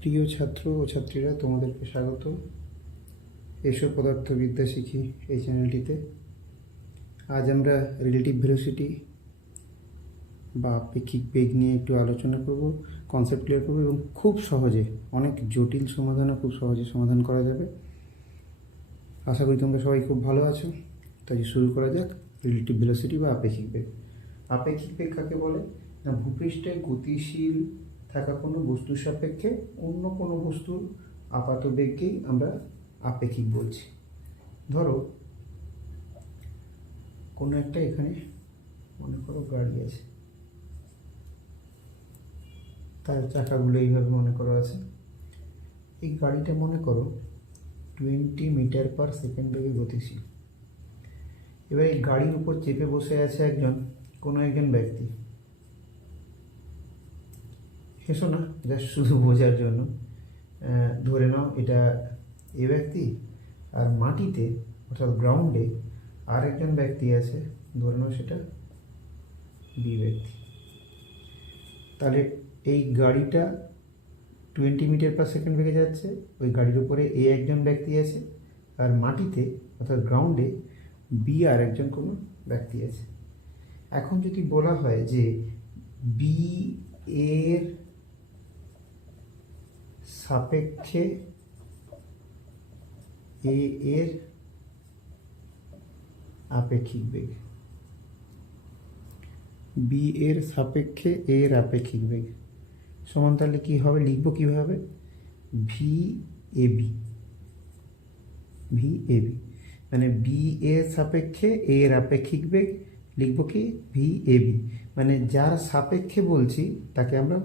প্রিয় ছাত্র ও ছাত্রীরা, তোমাদেরকে স্বাগত। এসো পদার্থবিদ্যা শিখি এই চ্যানেলটিতে। আজ আমরা রিলেটিভ ভেলোসিটি বা আপেক্ষিক বেগ নিয়ে একটু আলোচনা করব, কনসেপ্ট ক্লিয়ার করব এবং খুব সহজে, অনেক জটিল সমাধানও খুব সহজে সমাধান করা যাবে। আশা করি তোমরা সবাই খুব ভালো আছো। তাই শুরু করা যাক রিলেটিভ ভেলোসিটি বা আপেক্ষিক বেগ। আপেক্ষিক বেগ কাকে বলে? না, ভূপৃষ্ঠে গতিশীল থাকা কোনো বস্তুর সাপেক্ষে অন্য কোনো বস্তুর আপাত বেগকেই আমরা আপেক্ষিক বলছি। ধরো কোনো একটা, এখানে মনে করো গাড়ি আছে, তার চাকাগুলো এইভাবে মনে করো আছে। এই গাড়িটা মনে করো 20 মিটার পার সেকেন্ড বেগে গতিশীল। এবার এই গাড়ির উপর চেপে বসে আছে কোনো একজন ব্যক্তি। হেসো না, জাস্ট শুধু বোঝার জন্য। ধরে নাও এটা এ ব্যক্তি, আর মাটিতে অর্থাৎ গ্রাউন্ডে আর একজন ব্যক্তি আছে, ধরে নাও সেটা বি ব্যক্তি। তাহলে এই গাড়িটা 20 মিটার পার সেকেন্ড বেগে যাচ্ছে, ওই গাড়ির উপরে এ একজন ব্যক্তি আছে, আর মাটিতে অর্থাৎ গ্রাউন্ডে বি আর একজন কোনো ব্যক্তি আছে। এখন যদি বলা হয় যে বি এর সাপেক্ষে এ এর আপেক্ষিক বেগ, বি এর সাপেক্ষে এ এর আপেক্ষিক বেগ সমান, তাহলে কী হবে, লিখব কীভাবে? V A B, V A B মানে বি এর সাপেক্ষে এ এর আপেক্ষিক বেগ লিখব কি? V A B. মানে যার সাপেক্ষে বলছি তাকে আমরা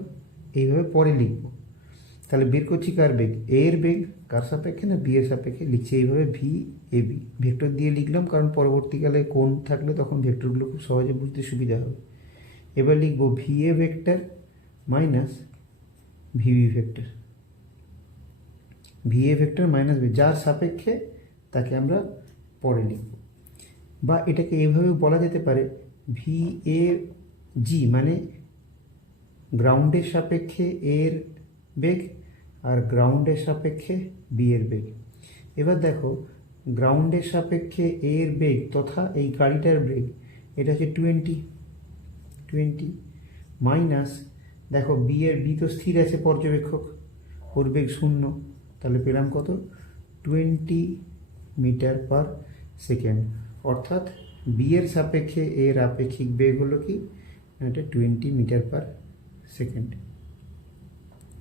এইভাবে পরে লিখব। তাহলে বের করছি কার বেগ? এ এর বেগ কার সাপেক্ষে? না, বি এর সাপেক্ষে লিখছি এইভাবে ভি এ বি। ভেক্টর দিয়ে লিখলাম, কারণ পরবর্তীকালে কোণ থাকলে তখন ভেক্টরগুলো খুব সহজে বুঝতে সুবিধা হবে। এবার লিখব V A vector minus VB vector, V A vector minus V, যার সাপেক্ষে তাকে আমরা পরে লিখব। বা এটাকে এইভাবে বলা যেতে পারে ভি এ জি, মানে গ্রাউন্ডের সাপেক্ষে এর বেগ আর গ্রাউন্ডের সাপেক্ষে বি এর বেগ। এবার দেখো, গ্রাউন্ডের সাপেক্ষে এর বেগ তথা এই গাড়িটার বেগ এটা হচ্ছে 20 মাইনাস, দেখো বি তো স্থির আছে পর্যবেক্ষক, ওর বেগ 0, তাহলে পেলাম কত? 20 মিটার পার সেকেন্ড। অর্থাৎ বি এর সাপেক্ষে এর আপেক্ষিক বেগ হলো কি? এটা 20 মিটার পার সেকেন্ড।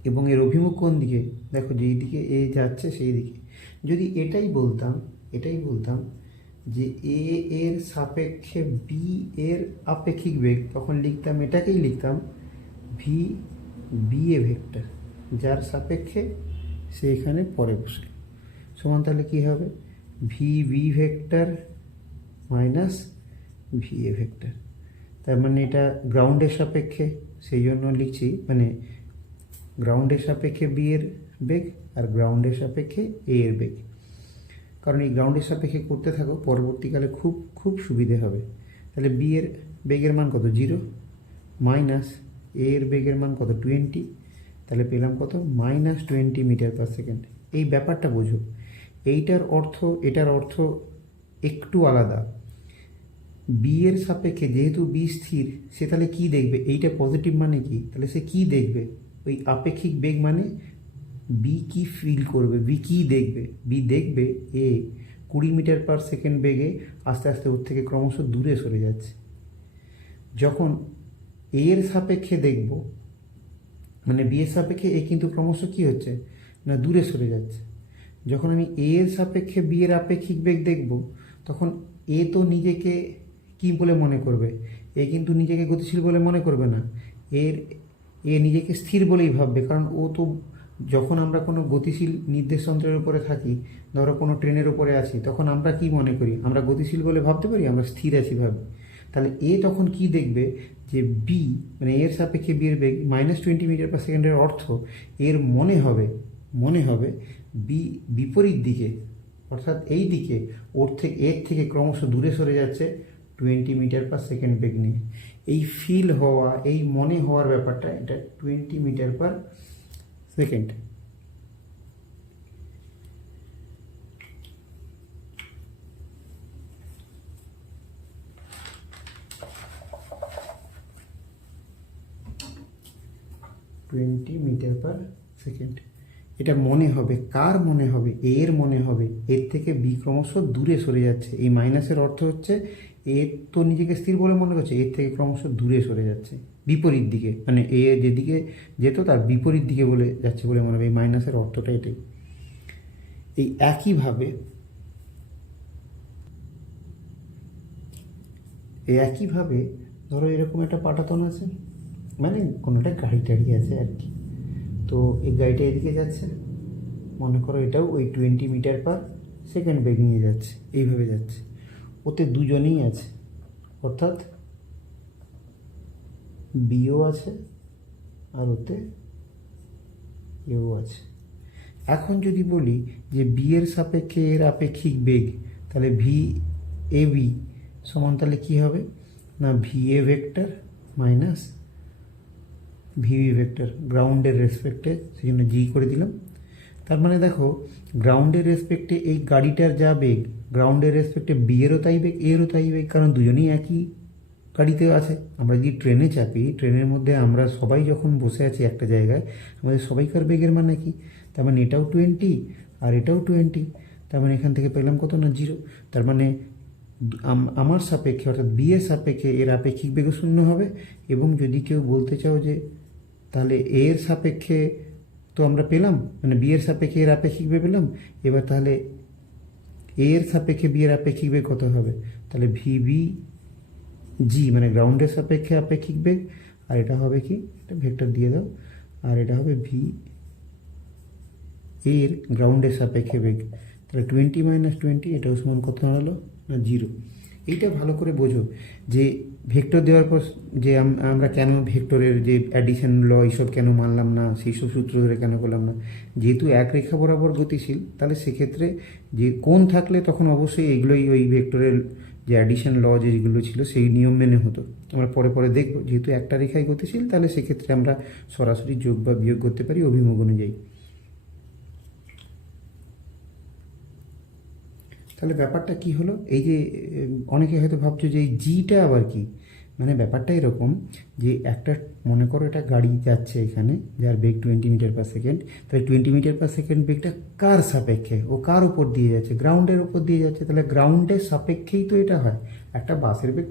এবং এর অভিমুখ কোন দিকে? দেখো, যেই দিকে এ যাচ্ছে সেই দিকে। যদি এটাই বলতাম যে এ এর সাপেক্ষে বি এর আপেক্ষিক বেগ, তখন এটাকেই লিখতাম ভি বি এ ভেক্টর, যার সাপেক্ষে সে এখানে পরে বসে সমান, তাহলে কী হবে? V B vector minus V A vector. তার মানে এটা গ্রাউন্ডের সাপেক্ষে, সেই জন্য লিখছি, মানে গ্রাউন্ডের সাপেক্ষে বি এর বেগ আর গ্রাউন্ডের সাপেক্ষে এ এর বেগ। কারণ এই গ্রাউন্ডের সাপেক্ষে করতে থাকো, পরবর্তীকালে খুব খুব সুবিধে হবে। তাহলে বি এর বেগের মান কত? 0 মাইনাস এ এর বেগের মান কত? 20। তাহলে পেলাম কত? -20 মিটার পার সেকেন্ড। এই ব্যাপারটা বোঝো, এটার অর্থ একটু আলাদা। বি এর সাপেক্ষে যেহেতু বি স্থির, সে তাহলে কী দেখবে? এইটা পজিটিভ মানে কি? তাহলে সে কী দেখবে? ওই আপেক্ষিক বেগ মানে বি কি ফিল করবে, বি কী দেখবে? বি দেখবে এ 20 মিটার পার সেকেন্ড বেগে আস্তে আস্তে ওর থেকে ক্রমশ দূরে সরে যাচ্ছে। যখন এ এর সাপেক্ষে দেখব, মানে বি এর সাপেক্ষে এ কিন্তু ক্রমশ কী হচ্ছে? না, দূরে সরে যাচ্ছে। যখন আমি এ এর সাপেক্ষে বি এর আপেক্ষিক বেগ দেখব, তখন এ তো নিজেকে কী বলে মনে করবে? এ কিন্তু নিজেকে গতিশীল বলে মনে করবে না, এ নিজেকে স্থির বলেই ভাববে। কারণ ও তো, যখন আমরা কোনো গতিশীল নির্দেশযন্ত্রের উপরে থাকি, ধরো কোনো ট্রেনের উপরে আছি, তখন আমরা কি মনে করি? আমরা গতিশীল বলে ভাবতে পারি, আমরা স্থির আছি ভাবি। তাহলে এ তখন কি দেখবে? যে বি, মানে এর সাপেক্ষে বি এর বেগ -20 মিটার পার সেকেন্ডের অর্থ এর মনে হবে বি বিপরীত দিকে, অর্থাৎ এই দিকে এর থেকে ক্রমশ দূরে সরে যাচ্ছে 20 মিটার পার সেকেন্ড বেগ নিয়ে। এই ফিল হওয়া, এই মনে হওয়ার ব্যাপারটা, এটা 20 metre per second. 20 metre per second. এটা মনে হবে কার? মনে হবে এর মনে হবে। এর থেকে বি ক্রমশ দূরে সরে যাচ্ছে। এই মাইনাসের অর্থ হচ্ছে এ তো নিজেকে স্থির বলে মনে করছে, এর থেকে ক্রমশ দূরে সরে যাচ্ছে বিপরীত দিকে, মানে এ যেদিকে যেত তার বিপরীত দিকে বলে যাচ্ছে বলে মনে হবে। এই মাইনাসের অর্থটা এটাই। এই একইভাবে ধরো এরকম একটা পাটাতন আছে, মানে কোনোটা গাড়ি টাড়ি আছে আর কি। তো এই গাড়িটা এদিকে যাচ্ছে, মনে করো এটাও ওই 20 মিটার পার সেকেন্ড বেগ নিয়ে যাচ্ছে, এইভাবে যাচ্ছে। ওতে দুজনেই আছে, অর্থাৎ বিও আছে আর ওতে এও আছে। এখন যদি বলি যে বি এর সাপেক্ষে এর আপেক্ষিক বেগ, তাহলে ভি এ বি সমান তাহলে কী হবে না, V A vector minus V V vector গ্রাউন্ডের রেসপেক্টে, সেই জন্য জি করে দিলাম। তার মানে দেখো গ্রাউন্ডের রেসপেক্টে এই গাড়িটার যা বেগ, গ্রাউন্ডের রেসপেক্টে বি এরও তাই বেগ, এরও তাই বেগ, কারণ দুজনেই একই গাড়িতে আছে। আমরা যদি ট্রেনে চাপি, ট্রেনের মধ্যে আমরা সবাই যখন বসে আছি একটা জায়গায়, আমাদের সবাইকার বেগের মানে কি? তার মানে এটাও 20 আর এটাও 20। তার মানে এখান থেকে পেলাম কত না 0। তার মানে আমার সাপেক্ষে অর্থাৎ বি এর সাপেক্ষে এর আপেক্ষিক বেগও শূন্য হবে। এবং যদি কেউ বলতে চাও যে তাহলে এর সাপেক্ষে তো আমরা পেলাম, মানে বি এর সাপেক্ষে এর আপেক্ষিক বেগ পেলাম, এবার তাহলে এর সাপেক্ষে বি এর আপেক্ষিক বেগ কত হবে? তাহলে ভিবি জি মানে গ্রাউন্ডের সাপেক্ষে আপেক্ষিক বেগ, আর এটা হবে কি, এটা ভেক্টর দিয়ে দাও, আর এটা হবে ভি এর গ্রাউন্ডের সাপেক্ষে বেগ। তাহলে 20 - 20 এটাও সমান কত হলো না 0। এইটা ভালো করে বোঝো যে ভেক্টর দেওয়ার পর যে আমরা কেন ভেক্টরের যে অ্যাডিশন ল এইসব কেন মানলাম না, সেই সব সূত্র ধরে কেন করলাম না। যেহেতু এক রেখা বরাবর গতিশীল, তাহলে সেক্ষেত্রে যে কোণ থাকলে তখন অবশ্যই এগুলোই ওই ভেক্টরের যে অ্যাডিশন ল যেগুলো ছিল সেই নিয়ম মেনে হতো। আমরা পরে পরে দেখব, যেহেতু একটা রেখায় গতিশীল তাহলে সেক্ষেত্রে আমরা সরাসরি যোগ বা বিয়োগ করতে পারি অভিমুখ অনুযায়ী। তাহলে ব্যাপারটা কি হলো, এই যে অনেকে হয়তো ভাবছো যে এই জিটা আবার কি, মানে ব্যাপারটা এরকম যে একটা মনে করো এটা গাড়ি যাচ্ছে এখানে, যার বেগ 20 মিটার পার সেকেন্ড। তাহলে 20 মিটার পার সেকেন্ড বেগটা কার সাপেক্ষে, ও কার উপর দিয়ে যাচ্ছে? গ্রাউন্ডের উপর দিয়ে যাচ্ছে। তাহলে গ্রাউন্ডের সাপেক্ষেই তো এটা হয়। একটা বাসের বেগ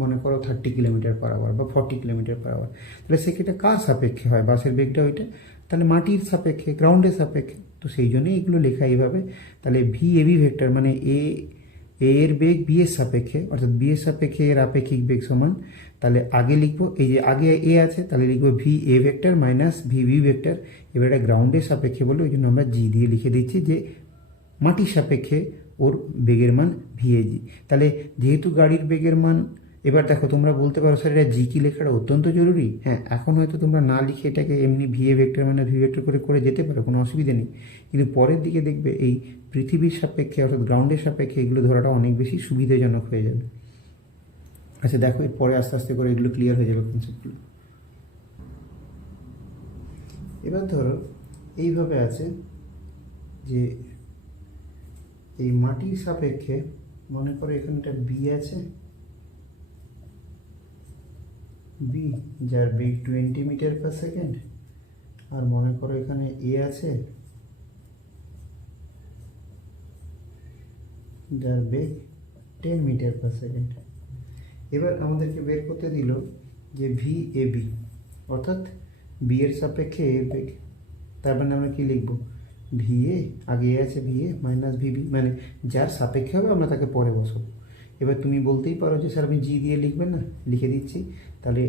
মনে করো 30 কিলোমিটার পার আওয়ার বা 40 কিলোমিটার পার আওয়ার, তাহলে সেক্ষেত্রে কার সাপেক্ষে হয় বাসের বেগটা? ওইটা তাহলে মাটির সাপেক্ষে, গ্রাউন্ডের সাপেক্ষে। তো সেই জন্যই এগুলো লেখা এইভাবে। তাহলে ভি এবি ভেক্টর মানে এর বেগ বি এর সাপেক্ষে, অর্থাৎ বি এর সাপেক্ষে এর আপেক্ষিক বেগ সমান, তাহলে আগে লিখবো এই যে আগে এ আছে, তাহলে লিখবো V A vector minus V B vector. এবার এটা গ্রাউন্ডের সাপেক্ষে বলে ওই জন্য আমরা জি দিয়ে লিখে দিচ্ছি যে মাটির সাপেক্ষে ওর বেগের মান ভি এ জি। তাহলে যেহেতু গাড়ির বেগের মান, এবার দেখো তোমরা বলতে পারো স্যার এটা জি কি লেখাটা অত্যন্ত জরুরি। হ্যাঁ, এখন হয়তো তোমরা না লিখে এটাকে এমনি ভি এ ভেক্টর মানে ভি ভেক্টর করে যেতে পারো, কোনো অসুবিধা নেই। কিন্তু পরের দিকে দেখবে এই পৃথিবীর সাপেক্ষে অর্থাৎ গ্রাউন্ডের সাপেক্ষে এগুলো ধরাটা অনেক বেশি সুবিধাজনক হয়ে যাবে। আচ্ছা দেখো, এরপরে আস্তে আস্তে করে এগুলো ক্লিয়ার হয়ে যাবে কনসেপ্টগুলো। এবার ধরো এইভাবে আছে যে এই মাটির সাপেক্ষে মনে করো এখানটা বি আছে, বি যার বেগ 20 মিটার পার সেকেন্ড, আর মনে করো এখানে এ আছে যার বেগ 10 মিটার পার সেকেন্ড। এবার আমাদেরকে বের করতে দিল যে ভি এ বি, অর্থাৎ বি এর সাপেক্ষে এর বেগ। তার মানে আমরা কি লিখব, ভি এ আগে এ আছে, ভি এ মাইনাস ভিবি, মানে যার সাপেক্ষে হবে আমরা তাকে পরে বসাবো। এবার তুমি বলতেই পারো যে স্যার আমি জি দিয়ে লিখবেন না, লিখে দিচ্ছি। তাহলে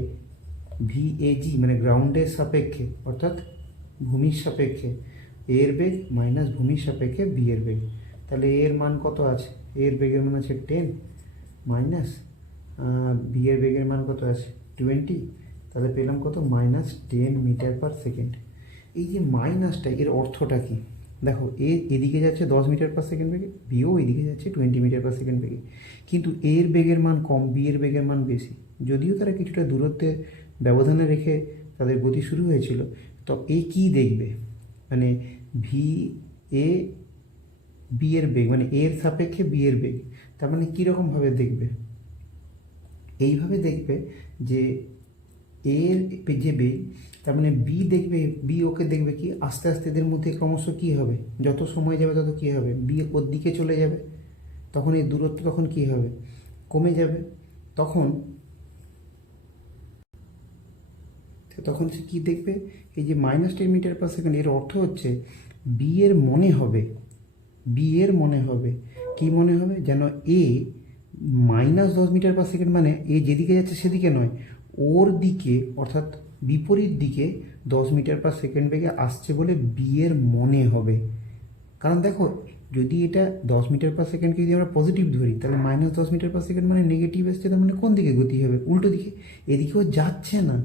ভি এ জি মানে গ্রাউন্ডের সাপেক্ষে অর্থাৎ ভূমির সাপেক্ষে এর বেগ মাইনাস ভূমির সাপেক্ষে বি এর বেগ। তাহলে এর মান কত আছে, এর বেগের মান আছে 10 মাইনাস বি এর বেগের মান কত আছে 20, তাহলে পেলাম কত -10 মিটার পার সেকেন্ড। এই যে মাইনাসটা এর অর্থটা কি দেখো, এদিকে যাচ্ছে 10 মিটার পার সেকেন্ড বেগে, বিও এদিকে যাচ্ছে 20 মিটার পার সেকেন্ড বেগে, কিন্তু এর বেগের মান কম, বি এর বেগের মান বেশি। যদিও তারা কিছুটা দূরত্বে ব্যবধানে রেখে তাদের গতি শুরু হয়েছিল, তো এ কি দেখবে মানে ভি এ বি এর বেগ মানে এর সাপেক্ষে বি এর বেগ, তার মানে কীরকমভাবে দেখবে, এইভাবে দেখবে যে এর যে বেগ তার মানে বি দেখবে, বি ওকে দেখবে কি আস্তে আস্তে এদের মধ্যে ক্রমশ কী হবে, যত সময় যাবে তত কী হবে, বি ওর দিকে চলে যাবে, তখন এই দূরত্ব তখন কী হবে, কমে যাবে। তখন তখন সে কী দেখবে, এই যে -10 মিটার পার সেকেন্ড, এর অর্থ হচ্ছে বি এর মনে হবে, বি এর মনে হবে, কী মনে হবে, যেন এ -10 মিটার পার সেকেন্ড, মানে এ যেদিকে যাচ্ছে সেদিকে নয়, ওর দিকে অর্থাৎ বিপরীত দিকে 10 মিটার পার সেকেন্ড বেগে আসছে বলে বি এর মনে হবে। কারণ দেখো, যদি এটা 10 মিটার পার সেকেন্ডকে যদি আমরা পজিটিভ ধরি, তাহলে -10 মিটার পার সেকেন্ড মানে নেগেটিভ এসছে, তার মানে কোন দিকে গতি হবে, উল্টো দিকে। এদিকেও যাচ্ছে না,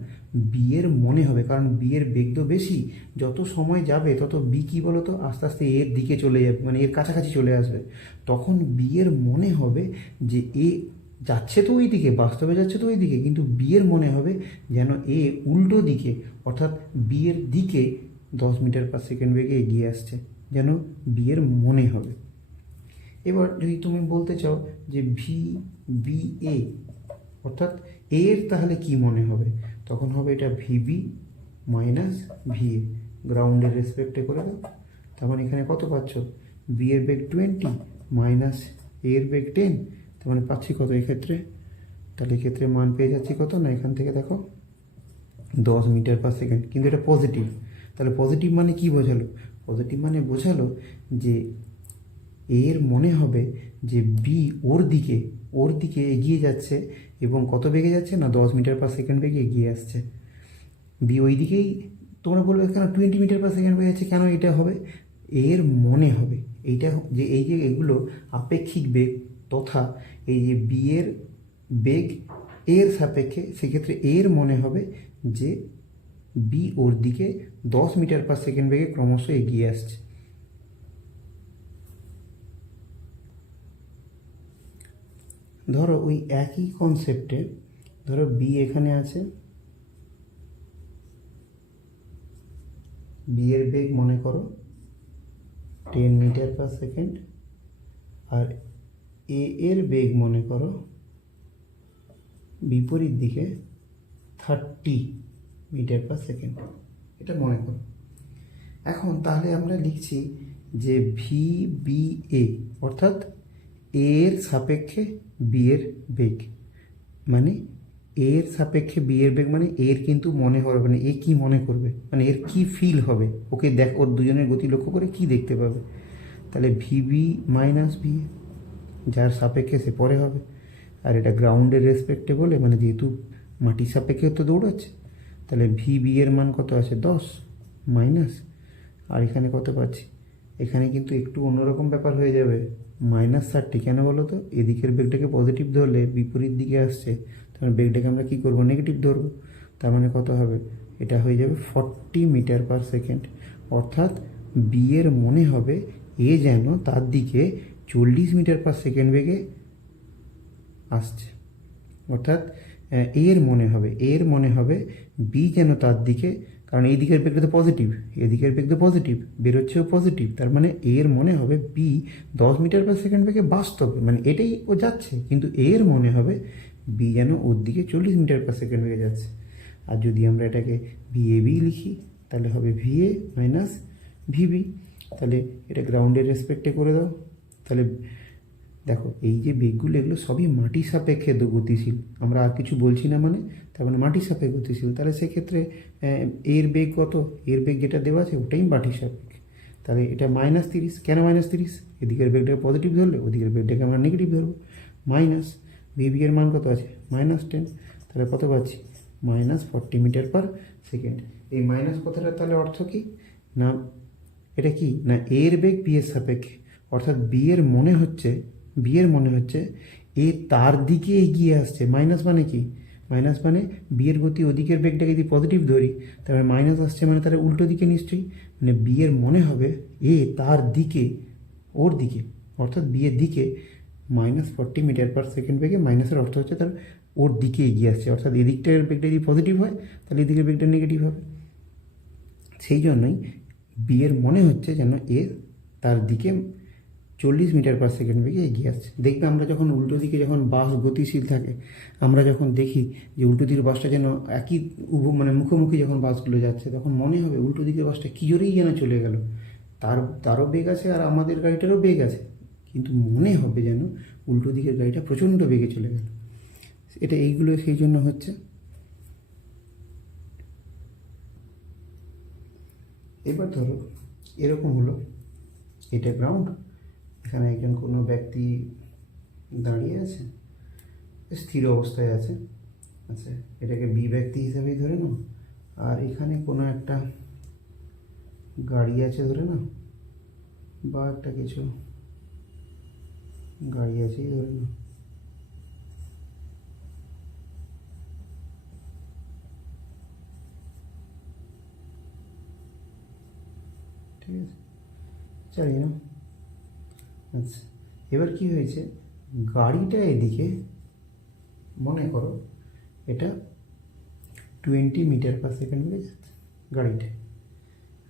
বি এর মনে হবে, কারণ বি এর বেগ তো বেশি, যত সময় যাবে তত বি কী বলো তো আস্তে আস্তে এর দিকে চলে যাবে, মানে এর কাছাকাছি চলে আসবে। তখন বি এর মনে হবে যে এ যাচ্ছে তো ওই দিকে, বাস্তবে যাচ্ছে তো ওই দিকে, কিন্তু বি এর মনে হবে যেন এ উল্টো দিকে অর্থাৎ বি এর দিকে 10 মিটার পার সেকেন্ড বেগে এগিয়ে আসছে, যেন বি এর মনে হবে। এবার যদি তুমি বলতে চাও যে ভি বি এ অর্থাৎ এর তাহলে কি মনে হবে, তখন হবে এটা ভিবি মাইনাস ভিএ, গ্রাউন্ডের রেসপেক্টে করে দাও। তার মানে এখানে কত পাচ্ছ, বি এর বেগ 20 মাইনাস এ এর বেগ 10, তার মানে পাচ্ছি কত এক্ষেত্রে, তাহলে এক্ষেত্রে মান পেয়ে যাচ্ছি কত না, এখান থেকে দেখো 10 মিটার পার সেকেন্ড, কিন্তু এটা পজিটিভ। তাহলে পজিটিভ মানে কি বোঝালো, পজিটিভ মানে বোঝালো যে এর মনে হবে যে বি ওর দিকে এগিয়ে যাচ্ছে, এবং কত বেগে যাচ্ছে না 10 মিটার পার সেকেন্ড বেগে এগিয়ে আসছে। বি ওই দিকেই, তোমরা বলবে কেন 20 মিটার পার সেকেন্ড বেগে যাচ্ছে, কেন এটা হবে, এর মনে হবে এইটা, যে এই যে এগুলো আপেক্ষিক বেগ তথা এই যে বি এর বেগ এর সাপেক্ষে, সেক্ষেত্রে এর মনে হবে যে বি ওর দিকে 10 মিটার পার সেকেন্ড বেগে ক্রমশ এগিয়ে আসছে। ধরো ওই একই কনসেপ্টে, ধরো বি এখানে আছে, বি এর বেগ মনে করো 10 মিটার পার সেকেন্ড, আর এ এর বেগ মনে করো বিপরীত দিকে 30 মিটার পার সেকেন্ড, এটা মনে করো। এখন তাহলে আমরা লিখছি যে ভি বি এ অর্থাৎ এর সাপেক্ষে বি এর বেগ, মানে এর সাপেক্ষে বি এর বেগ, মানে এর কিন্তু মনে হবে, মানে এ কি মনে করবে, মানে এর কি ফিল হবে, ওকে দেখ, ওর দুজনের গতি লক্ষ্য করে কি দেখতে পাবে। তাহলে ভিবি মাইনাস ভি, যার সাপেক্ষে সে পরে হবে, আর এটা গ্রাউন্ডের রেসপেক্টে বলে, মানে যেহেতু মাটির সাপেক্ষে তো দৌড়াচ্ছে, তাহলে ভিবি এর মান কত আছে 10 মাইনাস, আর এখানে কত পাচ্ছি, এখানে কিন্তু একটু অন্যরকম ব্যাপার হয়ে যাবে, -30, কেন বলো তো, এদিকের বেগটাকে পজিটিভ ধরলে বিপরীত দিকে আসছে, তার বেগটাকে আমরা কী করবো, নেগেটিভ ধরবো। তার মানে কত হবে, এটা হয়ে যাবে 40 মিটার পার সেকেন্ড, অর্থাৎ বি এর মনে হবে এ যেন তার দিকে 40 মিটার পার সেকেন্ড বেগে আসছে, অর্থাৎ এর মনে হবে বি যেন তার দিকে, কারণ এই দিকের বেগ তো পজিটিভ, এদিকের বেগ তো পজিটিভ, বেরোচ্ছেও পজিটিভ, তার মানে এর মনে হবে বি 10 মিটার পার সেকেন্ড বেগে বাস্তবে, মানে এটাই ও যাচ্ছে, কিন্তু এর মনে হবে বি যেন ওর দিকে 40 মিটার পার সেকেন্ড বেগে যাচ্ছে। আর যদি আমরা এটাকে ভিএবি লিখি, তাহলে হবে ভিএ মাইনাস ভিবি, তাহলে এটা গ্রাউন্ডের রেসপেক্টে করে দাও। তাহলে দেখো, এই যে বেগগুলো এগুলো সবই মাটির সাপেক্ষে গতিশীল, আমরা আর কিছু বলছি না, মানে তার মানে মাটির সাপেক্ষে গতিশীল, তাহলে সেক্ষেত্রে এর বেগ কত, এর বেগ যেটা দেওয়া আছে ওটাই মাটির সাপেক্ষে। তাহলে এটা -30, কেন -30, এদিকের বেগটাকে পজিটিভ ধরলে ওদিকের বেগটাকে আমরা নেগেটিভ ধরবো, মাইনাস ভিবি এর মান কত আছে -10, তাহলে কত পাচ্ছি -40 মিটার পার সেকেন্ড। এই মাইনাস কথাটা তাহলে অর্থ কি না, এটা কি না এর বেগ বি এর সাপেক্ষে, অর্থাৎ বি এর মনে হচ্ছে এ তার দিকে এগিয়ে আসছে। মাইনাস মানে কি, মাইনাস মানে বি এর গতি ওদিকের বেগটাকে যদি পজিটিভ ধরি, তাহলে মাইনাস আসছে, মানে তার উল্টো দিকে নিশ্চয়ই, মানে বি এর মনে হবে এ তার দিকে, ওর দিকে, অর্থাৎ বি এর দিকে -40 মিটার পার সেকেন্ড বেগে, মাইনাসের অর্থ হচ্ছে তার ওর দিকে এগিয়ে আসছে, অর্থাৎ এদিকটার বেগটা যদি পজিটিভ হয় তাহলে এদিকের বেগটা নেগেটিভ হবে। সেই জন্যই বি এর মনে হচ্ছে যেন এ তার দিকে 40 মিটার/সেকেন্ড বেগে এগিয়ে আসছে। দেখবে আমরা যখন উল্টো দিকে যখন বাস গতিশীল থাকে, আমরা যখন দেখি যে উল্টো দিকের বাসটা যেন একই মানে মুখোমুখি যখন বাসগুলো যাচ্ছে, তখন মনে হবে উল্টো দিকের বাসটা কী জোরেই যেন চলে গেল। তারও বেগ আছে আর আমাদের গাড়িটারও বেগ আছে, কিন্তু মনে হবে যেন উল্টো দিকের গাড়িটা প্রচণ্ড বেগে চলে গেল। এটা এইগুলো সেই জন্য হচ্ছে। এবার ধরো এরকম হলো, এটা গ্রাউন্ড, এখানে একজন কোনো ব্যক্তি দাঁড়িয়ে আছে, স্থির অবস্থায় আছে। আচ্ছা, এটাকে বি ব্যক্তি হিসাবেই ধরে নাও। আর এখানে কোনো একটা গাড়ি আছে ধরে নাও, বা একটা কিছু গাড়ি আছেই ধরে নাও। ঠিক আছে, জানি না। আচ্ছা, এবার কি হয়েছে, গাড়িটা এদিকে মনে করো এটা 20 মিটার/সেকেন্ড বেগে যাচ্ছে গাড়িটা,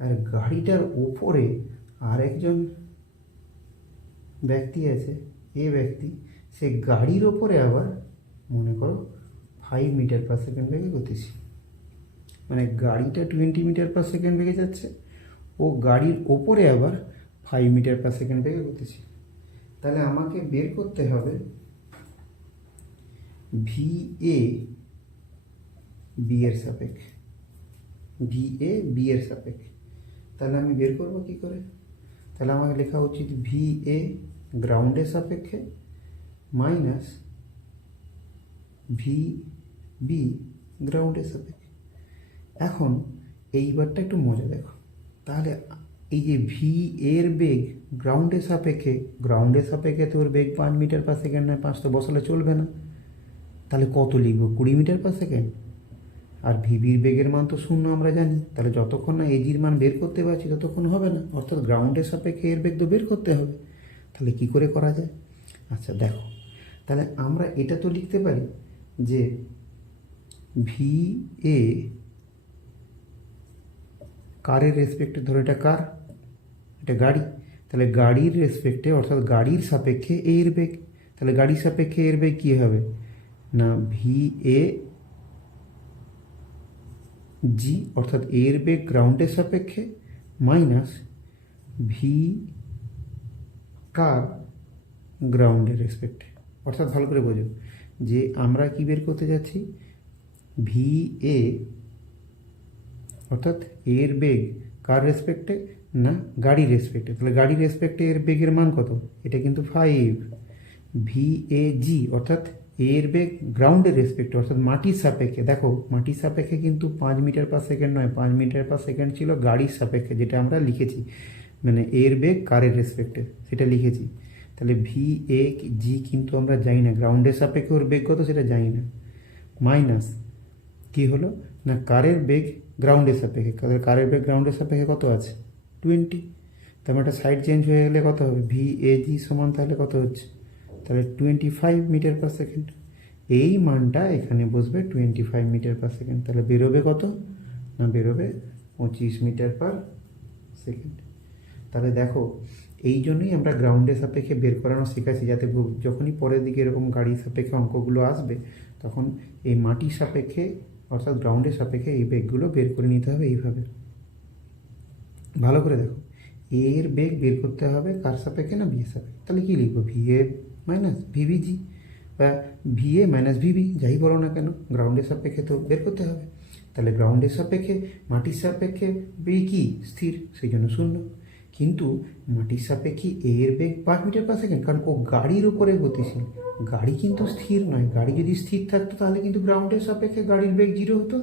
আর গাড়িটার ওপরে আর একজন ব্যক্তি আছে, এ ব্যক্তি, সে গাড়ির ওপরে আবার মনে করো 5 মিটার/সেকেন্ড বেগে গতিশীল। মানে গাড়িটা 20 মিটার/সেকেন্ড বেগে যাচ্ছে, ও গাড়ির ওপরে আবার 5 মিটার/সেকেন্ড বেগে গতিশীল। তাহলে আমাকে বের করতে হবে ভি এ বি এর সাপেক্ষে, ভি এ বি এর সাপেক্ষে। তাহলে আমি বের করবো কী করে? তাহলে আমাকে লেখা উচিত ভি এ গ্রাউন্ডের সাপেক্ষে মাইনাস ভি বি গ্রাউন্ডের সাপেক্ষে। এখন এইবারটা একটু মজা দেখো, তাহলে এই যে ভি এর বেগ গ্রাউন্ডের সাপেক্ষে তো ওর বেগ 5 মিটার/সেকেন্ড নয়, 5 তো বসালে চলবে না। তাহলে কত লিখবো? 20 মিটার/সেকেন্ড। আর ভিবির বেগের মান তো 0 আমরা জানি, তাহলে যতক্ষণ না এজির মান বের করতে পারছি ততক্ষণ হবে না, অর্থাৎ গ্রাউন্ডের সাপেক্ষে এর বেগ তো বের করতে হবে। তাহলে কি করে করা যায়? আচ্ছা দেখো, তাহলে আমরা এটা তো লিখতে পারি যে ভি এ কারের রেসপেক্টে, ধরো এটা কার, এটা গাড়ি, তাহলে গাড়ির রেসপেক্টে অর্থাৎ গাড়ির সাপেক্ষে এর বেগ। তাহলে গাড়ির সাপেক্ষে এর বেগ কী হবে না, ভি এ জি অর্থাৎ এর বেগ গ্রাউন্ডের সাপেক্ষে মাইনাস ভি কার গ্রাউন্ডের রেসপেক্টে। অর্থাৎ ভালো করে বোঝো যে আমরা কি বের করতে যাচ্ছি, ভি এ অর্থাৎ এর বেগ কার রেসপেক্টে না গাড়ির রেসপেক্টে। তাহলে গাড়ির রেসপেক্টে এর বেগের মান কত? এটা কিন্তু 5। ভি এ জি অর্থাৎ এর বেগ গ্রাউন্ডের রেসপেক্টে অর্থাৎ মাটির সাপেক্ষে। দেখো মাটির সাপেক্ষে কিন্তু 5 মিটার/সেকেন্ড নয়, 5 মিটার/সেকেন্ড ছিল গাড়ির সাপেক্ষে, যেটা আমরা লিখেছি, মানে এর বেগ কারের রেসপেক্টে সেটা লিখেছি। তাহলে ভি এ জি কিন্তু আমরা জানি না, গ্রাউন্ডের সাপেক্ষে ওর বেগ কত সেটা জানি না, মাইনাস কী হলো না কারের বেগ গ্রাউন্ডের সাপেক্ষে। কারের বেগ গ্রাউন্ডের সাপেক্ষে কত আছে? 20। তার মানে একটা সাইড চেঞ্জ হয়ে গেলে কত হবে? ভি এ জি সমান তাহলে কত হচ্ছে? তাহলে 25 মিটার/সেকেন্ড। এই মানটা এখানে বসবে 25 মিটার/সেকেন্ড। তাহলে বেরোবে কত না, বেরোবে 25 মিটার/সেকেন্ড। তাহলে দেখো এই জন্যই আমরা গ্রাউন্ডের সাপেক্ষে বের করানো শিখেছি, যাতে যখনই পরের দিকে এরকম গাড়ির সাপেক্ষে অঙ্কগুলো আসবে তখন এই মাটির সাপেক্ষে অর্থাৎ গ্রাউন্ডের সাপেক্ষে এই বেগগুলো বের করে নিতে হবে। এইভাবে ভালো করে দেখো, এর বেগ বের করতে হবে কার সাপেক্ষে না বি এর সাপেক্ষে। তাহলে কী লিখবো? ভি এ মাইনাস ভিবিজি বা ভি এ মাইনাস ভিবি, যাই বলো না কেন, গ্রাউন্ডের সাপেক্ষে তো বের করতে হবে। তাহলে গ্রাউন্ডের সাপেক্ষে মাটির সাপেক্ষে বেগ কি স্থির, সেই জন্য 0। কিন্তু মাটির সাপেক্ষে এর বেগ 5 মিটার/সেকেন্ড, কারণ ও গাড়ির উপরে গতিশীল, গাড়ি কিন্তু স্থির নয়। গাড়ি যদি স্থির থাকতো তাহলে কিন্তু গ্রাউন্ডের সাপেক্ষে গাড়ির বেগ 0 হতো,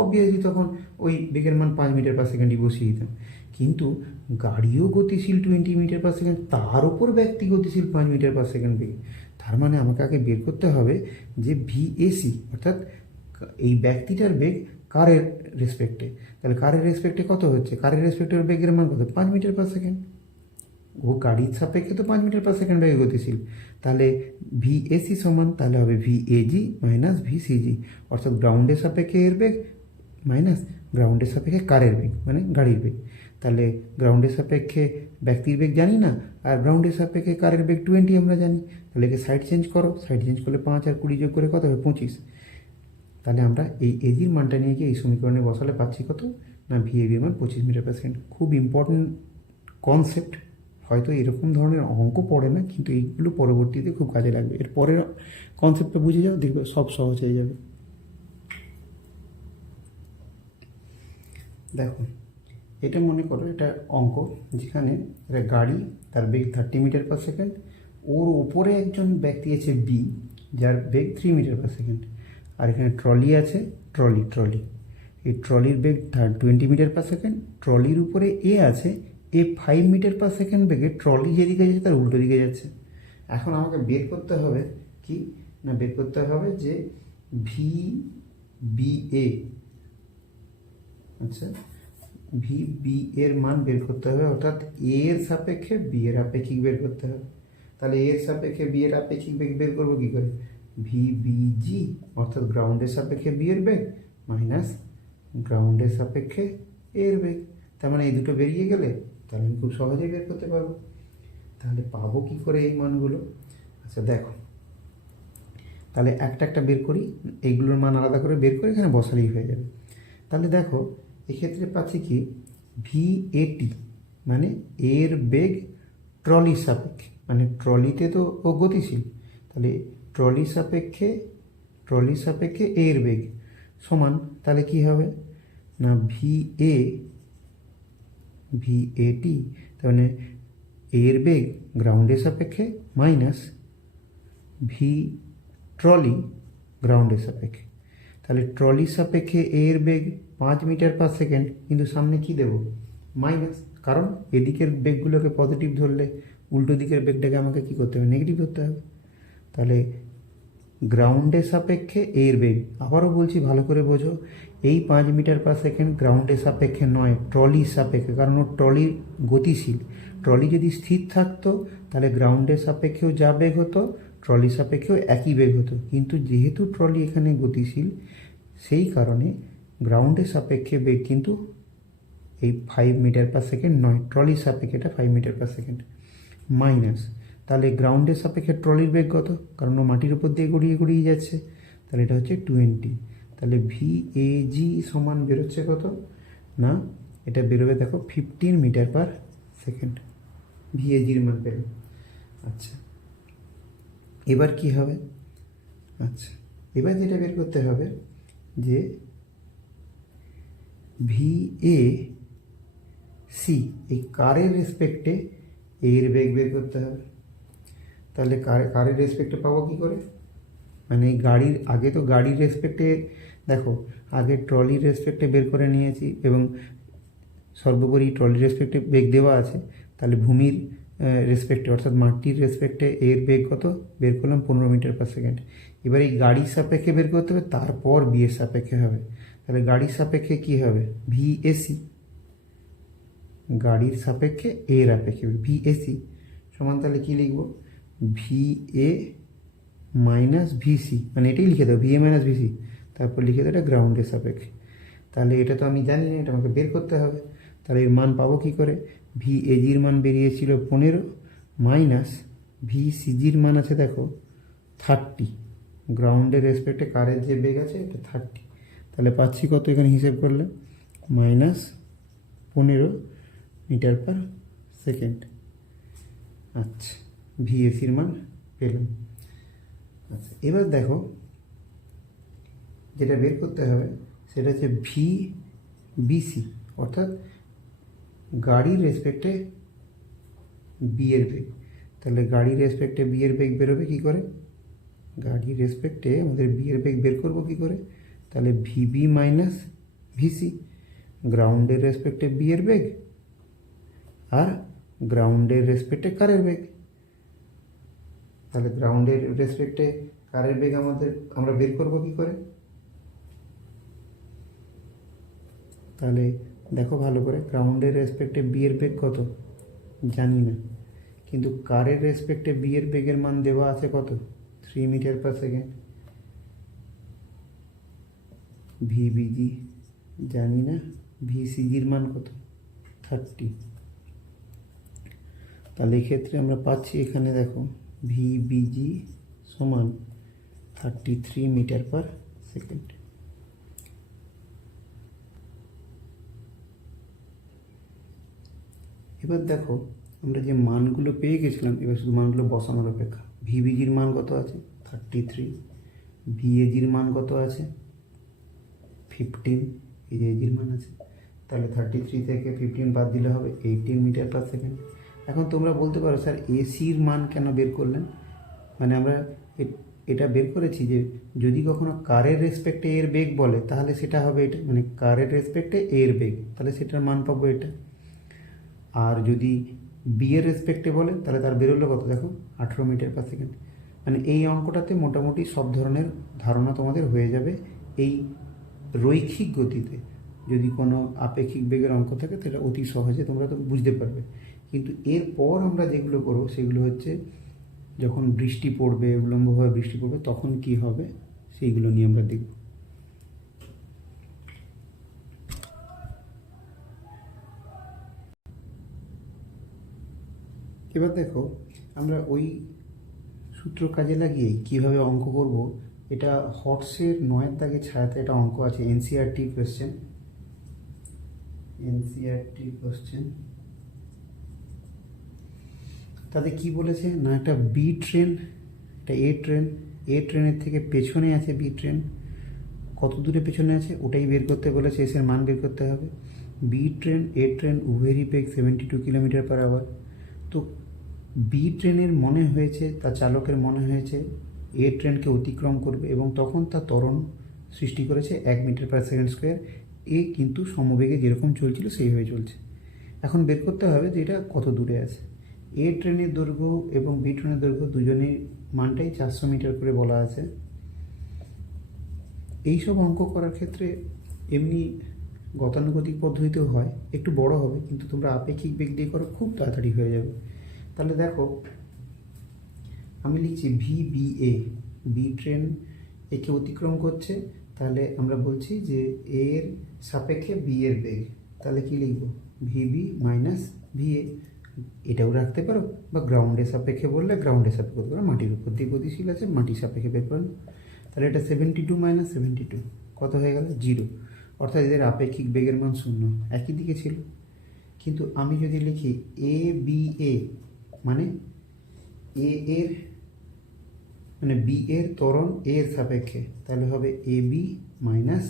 অবভিয়াসলি তখন ওই বেগের মান 5 মিটার/সেকেন্ডই বসিয়ে দিতাম। কিন্তু গাড়িও গতিশীল 20 মিটার/সেকেন্ড, তার ওপর ব্যক্তি গতিশীল 5 মিটার/সেকেন্ড বেগে। তার মানে আমাকে আগে বের করতে হবে যে ভিএসি অর্থাৎ এই ব্যক্তিটার বেগ কারের রেসপেক্টে। তাহলে কারের রেসপেক্টে কত হচ্ছে? কারের রেসপেক্টের বেগের মান কত? 5 মিটার/সেকেন্ড। ও গাড়ির সাপেক্ষে তো 5 মিটার/সেকেন্ড বেগে গতিশীল। তাহলে ভিএসি সমান তাহলে হবে ভিএজি মাইনাস ভিসিজি, অর্থাৎ গ্রাউন্ডের সাপেক্ষে এর বেগ মাইনাস গ্রাউন্ডের সাপেক্ষে কারের বেগ মানে গাড়ির বেগ। তাহলে গ্রাউন্ডের সাপেক্ষে ব্যক্তির বেগ জানি না, আর গ্রাউন্ডের সাপেক্ষে কারের বেগ 20 আমরা জানি। তাহলে একে সাইড চেঞ্জ করো, সাইড চেঞ্জ করলে 5 আর 20 যোগ করে কত হবে? 25। তাহলে আমরা এই এজির মানটা নিয়ে গিয়ে এই সমীকরণে বসালে পাচ্ছি কত না ভিএবির মান 25 মিটার পার সেকেন্ড। খুব ইম্পর্টেন্ট কনসেপ্ট, হয়তো এরকম ধরনের অঙ্ক পড়ে না, কিন্তু এইগুলো পরবর্তীতে খুব কাজে লাগবে। এর পরের কনসেপ্টটা বুঝে যাও, দেখবে সব সহজ হয়ে যাবে। দেখো, এটা মনে করো এটা অঙ্ক, যেখানে একটা গাড়ি, তার বেগ 30 মিটার পার সেকেন্ড, ওর ওপরে একজন ব্যক্তি আছে বি, যার বেগ 3 মিটার পার সেকেন্ড, আর এখানে ট্রলি আছে, ট্রলি এই ট্রলির বেগ 20 মিটার পার সেকেন্ড। ট্রলির উপরে এ আছে, এ 5 মিটার পার সেকেন্ড বেগে ট্রলি যেদিকে যাচ্ছে তার উল্টো দিকে যাচ্ছে। এখন আমাকে বের করতে হবে কি না, বের করতে হবে যে ভি বি এ, আচ্ছা ভি বি এর মান বের করতে হবে, অর্থাৎ এ এর সাপেক্ষে বি এর আপেক্ষিক বের করতে হবে। তাহলে এ এর সাপেক্ষে বি এর আপেক্ষিক বেগ বের করবো কী করে? ভি বি জি, অর্থাৎ গ্রাউন্ডের সাপেক্ষে বি এর বেগ মাইনাস গ্রাউন্ডের সাপেক্ষে এ এর বেগ। তার মানে এই দুটো বেরিয়ে গেলে তাহলে আমি খুব সহজেই বের করতে পারবো। তাহলে পাবো কী করে এই মানগুলো? আচ্ছা দেখো, তাহলে একটা একটা বের করি, এইগুলোর মান আলাদা করে বের করে এখানে বসালেই হয়ে যাবে। তাহলে দেখো, এক্ষেত্রে পাচ্ছি কি ভি এটি, মানে এর বেগ ট্রলির সাপেক্ষে, মানে ট্রলিতে তো ও গতিশীল, তাহলে ট্রলির সাপেক্ষে এর বেগ সমান, তাহলে কি হবে না ভি এ টি, তার মানে এর বেগ গ্রাউন্ডের সাপেক্ষে মাইনাস ভি ট্রলি গ্রাউন্ডের সাপেক্ষে। তাহলে ট্রলির সাপেক্ষে এর বেগ 5 মিটার পার সেকেন্ড, কিন্তু সামনে কি দেব? মাইনাস, কারণ এদিকের বেগগুলোকে পজিটিভ ধরলে উল্টো দিকের বেগটাকে আমাকে কী করতে হবে? নেগেটিভ ধরতে হবে। তাহলে গ্রাউন্ডের সাপেক্ষে এর বেগ, আবারও বলছি ভালো করে বোঝো, এই 5 মিটার পার সেকেন্ড গ্রাউন্ডের সাপেক্ষে নয়, ট্রলির সাপেক্ষে, কারণ ও ট্রলি গতিশীল। ট্রলি যদি স্থির থাকতো তাহলে গ্রাউন্ডের সাপেক্ষেও যা বেগ হতো ট্রলির সাপেক্ষেও একই বেগ হতো, কিন্তু যেহেতু ট্রলি এখানে গতিশীল সেই কারণে গ্রাউন্ডের সাপেক্ষে বেগ কিন্তু এই 5 মিটার পার সেকেন্ড নয়, ট্রলির সাপেক্ষে এটা 5 মিটার পার সেকেন্ড মাইনাস। তাহলে গ্রাউন্ডের সাপেক্ষে ট্রলির বেগ কত? কারণ ও মাটির উপর দিয়ে গড়িয়ে যাচ্ছে, তাহলে এটা হচ্ছে 20। তাহলে ভি এ জি সমান বেরোচ্ছে কত না, এটা বেরোবে দেখো 15 metre per second, V A জির মান পেল। আচ্ছা, এবার কি হবে? আচ্ছা, এবার যেটা বের করতে হবে যে ভি এ সি, এই কারের রেসপেক্টে এর বেগ বের করতে হবে। তাহলে কারের রেসপেক্টে পাবো কী করে? মানে গাড়ির আগে তো গাড়ির রেসপেক্টে, দেখো আগে ট্রলির রেসপেক্টে বের করে নিয়েছি, এবং সর্বোপরি ট্রলির রেসপেক্টে বেগ দেওয়া আছে। তাহলে ভূমির রেসপেক্টে, অর্থাৎ মাটির রেসপেক্টে এর বেগ কত বের করলাম? 15 মিটার পার সেকেন্ড। এবার এই গাড়ির সাপেক্ষে বের করতে হবে, তারপর বি এর সাপেক্ষে হবে। তাহলে গাড়ির সাপেক্ষে কি হবে? ভি এসি, গাড়ির সাপেক্ষে এর আপেক্ষে ভি এসি সমান, তাহলে কী লিখব? ভি এ মাইনাস ভিসি, মানে এটাই লিখে দেবো, ভি এ মাইনাস ভিসি, তারপর লিখে দেবো এটা গ্রাউন্ডের সাপেক্ষে। তাহলে এটা তো আমি জানি না, এটা আমাকে বের করতে হবে। তাহলে এর মান পাবো কী করে? ভি এজির মান বেরিয়েছিল 15 মাইনাস ভি সিজির মান আছে দেখো 30, গ্রাউন্ডের রেসপেক্টে কারের যে বেগ আছে এটা 30। তাহলে পাচ্ছি কত এখানে হিসেব করলে? Minus 15 metre per second. আচ্ছা, ভিএসির মান পেলাম। আচ্ছা, এবার দেখো যেটা বের করতে হবে সেটা হচ্ছে ভি বিসি, অর্থাৎ গাড়ির রেসপেক্টে বি এর বেগ। তাহলে গাড়ির রেসপেক্টে বি এর বেগ বেরোবে কী করে? গাড়ির রেসপেক্টে আমাদের বি এর বেগ বের করবো কী করে? তাহলে ভিবি মাইনাস ভিসি, গ্রাউন্ডের রেসপেক্টে বি এর বেগ আর গ্রাউন্ডের রেসপেক্টে কারের বেগ। তাহলে গ্রাউন্ডের রেসপেক্টে কারের বেগ আমরা বের করবো কী করে? তাহলে দেখো ভালো করে, গ্রাউন্ডের রেসপেক্টে বি এর বেগ কত জানি না, কিন্তু কারের রেসপেক্টে বি এর বেগের মান দেওয়া আছে কত? 3 মিটার পার সেকেন্ড। ভিবিজি জানি না ভিসিজির মান কত, 30। তাহলে এক্ষেত্রে আমরা পাচ্ছি এখানে দেখো ভিবিজি সমান 33 মিটার পার সেকেন্ড। এবার দেখো আমরা যে মানগুলো পেয়ে গেছিলাম, এবার শুধু মানগুলো বসানোর অপেক্ষা। ভিবিজির মান কত আছে 33, ভিএজির মান কত আছে 15, এই যে এজির মান আছে। তাহলে 33 থেকে 15 বাদ দিলে হবে 18 মিটার পার সেকেন্ড। এখন তোমরা বলতে পারো স্যার এসির মান কেন বের করলেন? মানে আমরা এটা বের করেছি যে যদি কখনো কারের রেসপেক্টে এর বেগ বলে তাহলে সেটা হবে এটা, মানে কারের রেসপেক্টে এর বেগ, তাহলে সেটার মান পাবো এটা। আর যদি বি এর রেসপেক্টে বলে তাহলে তার বেরোলো কত দেখো 18 মিটার পার সেকেন্ড। মানে এই অঙ্কটাতে মোটামুটি সব ধরনের ধারণা তোমাদের হয়ে যাবে এই রৈখিক গতিতে। যদি কোনো আপেক্ষিক বেগের অঙ্ক থাকে তাহলে অতি সহজে তোমরা তো বুঝতে পারবে। কিন্তু এরপর আমরা যেগুলো করবো সেগুলো হচ্ছে যখন বৃষ্টি পড়বে, উলম্বভাবে বৃষ্টি পড়বে, তখন কি হবে সেইগুলো নিয়ে আমরা দেখব। এবার দেখো আমরা ওই সূত্র কাজে লাগিয়েই কীভাবে অঙ্ক করব। এটা হর্সের 9 দাগে ছায়াতে একটা অঙ্ক আছে, এনসিইআরটি কোশ্চেন। তাতে কি বলেছে না, একটা বি ট্রেন, একটা এ ট্রেনের থেকে পেছনে আছে বি ট্রেন, কত দূরে পেছনে আছে ওটাই বের করতে বলেছে, এসের মান বের করতে হবে। বি ট্রেন এ ট্রেন উভয়েরই বেগ 72 কিলোমিটার পার আওয়ার। তো বি ট্রেনের মনে হয়েছে, তার চালকের মনে হয়েছে এ ট্রেনকে অতিক্রম করবে এবং তখন তার ত্বরণ সৃষ্টি করেছে 1 মিটার পার সেকেন্ড স্কোয়ার। এ কিন্তু সমবেগে যেরকম চলছিল সেইভাবে চলছে। এখন বের করতে হবে যে এটা কত দূরে আছে। এ ট্রেনের দৈর্ঘ্য এবং বি ট্রেনের দৈর্ঘ্য দুজনের মানটাই 400 মিটার করে বলা আছে। এইসব অঙ্ক করার ক্ষেত্রে এমনি গতানুগতিক পদ্ধতিতেও হয়, একটু বড় হবে, কিন্তু তোমরা আপেক্ষিক বেগ দিয়ে করো খুব তাড়াতাড়ি হয়ে যাবে। তাহলে দেখো আমি লিখছি ভিবিএ, বি ট্রেন একে অতিক্রম করছে, তাহলে আমরা বলছি যে এর সাপেক্ষে বি এর বেগ। তাহলে কি লিখব, ভিবি মাইনাস ভিএ। এটাও রাখতে পারো, বা গ্রাউন্ডের সাপেক্ষে বললে গ্রাউন্ডের সাপেক্ষে করতে পারো, মাটির উপর দিয়ে গতিশীল আছে মাটির সাপেক্ষে বের করেন। তাহলে এটা 72 মাইনাস 72 কত হয়ে গেল 0, অর্থাৎ এদের আপেক্ষিক বেগের মান 0, একই দিকে ছিল। কিন্তু আমি যদি লিখি এ বি এ, মানে এ এর মানে বি এর ত্বরণ এর সাপেক্ষে, তাহলে হবে এ বি মাইনাস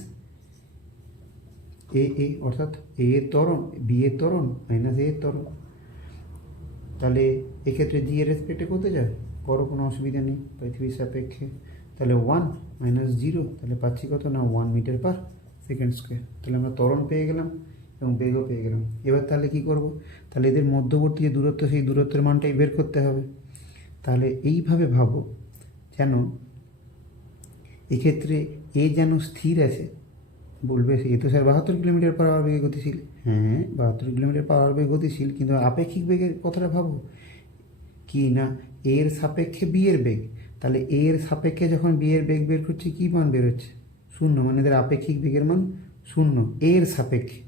এ এ, অর্থাৎ এ এর ত্বরণ বি এর ত্বরণ মাইনাস এ এর ত্বরণ। তাহলে এক্ষেত্রে জি এর রেসপেক্টে করতে যায়, করো, কোনো অসুবিধা নেই পৃথিবীর সাপেক্ষে। তাহলে 1 মাইনাস 0, তাহলে পাচ্ছি কত না 1 মিটার পার সেকেন্ড স্কোয়ার। তাহলে আমরা ত্বরণ পেয়ে গেলাম এবং বেগও পেয়ে গেলাম। এবার তাহলে কি করব, তাহলে এদের মধ্যবর্তী যে দূরত্ব সেই দূরত্বের মানটাই বের করতে হবে। তাহলে এইভাবে ভাবো যেন এক্ষেত্রে এ যেন স্থির আছে, বলবে এ তো স্যার 72 কিলোমিটার পার আওয়ার বেগে গতিশীল। হ্যাঁ 72 কিলোমিটার পার আওয়ার বেগে গতিশীল, কিন্তু আপেক্ষিক বেগের কথাটা ভাবো কি না, এর সাপেক্ষে বি এর বেগ। তাহলে এর সাপেক্ষে যখন বি এর বেগ বের করছি কী মান বেরোচ্ছে 0, মানে এদের আপেক্ষিক বেগের মান 0 এর সাপেক্ষে।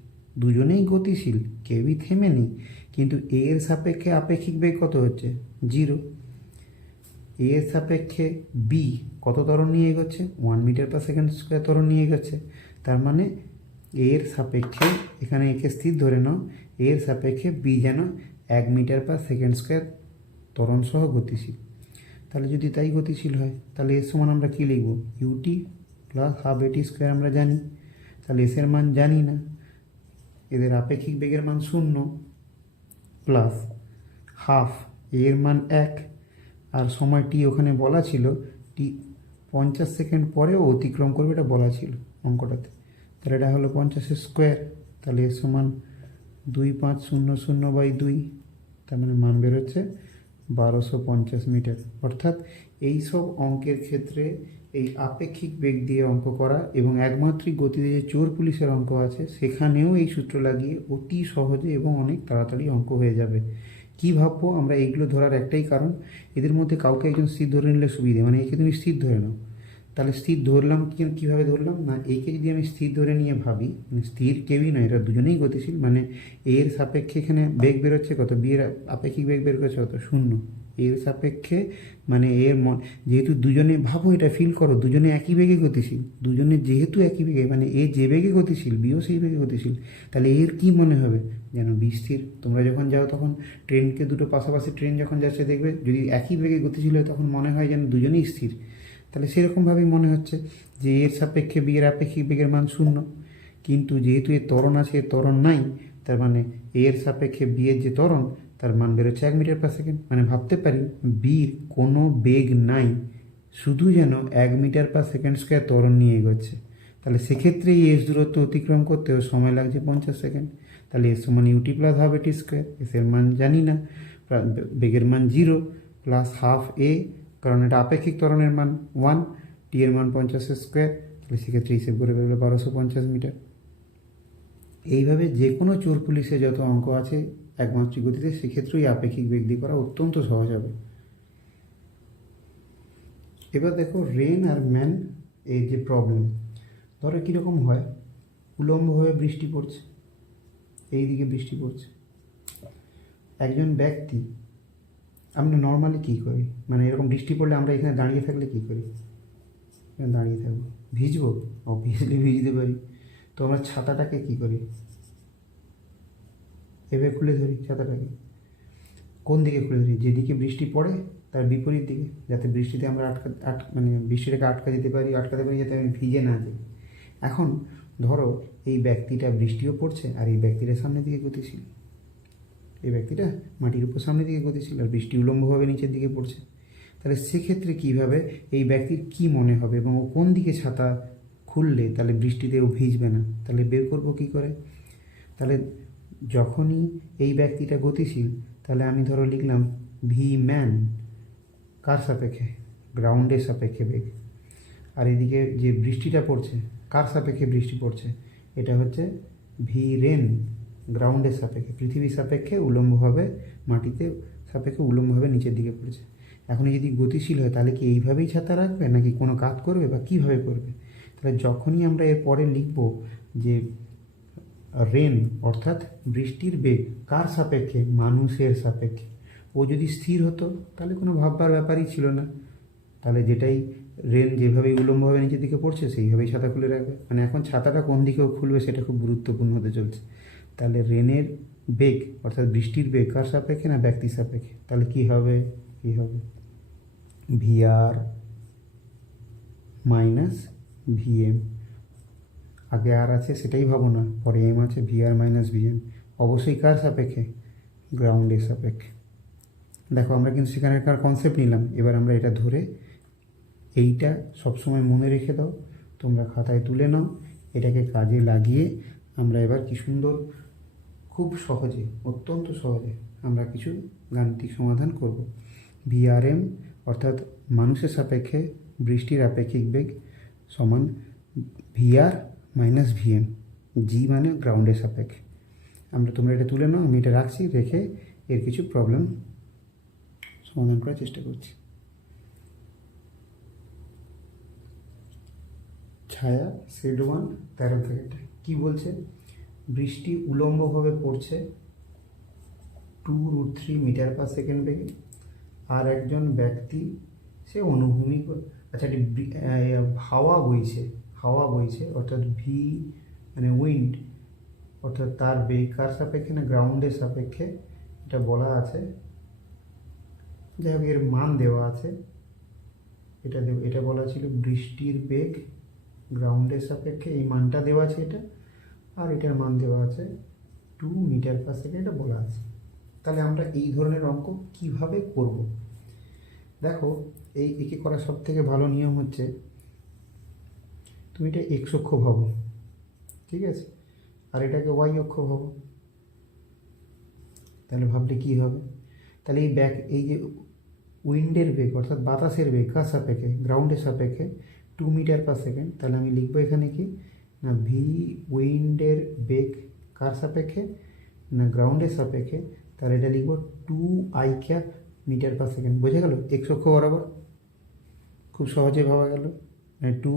দুজনেই গতিশীল, কেউই থেমে নেই, কিন্তু এর সাপেক্ষে আপেক্ষিক বেগ কত হচ্ছে 0। এর সাপেক্ষে বি কত ত্বরণ নিয়ে এগোচ্ছে 1 মিটার পার সেকেন্ড স্কোয়ার ত্বরণ নিয়ে এগোচ্ছে। তার মানে এর সাপেক্ষে, এখানে একে স্থির ধরে নাও, এর সাপেক্ষে বি যেন 1 মিটার পার সেকেন্ড স্কোয়ার ত্বরণ সহ গতিশীল। তাহলে যদি তাই গতিশীল হয় তাহলে এর সমান আমরা কী লিখব, ইউটি প্লাস হাফ এটি স্কোয়ার আমরা জানি। তাহলে এসের মান জানি না, এদের আপেক্ষিক বেগের মান 0 প্লাস হাফ এর মান 1, আর সময় টি ওখানে বলা ছিল টি 50 সেকেন্ড পরেও অতিক্রম করবে, এটা বলা ছিল অঙ্কটাতে। তাহলে এটা হলো 50 স্কোয়ার, তাহলে এর সমান 2500/2, তার মানে মান বেরোচ্ছে 1250 মিটার। অর্থাৎ এই সব অঙ্কের ক্ষেত্রে এই আপেক্ষিক বেগ দিয়ে অঙ্ক করা এবং একমাত্রিক গতিতে যে চোর পুলিশের অঙ্ক আছে সেখানেও এই সূত্র লাগিয়ে অতি সহজে এবং অনেক তাড়াতাড়ি অঙ্ক হয়ে যাবে। কী ভাববো আমরা এইগুলো ধরার একটাই কারণ, এদের মধ্যে কাউকে একজন স্থির ধরে নিলে সুবিধে, মানে একে তুমি স্থির ধরে নাও, তাহলে স্থির ধরলাম কীভাবে ধরলাম না, একে যদি আমি স্থির ধরে নিয়ে ভাবি, মানে স্থির কেউই নয়, এরা দুজনেই গতিশীল, মানে এর সাপেক্ষে এখানে বেগ বেরোচ্ছে কত, বি এর আপেক্ষিক বেগ বের করছে কত, 0। এর সাপেক্ষে মানে যেহেতু দুজনে, ভাবো এটা ফিল করো, দুজনে একই বেগে গতিশীল, দুজনে যেহেতু একই বেগে, মানে এ যে বেগে গতিশীল বিও সেই বেগে গতিশীল, তাহলে এর কি মনে হবে, যেন বি স্থির। তোমরা যখন যাও তখন ট্রেনকে, দুটো পাশাপাশি ট্রেন যখন যাচ্ছে দেখবে, যদি একই বেগে গতিশীল হয় তখন মনে হয় যেন দুজনেই স্থির। তাহলে সেরকমভাবেই মনে হচ্ছে যে এর সাপেক্ষে বি এর আপেক্ষিক বেগের মান 0, কিন্তু যেহেতু এর ত্বরণ আছে, এর ত্বরণ নাই, তার মানে এর সাপেক্ষে বি এর যে ত্বরণ, তার মান বেরোচ্ছে 1 মিটার পার সেকেন্ড। মানে ভাবতে পারি বির কোনো বেগ নাই, শুধু যেন 1 মিটার পার সেকেন্ড স্কোয়ার ত্বরণ নিয়ে এগোচ্ছে। তাহলে সেক্ষেত্রে এই এস দূরত্ব অতিক্রম করতেও সময় লাগছে 50 সেকেন্ড। তাহলে এস সমান ইউটি প্লাস হাফ এটি স্কোয়ার, এসের মান জানি না, বেগের মান 0 প্লাস হাফ এ, কারণ এটা আপেক্ষিক ত্বরণের মান 1, টি এর মান 50 স্কোয়ার, তাহলে সেক্ষেত্রে হিসেব করে বেরোলো 1250 মিটার। এইভাবে যে কোনো চোর পুলিশে যত অঙ্ক আছে একমাত্রিক গতিতে, সেক্ষেত্রেই আপেক্ষিক বেগ দিয়ে করা অত্যন্ত সহজ হবে। এবার দেখো রেন আর ম্যান এর যে প্রবলেম, ধরো কীরকম হয়, উলম্বভাবে বৃষ্টি পড়ছে, এই দিকে বৃষ্টি পড়ছে, একজন ব্যক্তি, আমরা নর্মালি কী করি, মানে এরকম বৃষ্টি পড়লে আমরা এখানে দাঁড়িয়ে থাকলে কী করি, দাঁড়িয়ে থাকবো, ভিজবো, অবভিয়াসলি ভিজতে পারি, তো আমরা ছাতাটাকে কী করি, এভাবে খুলে ধরি ছাতাটাকে। কোন দিকে খুলে ধরি, যেদিকে বৃষ্টি পড়ে তার বিপরীত দিকে, যাতে বৃষ্টিতে আমরা মানে বৃষ্টিটাকে আটকাতে পারি যাতে আমি ভিজে না যাই। এখন ধরো এই ব্যক্তিটা, বৃষ্টিও পড়ছে আর এই ব্যক্তিটা সামনের দিকে গতিশীল, এই ব্যক্তিটা মাটির উপর সামনের দিকে গতিশীল, আর বৃষ্টি উলম্বভাবে নিচের দিকে পড়ছে। তাহলে সেক্ষেত্রে কীভাবে এই ব্যক্তির কি মনে হবে, এবং ও কোন দিকে ছাতা খুললে তাহলে বৃষ্টিতে ও ভিজবে না, তাহলে বের করবো কী করে। তাহলে যখনই এই ব্যক্তিটা গতিশীল, তাহলে আমি ধরো লিখলাম ভি ম্যান, কার সাপেক্ষে, গ্রাউন্ডের সাপেক্ষে বেগ, আর এদিকে যে বৃষ্টিটা পড়ছে, কার সাপেক্ষে বৃষ্টি পড়ছে, এটা হচ্ছে ভি রেন, গ্রাউন্ডের সাপেক্ষে, পৃথিবীর সাপেক্ষে উলম্বভাবে, মাটিতে সাপেক্ষে উলম্বভাবে নিচের দিকে পড়ছে। এখন যদি গতিশীল হয় তাহলে কি এইভাবেই ছাতা রাখবে, নাকি কোনো কাজ করবে, বা কীভাবে করবে। তাহলে যখনই আমরা এর পরে লিখব যে রেন অর্থাৎ বৃষ্টির বেগ কার সাপেক্ষে, মানুষের সাপেক্ষে, ও যদি স্থির হতো তাহলে কোনো ভাববার ব্যাপারই ছিল না, তাহলে যেটাই রেন যেভাবে উলম্বভাবে নিচের দিকে পড়ছে সেইভাবেই ছাতা খুলে রাখবে। মানে এখন ছাতাটা কোন দিকেও খুলবে সেটা খুব গুরুত্বপূর্ণ হতে চলছে। তাহলে রেনের বেগ অর্থাৎ বৃষ্টির বেগ কার সাপেক্ষে, না ব্যক্তির সাপেক্ষে, তাহলে কী হবে ভিআর মাইনাস ভিএম, আগে আর আছে সেটাই ভাবো না, পরে এম আছে, ভিআর মাইনাস ভিএম, অবশ্যই কার সাপেক্ষে, গ্রাউন্ডের সাপেক্ষে। দেখো আমরা কিন্তু সেখানকার কনসেপ্ট নিলাম, এবার আমরা এটা ধরে, এইটা সবসময় মনে রেখে দাও, তোমরা খাতায় তুলে নাও, এটাকে কাজে লাগিয়ে আমরা এবার কি সুন্দর, খুব সহজে, অত্যন্ত সহজে আমরা কিছু গাণিতিক সমাধান করব। ভিআরএম অর্থাৎ মানুষের সাপেক্ষে বৃষ্টির আপেক্ষিক বেগ সমান ভিআর মাইনাস ভিএম, জি মানে গ্রাউন্ডের সাপেক্ষে। তোমরা এটা তুলে নাও, আমি এটা রাখছি, রেখে এর কিছু প্রবলেম সমাধান করার চেষ্টা করছি। ছায়া সেড 1 13 থেকে কি বলছে, বৃষ্টি উলম্বভাবে পড়ছে 2√3 মিটার পার সেকেন্ড বেগে, আর একজন ব্যক্তি সে অনুভূমিক, আচ্ছা হাওয়া বইছে অর্থাৎ ভি মানে উইন্ড, অর্থাৎ তার বেগ কার সাপেক্ষে, না গ্রাউন্ডের সাপেক্ষে, এটা বলা আছে, যাই হোক এর মান দেওয়া আছে, এটা বলা ছিল বৃষ্টির বেগ গ্রাউন্ডের সাপেক্ষে, এই মানটা দেওয়া আছে এটা, আর এটার মান দেওয়া আছে 2 মিটার পার সেকেন্ড, এটা বলা আছে। তাহলে আমরা এই ধরনের অঙ্ক কিভাবে করব, দেখো একে করার সব থেকে ভালো নিয়ম হচ্ছে, তুমি এটা এক্স অক্ষ ভাবো, ঠিক আছে, আর এটাকে ওয়াই অক্ষ ভাবো। তাহলে ভাবলে কি হবে, তাহলে এই যে উইন্ডের বেগ অর্থাৎ বাতাসের বেগ কার সাপেক্ষে, গ্রাউন্ডের সাপেক্ষে 2 মিটার পার সেকেন্ড, তাহলে আমি লিখবো এখানে কি, না ভি উইন্ডের বেগ কার সাপেক্ষে, না গ্রাউন্ডের সাপেক্ষে, তাহলে এটা লিখবো 2i মিটার পার সেকেন্ড। বোঝা গেল, এক্স অক্ষ বরাবর, খুব সহজে ভাবা গেল। মানে 2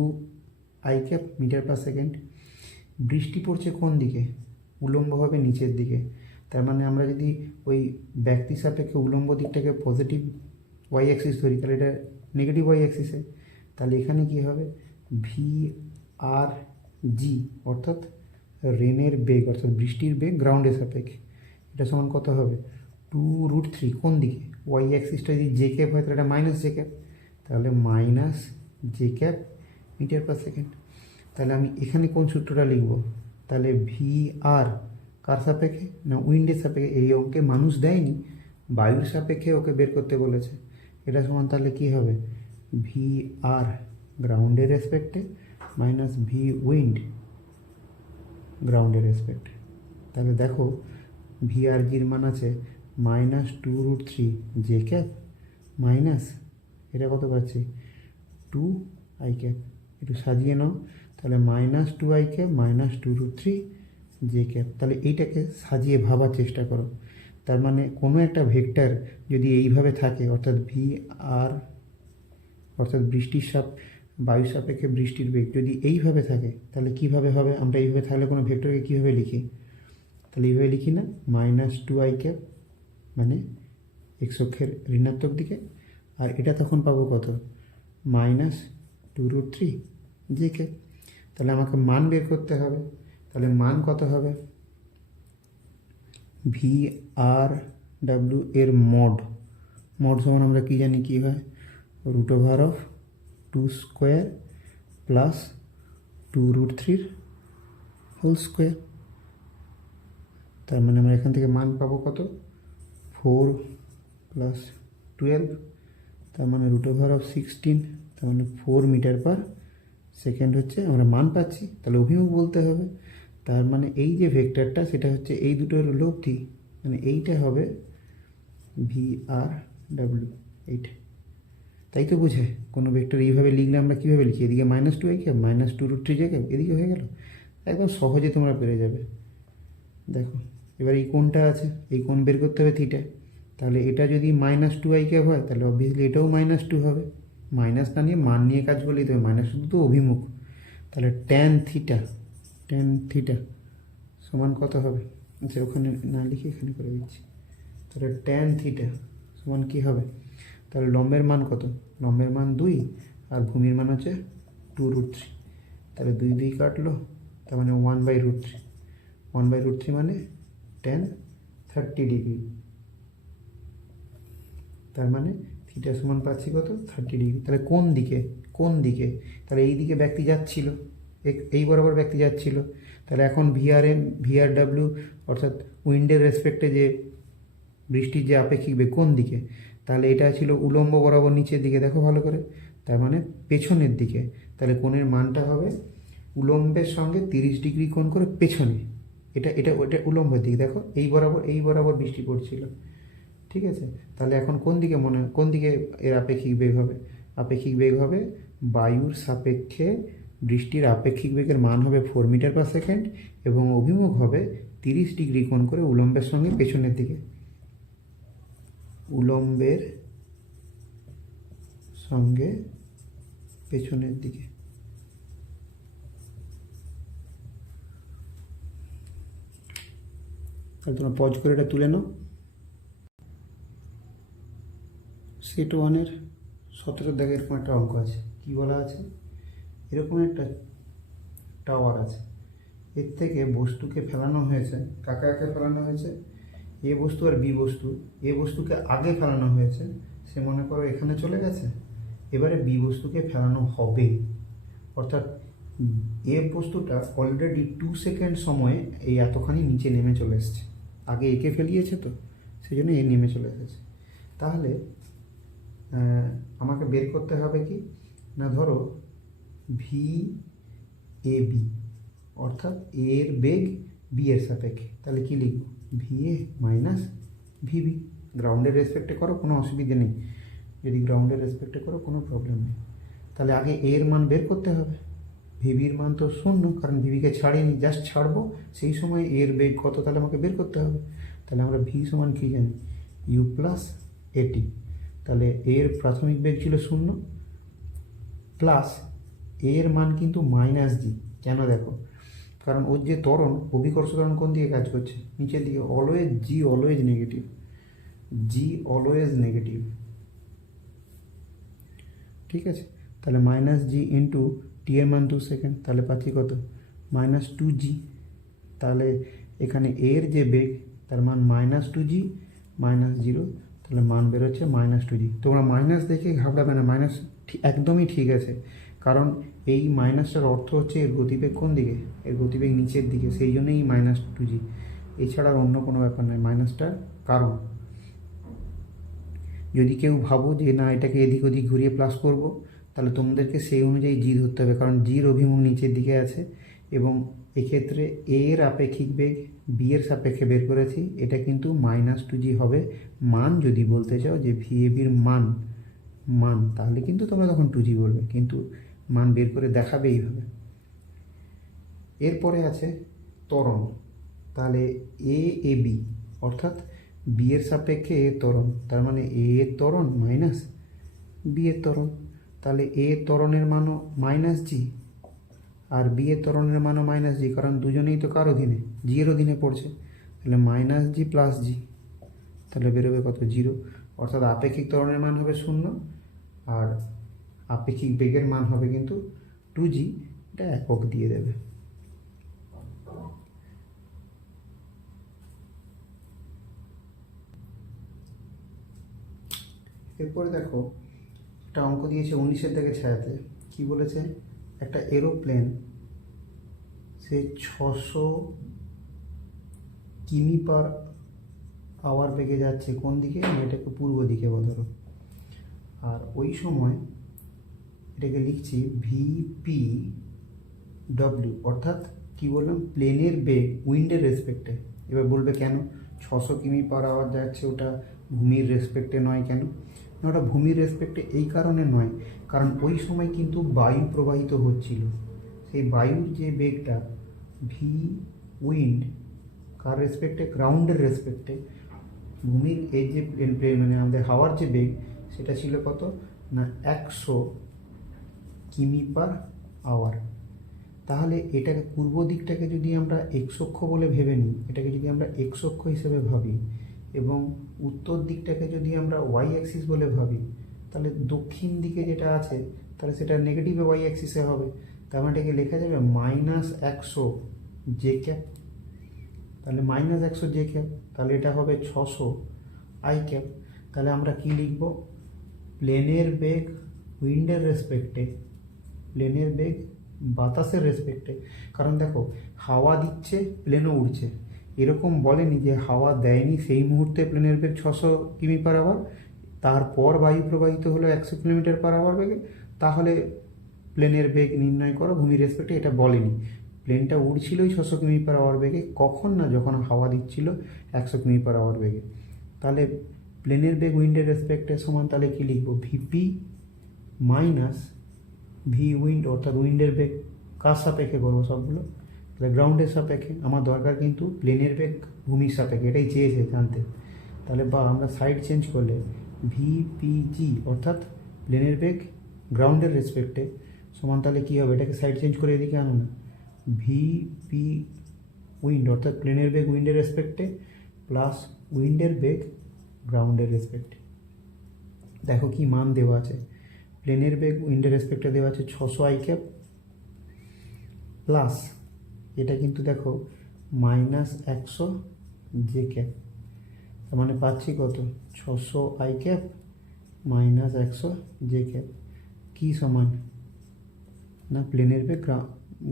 i cap metre per second. বৃষ্টি পড়ছে কোন দিকে? উলম্বভাবে নিচের দিকে। তার মানে আমরা যদি ওই ব্যক্তি সাপেক্ষে উলম্ব দিকটাকে পজিটিভ ওয়াই অ্যাক্সিস ধরি, তাহলে এটা নেগেটিভ ওয়াই অ্যাক্সিসে। তাহলে এখানে কি হবে? ভি আর জি অর্থাৎ রেনের বেগ অর্থাৎ বৃষ্টির বেগ গ্রাউন্ডের সাপেক্ষে, এটা সমান কত হবে? 2√3 কোন দিকে? ওয়াই অ্যাক্সিসটা যদি জে ক্যাপ হয় তাহলে এটা মাইনাস জে ক্যাপ, তাহলে minus J cap metre per second. তাহলে আমি এখানে কোন সূত্রটা লিখব? তাহলে ভি আর কার সাপেক্ষে? না উইন্ডের সাপেক্ষে। এই অঙ্কে মানুষ দেয়নি, বায়ুর সাপেক্ষে ওকে বের করতে বলেছে। এটা সমান তাহলে কী হবে? ভি আর গ্রাউন্ডের রেসপেক্টে মাইনাস ভি উইন্ড গ্রাউন্ডের রেসপেক্টে। তাহলে দেখো ভি আর জির মান আছে -2√3 জে ক্যাপ মাইনাস এটা কত পাচ্ছি? 2i cap. একটু সাজিয়ে নাও, তাহলে -2i ক্যাপ -2√3 জে ক্যাপ। তাহলে এইটাকে সাজিয়ে ভাবার চেষ্টা করো। তার মানে কোনো একটা ভেক্টর যদি এইভাবে থাকে অর্থাৎ ভি আর অর্থাৎ বায়ু সাপেক্ষে বৃষ্টির বেগ যদি এইভাবে থাকে তাহলে কিভাবে হবে? আমরা এইভাবে থাকলে কোনো ভেক্টরকে কীভাবে লিখি? তাহলে এইভাবে লিখি না, -2i ক্যাপ মানে এক্স অক্ষের ঋণাত্মক দিকে, আর এটা তখন পাবো কত? -2√3 জে ক্যাপ। তাহলে আমাকে মান বের করতে হবে। তাহলে মান কত হবে? ভি আর ডাব্লিউ এর মড সমান আমরা কী জানি কী হয়? √2² প্লাস 2√3 হোল স্কোয়ার। তার মানে আমরা এখান থেকে মান পাবো কত? 4 + 12, তার মানে √16, তার মানে 4 মিটার পার সেকেন্ড হচ্ছে আমরা মান পাচ্ছি। তাহলে অভিমুখ বলতে হবে। তার মানে এই যে ভেক্টরটা সেটা হচ্ছে এই দুটোর লব্ধি, মানে এইটা হবে ভি আর ডাব্লিউ, এইটা। তাই তো বুঝে কোনো ভেক্টর এইভাবে লিখলে আমরা কীভাবে লিখি? এদিকে -2i ক্যাপ -2√3 জে ক্যাপ, এদিকে হয়ে গেল। একদম সহজে তোমরা পেরে যাবে। দেখো এবার এই কোণটা আছে, এই কোণ বের করতে হবে থিটা। তাহলে এটা যদি -2i ক্যাপ হয় তাহলে অবভিয়াসলি এটাও -2 হবে। মাইনাস না নিয়ে মান নিয়ে কাজ করলেই তো মাইনাস, শুধু তো অভিমুখ। তাহলে ট্যান থিটা সমান কত হবে? আচ্ছা ওখানে না লিখে এখানে করে দিচ্ছি। তাহলে ট্যান থিটা সমান কী হবে? তাহলে লম্বের মান কত? লম্বের মান 2 আর ভূমির মান হচ্ছে 2√3। তাহলে 2 কাটলো, তার মানে 1/√3। 1/√3 মানে tan 30 ডিগ্রি। তার মানে থিটা সমান পাচ্ছি কত? 30 ডিগ্রি। তাহলে কোন দিকে? তাহলে এই দিকে ব্যক্তি যাচ্ছিল, এই বরাবর ব্যক্তি যাচ্ছিল। তাহলে এখন ভিআর ডাব্লিউ অর্থাৎ উইন্ডের রেসপেক্টে যে বৃষ্টির যে আপেক্ষিক বেগ কোন দিকে? তাহলে এটা ছিল উলম্ব বরাবর নিচের দিকে, দেখো ভালো করে, তার মানে পেছনের দিকে। তাহলে কোণের মানটা হবে উলম্বের সঙ্গে 30 ডিগ্রি কোণ করে পেছনে। ওটা উলম্বের দিকে, দেখো এই বরাবর বৃষ্টি পড়ছিল, ঠিক আছে। তাহলে এখন কোন দিকে এর আপেক্ষিক বেগ হবে? আপেক্ষিক বেগ হবে বায়ুর সাপেক্ষে বৃষ্টির আপেক্ষিক বেগের মান হবে 4 মিটার পার সেকেন্ড এবং অভিমুখ হবে 30 ডিগ্রি কোণ করে উলম্বের সঙ্গে পেছনের দিকে। উলম্বের সঙ্গে পেছনের দিকে। তাহলে তোমরা পজ করে এটা তুলে নাও। সেট 1-এর 17 দাগে এরকম একটা অঙ্ক আছে। কি বলা আছে? এরকম একটা টাওয়ার আছে, এর থেকে বস্তুকে ফেলানো হয়েছে। কাকে ফেলানো হয়েছে? এ বস্তু আর বি বস্তু। এ বস্তুকে আগে ফেলানো হয়েছে, সে মনে করো এখানে চলে গেছে। এবারে বি বস্তুকে ফেলানো হবে, অর্থাৎ এ বস্তুটা অলরেডি 2 সেকেন্ড সময়ে এই এতখানি নিচে নেমে চলে এসছে। আগে একে ফেলিয়েছে তো, সেই জন্য এ নেমে চলে এসেছে। তাহলে আমাকে বের করতে হবে কি না, ধরো ভি এ বি অর্থাৎ এর বেগ বি এর সাপেক্ষে। তাহলে কি লিখব? V A minus VB. গ্রাউন্ডের রেসপেক্টে করো, কোনো অসুবিধে নেই। যদি গ্রাউন্ডের রেসপেক্টে করো কোনো প্রবলেম নেই। তাহলে আগে এর মান বের করতে হবে। ভিবির মান তো 0, কারণ ভিবিকে ছাড়িনি, জাস্ট ছাড়বো, সেই সময় এর বেগ কত তাহলে আমাকে বের করতে হবে। তাহলে আমরা ভি সমান কী জানি? ইউ প্লাস এটি। তাহলে এর প্রাথমিক বেগ ছিল 0 প্লাস এ এর মান কিন্তু মাইনাস জি। কেন দেখো, কারণ ওর যে ত্বরণ, অভিকর্ষ ত্বরণ কোন দিকে কাজ করছে? নিচের দিকে। অলওয়েজ জি অলওয়েজ নেগেটিভ, জি অলওয়েজ নেগেটিভ। ঠিক আছে, তাহলে মাইনাস জি ইন্টু টি এর মান 2 সেকেন্ড, তাহলে পাচ্ছি কত? Minus 2g। তাহলে এখানে এর যে বেগ তার মান মাইনাস 2g মাইনাস 0, তাহলে মান বেরোচ্ছে মাইনাস 2g। তোমরা মাইনাস দেখে ঘাবড়াবে না, মাইনাস একদমই ঠিক আছে, কারণ এই মাইনাসটার অর্থ হচ্ছে এর গতিবেগ কোন দিকে? এর গতিবেগ নিচের দিকে, সেই জন্যই মাইনাস 2g, এছাড়া অন্য কোনো ব্যাপার নয় মাইনাসটার কারণ। যদি কেউ ভাবো যে না এটাকে এদিক ওদিক ঘুরিয়ে প্লাস করব, তাহলে তোমাদেরকে সেই অনুযায়ী জি ধরতে হবে, কারণ জির অভিমুখ নিচের দিকে আছে। এবং এক্ষেত্রে এ এর আপেক্ষিক বেগ বি এর সাপেক্ষে বের করেছি, এটা কিন্তু মাইনাস 2g হবে মান। যদি বলতে চাও যে ভিএবির মান তাহলে কিন্তু তোমরা তখন 2g বলবে, কিন্তু মান বের করে দেখাবে এইভাবে। এরপরে আছে ত্বরণ। তাহলে এ এ বি, অর্থাৎ বি এর সাপেক্ষে এ ত্বরণ, তার মানে এ এর ত্বরণ মাইনাস বি এর ত্বরণ। তাহলে এ ত্বরণের মানও মাইনাস জি, আর বি এর ত্বরণের মানও মাইনাস জি, কারণ দুজনেই তো কার অধীনে? জি এর অধীনে পড়ছে। তাহলে মাইনাস জি প্লাস জি, তাহলে বেরোবে কত? 0। অর্থাৎ আপেক্ষিক ত্বরণের মান হবে 0, আর আপেক্ষিক বেগের মান হবে কিন্তু 2g, এটা একক দিয়ে দেবে। এরপরে দেখো একটা অঙ্ক দিয়েছে 19-এর দিকে ছায়াতে। কি বলেছে? একটা এরোপ্লেন সে 600 কিমি পার আওয়ার বেগে যাচ্ছে কোন দিকে? এটাকে পূর্ব দিকে ধরো। আর ওই সময় এটাকে লিখছি ভিপি ডব্লিউ, অর্থাৎ কি বললাম? প্লেনের বেগ উইন্ডের রেসপেক্টে। এবার বলবে কেন 600 কিমি পার আওয়ার যাচ্ছে, ওটা ভূমির রেসপেক্টে নয় কেন? না, ওটা ভূমির রেসপেক্টে এই কারণে নয়, কারণ ওই সময় কিন্তু বায়ু প্রবাহিত হচ্ছিল। সেই বায়ুর যে বেগটা ভি উইন্ড, কার রেসপেক্টে? গ্রাউন্ডের রেসপেক্টে। ভূমির এই যে মানে আমাদের হাওয়ার যে বেগ, সেটা ছিল কত না 100 কিমি পার আওয়ার। তাহলে এটাকে পূর্ব দিকটাকে যদি আমরা এক্স অক্ষ বলে ভেবে নিই, এটাকে যদি আমরা এক্স অক্ষ হিসেবে ভাবি, এবং উত্তর দিকটাকে যদি আমরা ওয়াই অ্যাক্সিস বলে ভাবি, তাহলে দক্ষিণ দিকে যেটা আছে তাহলে সেটা নেগেটিভে ওয়াই অ্যাক্সিসে হবে। তার মানে এটাকে লেখা যাবে -100 জে ক্যাপ। তাহলে -100 জে ক্যাপ, তাহলে এটা হবে 600 আই ক্যাপ। তাহলে আমরা কি লিখব? প্লেনের বেগ উইন্ডের রেসপেক্টে, প্লেনের বেগ বাতাসের রেসপেক্টে। কারণ দেখো হাওয়া দিচ্ছে, প্লেনও উড়ছে। এরকম বলেনি যে হাওয়া দেয়নি সেই মুহূর্তে প্লেনের বেগ 600 কিমি পার আওয়ার, তারপর বায়ু প্রবাহিত হলো 100 কিলোমিটার পার আওয়ার বেগে, তাহলে প্লেনের বেগ নির্ণয় করো ভূমির রেসপেক্টে, এটা বলেনি। প্লেনটা উড়ছিলই 600 কিমি পার আওয়ার বেগে, কখন না যখন হাওয়া দিচ্ছিল 100 কিমি পার আওয়ার বেগে। তাহলে প্লেনের বেগ উইন্ডের রেসপেক্টে সমান, তাহলে কি লিখবো? ভিপি মাইনাস ভি উইন্ড, অর্থাৎ উইন্ডের বেগ কার সাপেক্ষে করবো সবগুলো? তাহলে গ্রাউন্ডের সাপেক্ষে। আমার দরকার কিন্তু প্লেনের বেগ ভূমির সাপেক্ষে, এটাই চেয়েছে জানতে। তাহলে বা আমরা সাইড চেঞ্জ করলে ভিপিজি, অর্থাৎ প্লেনের বেগ গ্রাউন্ডের রেসপেক্টে সমান, তাহলে কী হবে? এটাকে সাইড চেঞ্জ করে এদিকে আনো না, ভিপি উইন্ড, অর্থাৎ প্লেনের বেগ উইন্ডের রেসপেক্টে প্লাস উইন্ডের বেগ গ্রাউন্ডের রেসপেক্টে। দেখো কি মান দেওয়া আছে। প্লেনের বেগ উইন্ডের রেসপেক্টে দেওয়া আছে 600 আই ক্যাপ, প্লাস এটা কিন্তু দেখো -100 জে ক্যাপ। তার মানে পাচ্ছি কত? 600 আই ক্যাপ -100 জে ক্যাপ, কি সমান না প্লেনের বেগ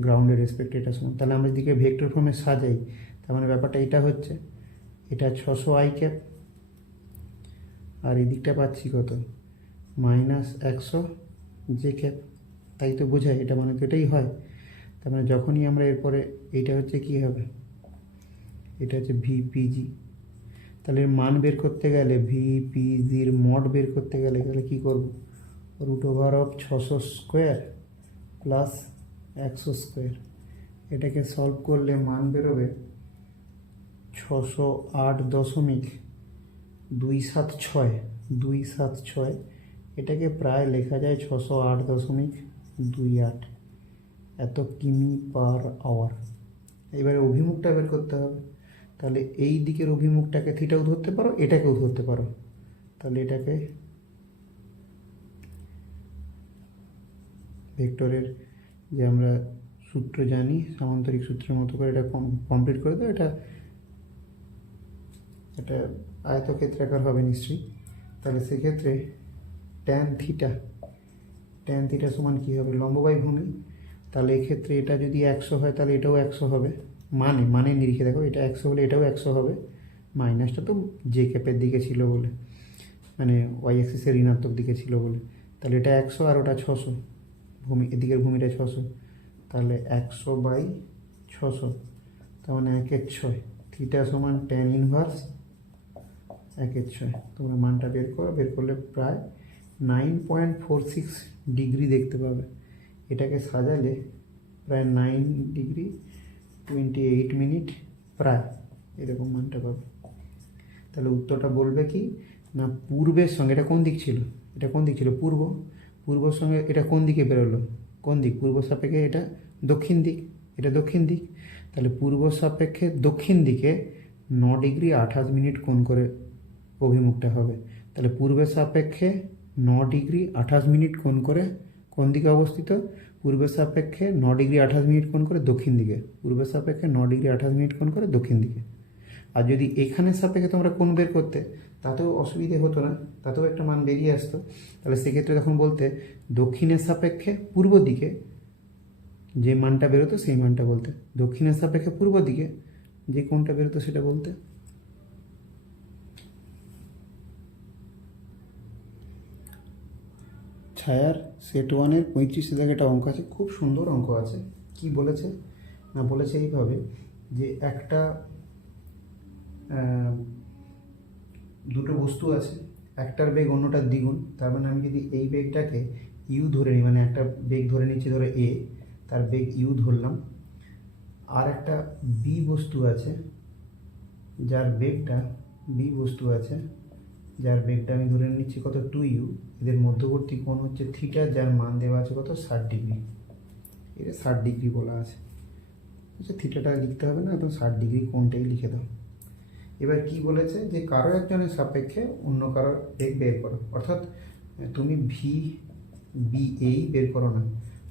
গ্রাউন্ডের রেসপেক্টে, এটা সমান। তাহলে আমরা এদিকে ভেক্টর ফর্মে সাজাই, তার মানে ব্যাপারটা এটা হচ্ছে, এটা 600 আই ক্যাপ, আর এদিকটা পাচ্ছি কত? -100 জে ক্যাপ। তাই তো বোঝায়, এটা মানে তো এটাই হয়। তার মানে যখনই আমরা এরপরে এইটা হচ্ছে কি হবে? এটা হচ্ছে ভিপিজি। তাহলে এর মান বের করতে গেলে, ভিপিজির মড বের করতে গেলে তাহলে কী করব? √600 স্কোয়ার প্লাস 100 স্কোয়ার। এটাকে সলভ করলে মান বেরোবে 608.276। এটাকে প্রায় লেখা যায় 608.28। এত কিমি পার আওয়ার। এবারে অভিমুখটা বের করতে হবে। তাহলে এই দিকের অভিমুখটাকে থিটাও ধরতে পারো, এটাকেও ধরতে পারো। তাহলে এটাকে ভেক্টরের যে আমরা সূত্র জানি সামান্তরিক সূত্রের মতো করে এটা কমপ্লিট করে দাও। এটা এটা আয়তক্ষেত্রাকার হবে নিশ্চয়ই। তাহলে সেক্ষেত্রে ট্যান থিটা সমান কী হবে, লম্ববাই ভূমি। তাহলে এক্ষেত্রে এটা যদি 100 হয় তাহলে এটাও 100 হবে। মানে নিরিখে দেখো, এটা 100 হলে এটাও 100 হবে। মাইনাসটা তো জে ক্যাপের দিকে ছিল বলে, মানে ওয়াই অ্যাক্সিসের ঋণাত্মক দিকে ছিল বলে। তাহলে এটা 100 আর ওটা 600, এদিকের ভূমিটা 600। তাহলে 100/600, তার মানে 1/6। থিটা সমান ট্যান ইনভার্স 1/6। তোমরা মানটা বের করো, বের করলে প্রায় 9.46 ডিগ্রি দেখতে পাবে। এটাকে সাজালে প্রায় 9 ডিগ্রি 28 মিনিট প্রায় এরকম মানটা পাবে। তাহলে উত্তরটা বলবে কি না, পূর্বের সঙ্গে এটা কোন দিক ছিল, পূর্বর সঙ্গে এটা কোন দিকে বেরোলো, কোন দিক, পূর্ব সাপেক্ষে এটা দক্ষিণ দিক, তাহলে পূর্ব সাপেক্ষে দক্ষিণ দিকে 9 ডিগ্রি 28 মিনিট কোণ করে অভিমুখটা হবে। তাহলে পূর্বের সাপেক্ষে 9 ডিগ্রি 28 মিনিট কোণ করে কোন দিকে অবস্থিত, পূর্বের সাপেক্ষে 9 ডিগ্রি 28 মিনিট কোণ করে দক্ষিণ দিকে, পূর্বের সাপেক্ষে 9 ডিগ্রি 28 মিনিট কোণ করে দক্ষিণ দিকে। আর যদি এখানের সাপেক্ষে তোমরা কোণ বের করতে, তাতেও অসুবিধে হতো না, তাতেও একটা মান বেরিয়ে আসতো। তাহলে সেক্ষেত্রে তখন বলতে দক্ষিণের সাপেক্ষে পূর্ব দিকে যে মানটা বেরোতো সেই মানটা বলতে, দক্ষিণের সাপেক্ষে পূর্ব দিকে যে কোণটা বেরোতো সেটা বলতে। ছায়ার সেট 1-এর 35 দাগে একটা অঙ্ক আছে, খুব সুন্দর অঙ্ক আছে। কি বলেছে না, বলেছে এইভাবে যে একটা দুটো বস্তু আছে, একটার বেগ অন্যটার দ্বিগুণ। তার মানে আমি যদি এই বেগটাকে ইউ ধরে নিই, মানে একটা বেগ ধরে নিচ্ছি, ধরে এ, তার বেগ ইউ ধরলাম। আর একটা বি বস্তু আছে যার বেগটা আমি ধরে নিচ্ছি কত 2u। এদের মধ্যবর্তী কোণ হচ্ছে থিটা, যার মান দেওয়া আছে কত 60 ডিগ্রি। এটা 60 ডিগ্রি বলা আছে। আচ্ছা, থিটাটা লিখতে হবে না, তো 60 ডিগ্রি কোণটাই লিখে দাও। এবার কি বলেছে যে কারো একজনের সাপেক্ষে অন্য কারোর বেগ বের করো। অর্থাৎ তুমি ভি বি এই বের করো না,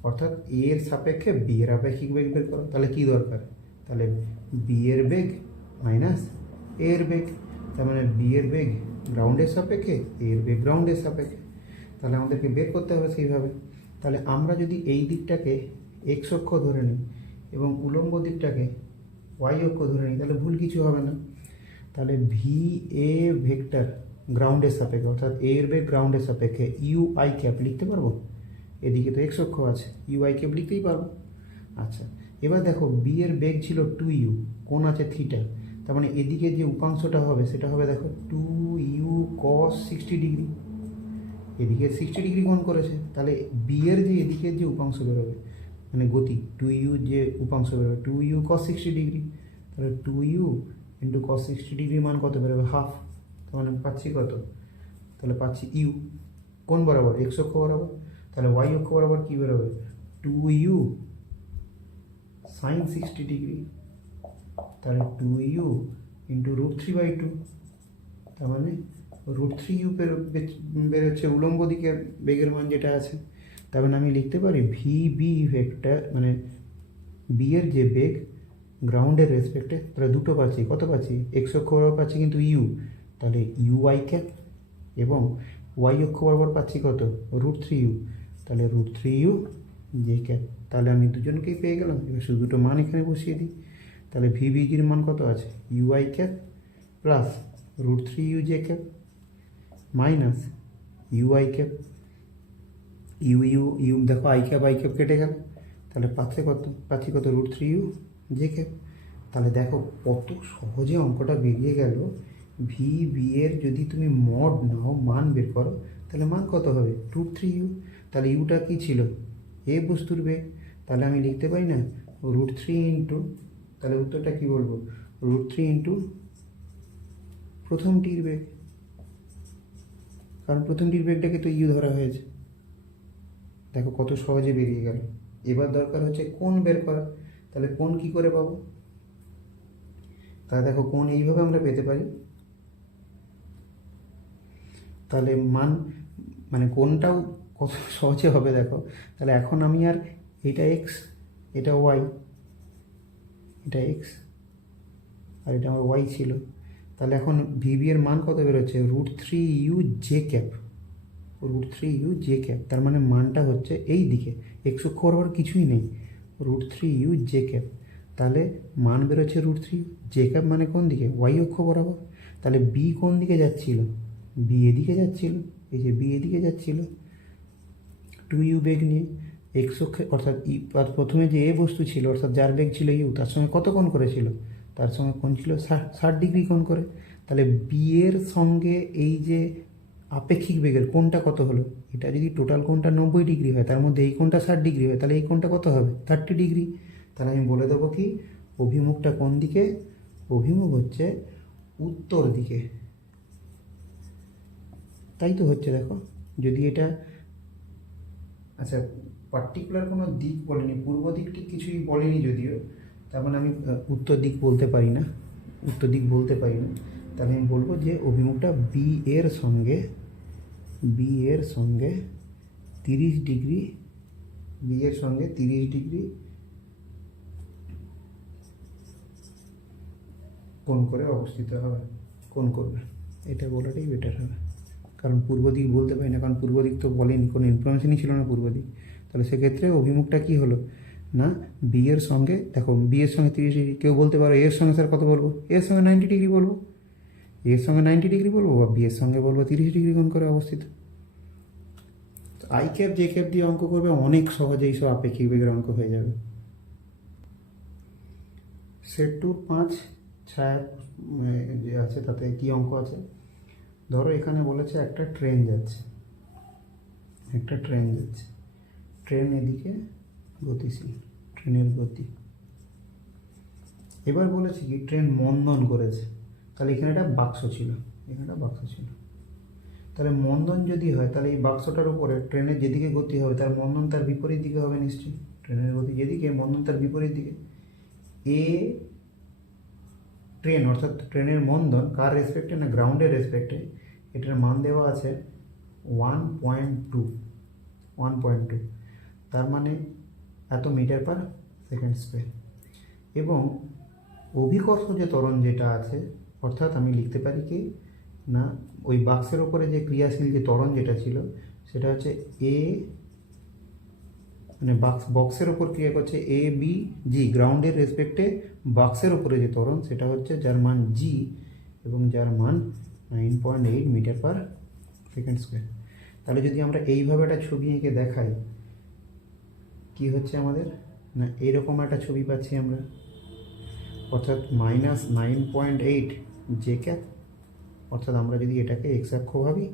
অর্থাৎ এ এর সাপেক্ষে বি এর আপেক্ষিক বেগ বের করো। তাহলে কি দরকার, তাহলে বি এর বেগ মাইনাস এ এর বেগ, তার মানে বি এর বেগ গ্রাউন্ডের সাপেক্ষে, এ এর বেগ গ্রাউন্ডের সাপেক্ষে। তাহলে আমাদেরকে বের করতে হবে সেইভাবে। তাহলে আমরা যদি এই দিকটাকে এক্স অক্ষ ধরে নিই এবং উলম্ব দিকটাকে ওয়াই অক্ষ ধরে নিই, তাহলে ভুল কিছু হবে না। তাহলে ভি এ ভেক্টর গ্রাউন্ডের সাপেক্ষে, অর্থাৎ এ এর বেগ গ্রাউন্ডের সাপেক্ষে ইউ আই ক্যাপ লিখতে পারবো। এদিকে তো এক্স অক্ষ আছে, ইউ আই ক্যাপ লিখতেই পারবো। আচ্ছা, এবার দেখো বি এর বেগ ছিল 2u, কোণ আছে থিটা, তার মানে এদিকে যে উপাংশটা হবে সেটা হবে দেখো 2u cos 60 ডিগ্রি। এদিকে 60 ডিগ্রি কোণ করেছে, তাহলে বি এর যে এদিকের যে উপাংশ বেরোবে, মানে গতি 2u যে উপাংশ বেরোবে 2u cos 60 ডিগ্রি, তাহলে 2u ইন্টু cos 60 ডিগ্রি মান কত বেরোবে, হাফ। তার মানে পাচ্ছি কত, তাহলে পাচ্ছি ইউ কোণ বরাবর, এক্স অক্ষ বরাবর। তাহলে ওয়াই অক্ষ বরাবর কী বেরোবে, 2u sin 60 ডিগ্রি, তাহলে 2u ইন্টু √3/2, তার মানে √3u বেরোচ্ছে উলম্ব দিকে বেগের মান যেটা আছে। তার মানে আমি লিখতে পারি ভি বি ভেক্টর, মানে বি এর যে বেগ গ্রাউন্ডের রেসপেক্টে, তাহলে দুটো পাচ্ছি, কত পাচ্ছি, এক্স অক্ষ বরাবর পাচ্ছি কিন্তু ইউ, তাহলে ইউ আই ক্যাপ, এবং ওয়াই অক্ষ বরাবর পাচ্ছি কত, √3u, তাহলে √3u জে ক্যাপ। তাহলে আমি দুজনকেই পেয়ে গেলাম। এবার শুধু দুটো মান এখানে বসিয়ে দিই। তাহলে ভিবিজির মান কত আছে, U I cap plus √3u J cap minus U I cap, U দেখো আই ক্যাপ কেটে গেল, তাহলে পাচ্ছি কত √3u জে ক্যাপ। তাহলে দেখো কত সহজে অঙ্কটা বেরিয়ে গেল। ভি বি এর যদি তুমি মড নাও, মান বের করো, তাহলে মান কত হবে, √3u। তাহলে ইউটা কী ছিল, এ বস্তুর বেগ, তাহলে আমি লিখতে পারি না √3 ইন্টু, তাহলে উত্তরটা কী বলবো, √3 ইন্টু প্রথমটির বেগ, কারণ প্রথমটির বেগটাকে তো ইউ ধরা হয়েছে। দেখো কত সহজে বেরিয়ে গেল। এবার দরকার হচ্ছে কোণ বের করা। তাহলে কোণ কী করে পাবো? তাহলে দেখো কোণ এইভাবে আমরা পেতে পারি। তাহলে মান মানে কোণটাও কত সহজে হবে দেখো। তাহলে এখন আমি আর এটা এক্স, এটা ওয়াই, এটা এক্স আর এটা আমার ওয়াই ছিল। তাহলে এখন ভিবি এর মান কত বেরোচ্ছে? √3u/j, √3u/j। তার মানে মানটা হচ্ছে এই দিকে, এক্স অক্ষ বরাবর কিছুই নেই, √3u/j। তাহলে মান বেরোচ্ছে √3, মানে কোন দিকে? ওয়াই অক্ষ বরাবর। তাহলে বি কোন দিকে যাচ্ছিল? বি এদিকে যাচ্ছিল, এই যে বি এদিকে যাচ্ছিল 2u বেগ নিয়ে। এক্স অক্ষে অর্থাৎ প্রথমে যে এ বস্তু ছিল অর্থাৎ যার বেগ ছিল ইউ, তার সঙ্গে কত কোণ করেছিল? তার সঙ্গে কোণ ছিল 60 ডিগ্রি কোণ করে। তাহলে বি এর সঙ্গে এই যে আপেক্ষিক বেগের কোণটা কত হলো? এটা যদি টোটাল কোণটা 90 ডিগ্রি হয়, তার মধ্যে এই কোণটা 60 ডিগ্রি হয়, তাহলে এই কোণটা কত হবে? 30 ডিগ্রি। তাহলে আমি বলে দেবো কি অভিমুখটা কোন দিকে? অভিমুখ হচ্ছে উত্তর দিকে। তাই তো হচ্ছে দেখো। যদি এটা আচ্ছা পার্টিকুলার কোনো দিক বলেনি, পূর্ব দিক ঠিক কিছুই বলেনি যদিও, তার মানে আমি উত্তর দিক বলতে পারি না, উত্তর দিক বলতে পারি না। তাহলে আমি বলবো যে অভিমুখটা বি এর সঙ্গে 30 ডিগ্রি, বি এর সঙ্গে 30 ডিগ্রি কোণ করে অবস্থিত হবে, কোণ করবে। এটা বলাটাই বেটার হবে, কারণ পূর্ব দিক বলতে পারি না, কারণ পূর্ব দিক তো বলেনি, কোনো ইনফরমেশনই ছিল না পূর্ব দিক। তাহলে সেক্ষেত্রে অভিমুখটা কী হলো না, বি এর সঙ্গে, দেখো বি এর সঙ্গে 30 ডিগ্রি, কেউ বলতে পারো এর সঙ্গে স্যার কত বলবো? এর সঙ্গে 90 ডিগ্রি বলবো, এর সঙ্গে 90 ডিগ্রি বলবো, বা বি এর সঙ্গে বলবো 30 ডিগ্রি কোণ করে অবস্থিত। i/j দিয়ে অঙ্ক করবে অনেক সহজে, এইসব আপেক্ষিক বেগের অঙ্ক হয়ে যাবে। সেট 2 5 ছায়া যে আছে তাতে কি অঙ্ক আছে? ধরো এখানে বলেছে একটা ট্রেন যাচ্ছে, ট্রেন এদিকে গতিশীল, ট্রেনের গতি। এবার বলেছে কি ট্রেন মন্দন করেছে। তাহলে এখানে একটা বাক্স ছিল, তাহলে মন্দন যদি হয় তাহলে এই বাক্সটার উপরে ট্রেনের যেদিকে গতি হবে তার মন্দন তার বিপরীত দিকে হবে নিশ্চয়ই। ট্রেনের গতি যেদিকে, মন্দন তার বিপরীত দিকে। এ ট্রেন অর্থাৎ ট্রেনের মন্দন কার রেসপেক্টে? না গ্রাউন্ডের রেসপেক্টে। এটার মান দেওয়া আছে 1.2, তার মানে এত মিটার/সেকেন্ড²। এবং অভিকর্ষ যে ত্বরণ যেটা আছে, অর্থাৎ আমি লিখতে পারি কি না ওই বাক্সের ওপরে যে ক্রিয়াশীল যে ত্বরণ যেটা ছিল সেটা হচ্ছে এ, মানে বক্সের ওপর ক্রিয়া করছে এ বি জি, গ্রাউন্ডের রেসপেক্টে বাক্সের ওপরে যে ত্বরণ সেটা হচ্ছে যার মান জি এবং যার মান 9.8 মিটার/সেকেন্ড²। তাহলে যদি আমরা এইভাবে একটা ছবি এঁকে দেখাই কি হচ্ছে আমাদের, না এইরকম একটা ছবি পাচ্ছি আমরা, অর্থাৎ -9.8 j, অর্থাৎ আমরা যদি এটাকে এক্স অক্ষ ভাবি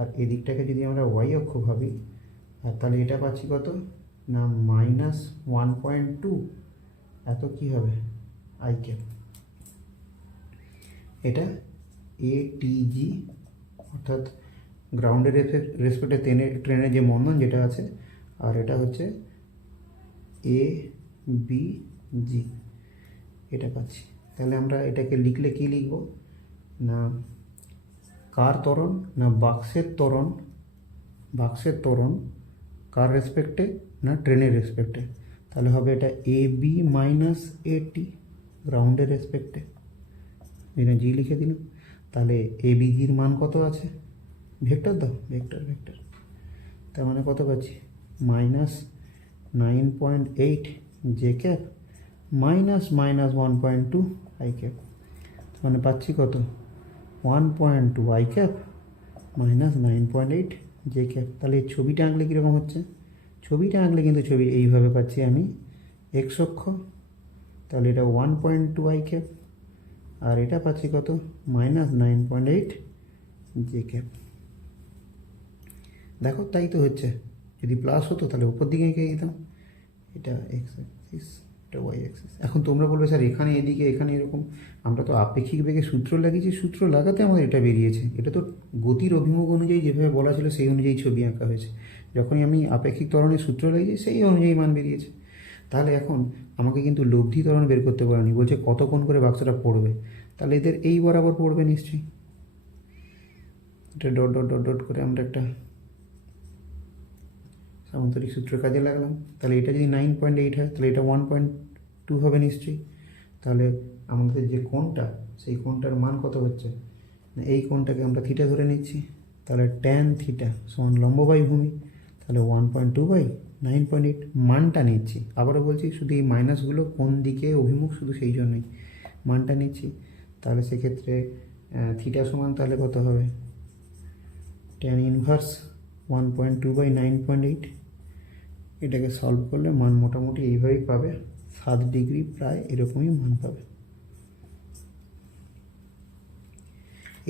আর এদিকটাকে যদি আমরা ওয়াই অক্ষ ভাবি, আর তাহলে এটা পাচ্ছি কত না -1.2, এত কি হবে i। এটা ATG, অর্থাৎ গ্রাউন্ডের রেসপেক্টে ট্রেনের যে মন্দন যেটা আছে, আর এটা হচ্ছে ABG, এটা পাচ্ছি। তাহলে আমরা এটাকে লিখলে কি লিখব না কার ত্বরণ, না বাক্সের ত্বরণ কার রেসপেক্টে? না ট্রেনের রেসপেক্টে। তাহলে হবে এটা AB - AT গ্রাউন্ডের রেসপেক্টে, এখানে জি লিখে দিলাম। তাহলে ABGর মান কত আছে? ভেক্টর দাও, ভেক্টর। তার মানে কত পাচ্ছি? -9.8 j -1.2 i। মানে পাচ্ছি কত? 1.2 i -9.8 j। তাহলে এই ছবিটা আঁকলে কীরকম হচ্ছে? ছবিটা আঁকলে কিন্তু ছবি এইভাবে পাচ্ছি আমি এক্স অক্ষ, তাহলে এটা 1.2 i, আর এটা পাচ্ছি কত? -9.8 j। দেখো তাই তো হচ্ছে। যদি প্লাস হতো তাহলে উপর দিকে এঁকে দিতাম, এটা এক্স অ্যাক্সিস এটা ওয়াই অ্যাক্সিস। এখন তোমরা বলবে স্যার এখানে এদিকে এখানে এরকম, আমরা তো আপেক্ষিক বেগে সূত্র লাগিয়েছি, সূত্র লাগাতে আমাদের এটা বেরিয়েছে। এটা তো গতির অভিমুখ অনুযায়ী যেভাবে বলা ছিল সেই অনুযায়ী ছবি আঁকা হয়েছে। যখনই আমি আপেক্ষিক ত্বরণের সূত্র লাগিয়েছি সেই অনুযায়ী মান বেরিয়েছে। তাহলে এখন আমাকে কিন্তু লব্ধি ত্বরণ বের করতে পারেনি, বলছে কত কোণ করে বাক্সটা পড়বে। তাহলে এদের এই বরাবর পড়বে নিশ্চয়ই। এটা ডট ডট ডট ডট করে আমরা একটা সামান্তরিক সূত্র কাজে লাগলাম। তাহলে এটা যদি 9.8 হয় তাহলে এটা 1.2 হবে নিশ্চয়ই। তাহলে আমাদের যে কোণটা সেই কোণটার মান কত হচ্ছে, এই কোণটাকে আমরা থিটা ধরে নিচ্ছি। তাহলে ট্যান থিটা সমান লম্ব বাই ভূমি, তাহলে 1.2/9.8 মানটা নিচ্ছি। আবারও বলছি, শুধু এই মাইনাসগুলো কোন দিকে অভিমুখ শুধু সেই জন্যই মানটা নিচ্ছি। তাহলে সেক্ষেত্রে থিটা সমান তাহলে কত হবে, ট্যান ইনভার্স 1.2/9.8। এটাকে সলভ করলে মান মোটামুটি এইভাবেই পাবে, 7 ডিগ্রি প্রায় এরকমই মান পাবে।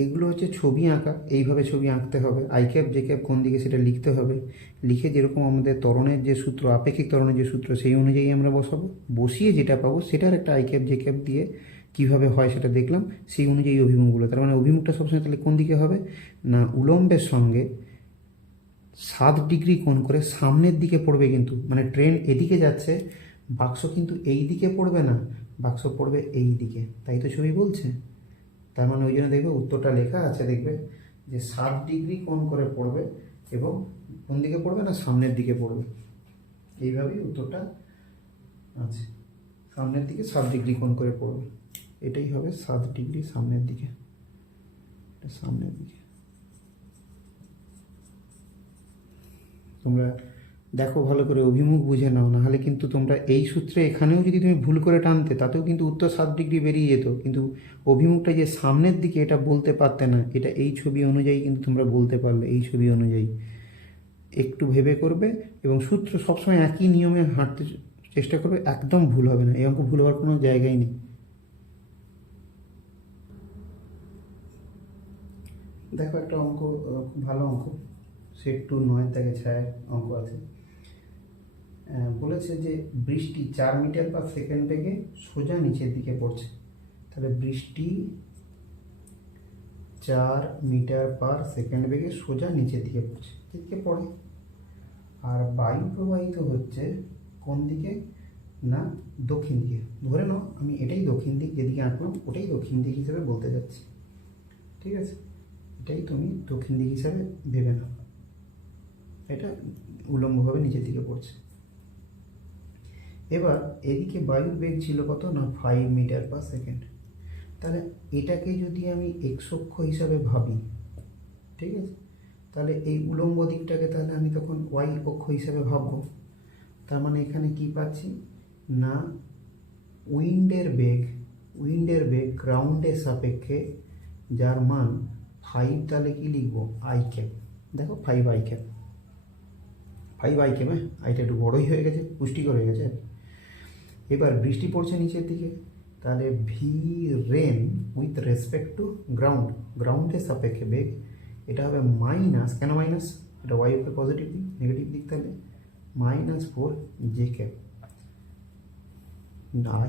এগুলো হচ্ছে ছবি আঁকা, এইভাবে ছবি আঁকতে হবে। আই ক্যাপ জে ক্যাপ কোন দিকে সেটা লিখতে হবে, লিখে যেরকম আমাদের ত্বরণের যে সূত্র, আপেক্ষিক ত্বরণের যে সূত্র সেই অনুযায়ী আমরা বসাবো, বসিয়ে যেটা পাবো সেটার একটা আই ক্যাপ জে ক্যাপ দিয়ে কীভাবে হয় সেটা দেখলাম, সেই অনুযায়ী অভিমুখগুলো। তার মানে অভিমুখটা সবসময় তাহলে কোন দিকে হবে না, উলম্বের সঙ্গে 7 ডিগ্রি কোণ করে সামনের দিকে পড়বে। কিন্তু মানে ট্রেন এদিকে যাচ্ছে, বাক্স কিন্তু এই দিকে পড়বে না, বাক্স পড়বে এই দিকে, তাই তো ছবি বলছে। তার মানে ওই জন্য দেখবে উত্তরটা লেখা আছে, দেখবে যে 7 ডিগ্রি কোণ করে পড়বে এবং কোন দিকে পড়বে না, সামনের দিকে পড়বে। এইভাবেই উত্তরটা আছে, সামনের দিকে 7 ডিগ্রি কোণ করে পড়বে। এটাই হবে 7 ডিগ্রি সামনের দিকে, সামনের দিকে। তোমরা দেখো ভালো করে, অভিমুখ বুঝে নাও, নাহলে কিন্তু তোমরা এই সূত্রে এখানেও যদি তুমি ভুল করে টানতে তাতেও কিন্তু উত্তর 7 ডিগ্রি বেরিয়ে যেত, কিন্তু অভিমুখটা যে সামনের দিকে এটা বলতে পারতে না। এটা এই ছবি অনুযায়ী কিন্তু তোমরা বলতে পারলে, এই ছবি অনুযায়ী। একটু ভেবে করবে এবং সূত্র সবসময় একই নিয়মে হাঁটতে চেষ্টা করবে, একদম ভুল হবে না। এই অঙ্ক ভুল হওয়ার কোনো জায়গাই নেই। দেখো একটা অঙ্ক, খুব ভালো অঙ্ক, সেট 2 9 থেকে 6 অঙ্ক আছে। বলেছে যে বৃষ্টি 4 মিটার পার সেকেন্ড বেগে সোজা নিচের দিকে পড়ছে। তাহলে বৃষ্টি 4 মিটার পার সেকেন্ড বেগে সোজা নিচের দিকে পড়ছে, দিকে পড়ে। আর বায়ু প্রবাহিত হচ্ছে কোন দিকে না, দক্ষিণ দিকে। ধরে নাও আমি এটাই দক্ষিণ দিক, যেদিকে আঁকলাম ওটাই দক্ষিণ দিক হিসেবে বলতে যাচ্ছি, ঠিক আছে? এটাই তুমি দক্ষিণ দিক হিসাবে ভেবে নাও, এটা উলম্বভাবে নিচের দিকে পড়ছে। এবার এদিকে বায়ুর বেগ ছিল কত না, 5 মিটার পার সেকেন্ড। তাহলে এটাকে যদি আমি এক্স অক্ষ হিসাবে ভাবি, ঠিক আছে, তাহলে এই উলম্ব দিকটাকে তাহলে আমি তখন ওয়াই অক্ষ হিসাবে ভাববো। তার মানে এখানে কি পাচ্ছি না, উইন্ডের বেগ গ্রাউন্ডের সাপেক্ষে যার মান 5, তাহলে কি লিখবো, আই ক্যাপ। দেখো 5 আই ক্যাপ, 5 আই ক্যাপ, হ্যাঁ আইটা একটু বড়োই হয়ে গেছে, পুষ্টিকর হয়ে গেছে। এবার বৃষ্টি পড়ছে নিচের দিকে, তাহলে V rain with respect to গ্রাউন্ডের সাপেক্ষে বেগ, এটা হবে মাইনাস, কেন মাইনাস, এটা ওয়াই অক্ষের পজিটিভ দিক, নেগেটিভ দিক, তাহলে -4 জে ক্যাপ।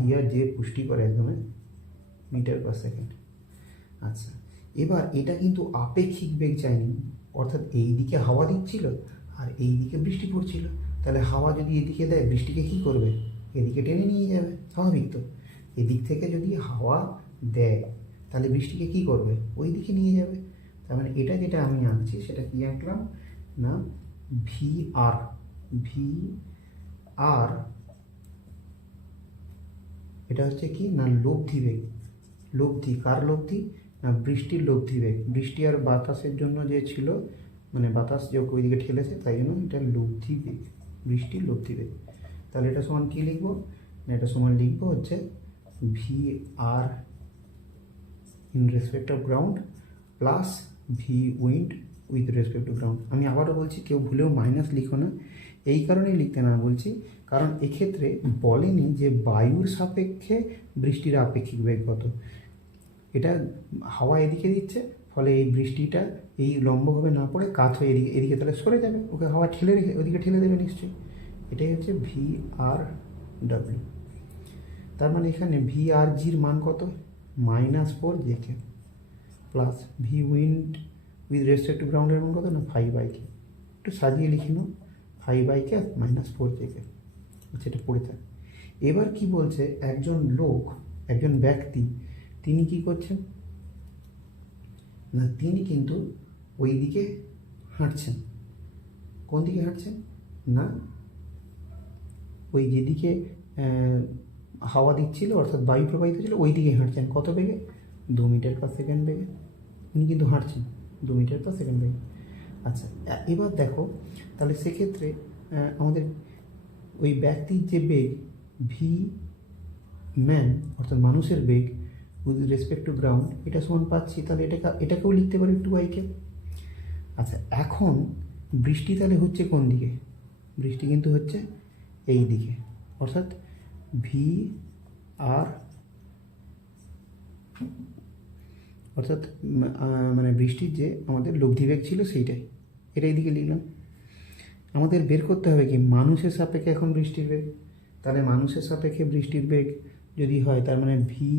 ইয়ার যে পুষ্টি করে একদম মিটার পার সেকেন্ড। আচ্ছা, এবার এটা কিন্তু আপেক্ষিক বেগ চাইনি, অর্থাৎ এই দিকে হাওয়া দিচ্ছিল আর এই দিকে বৃষ্টি পড়ছিল। তাহলে হাওয়া যদি এদিকে দেয়, বৃষ্টিকে কী করবে, এদিকে টেনে নিয়ে যাবে, স্বাভাবিক তো। এদিক থেকে যদি হাওয়া দেয় তাহলে বৃষ্টিকে কী করবে, ওই দিকে নিয়ে যাবে। তার মানে এটা যেটা আমি আঁকছি সেটা কি আঁকলাম না, ভি আর এটা হচ্ছে কি না, লব্ধি বেগ। লব্ধি কার লব্ধি না, বৃষ্টির লব্ধি বেগ। বৃষ্টি আর বাতাসের জন্য যে ছিল, মানে বাতাস যে ওইদিকে ঠেলেছে, তাই জন্য এটা লব্ধি বেগ, বৃষ্টির লব্ধি বেগ। তাহলে এটা সমান কী লিখবো না, এটা সমান লিখবো হচ্ছে V R in respect of ground plus V wind with respect to ground. আমি আবারও বলছি, কেউ ভুলেও মাইনাস লিখো না। এই কারণেই লিখতে না বলছি, কারণ এক্ষেত্রে বলেনি যে বায়ুর সাপেক্ষে বৃষ্টির আপেক্ষিক বেগ কত। এটা হাওয়া এদিকে দিচ্ছে, ফলে এই বৃষ্টিটা এই লম্বভাবে না পড়ে কাত হয়ে এদিকে তাহলে সরে যাবে, ওকে হাওয়া ঠেলে রেখে ওদিকে ঠেলে দেবে নিশ্চয়ই। এটাই হচ্ছে ভি আর ডাব্লিউ। তার মানে এখানে ভি আর জির মান কত, -4 J K, plus V wind with respect to গ্রাউন্ডের মান কত না 5 কে, একটু সাজিয়ে লিখে নাও 5 -4 জেকে। আচ্ছা, এটা পড়ে থাক। এবার কি বলছে, একজন লোক, একজন ব্যক্তি, তিনি কি করছেন না, তিনি কিন্তু ওই দিকে হাঁটছেন। কোন দিকে হাঁটছেন না, ওই যেদিকে হাওয়া দিচ্ছিল অর্থাৎ বায়ু প্রবাহিত ছিল ওই দিকে হাঁটছেন। কত বেগে, 2 মিটার পার সেকেন্ড বেগে উনি কিন্তু হাঁটছেন, 2 মিটার পার সেকেন্ড বেগে। আচ্ছা, এবার দেখো তাহলে সেক্ষেত্রে আমাদের ওই ব্যক্তির যে বেগ ভি ম্যান অর্থাৎ মানুষের বেগ উইথ রেসপেক্ট টু গ্রাউন্ড, এটা সমান পাচ্ছি, তাহলে এটাকেও লিখতে পারি 2i। আচ্ছা, এখন বৃষ্টি তাহলে হচ্ছে কোন দিকে, বৃষ্টি কিন্তু হচ্ছে এই দিকে, অর্থাৎ ভি আর অর্থাৎ মানে বৃষ্টির যে আমাদের লব্ধি বেগ ছিল সেইটাই, এটা এইদিকে লিখলাম। আমাদের বের করতে হবে কি মানুষের সাপেক্ষে এখন বৃষ্টির বেগ, তাহলে মানুষের সাপেক্ষে বৃষ্টির বেগ যদি হয় তার মানে ভি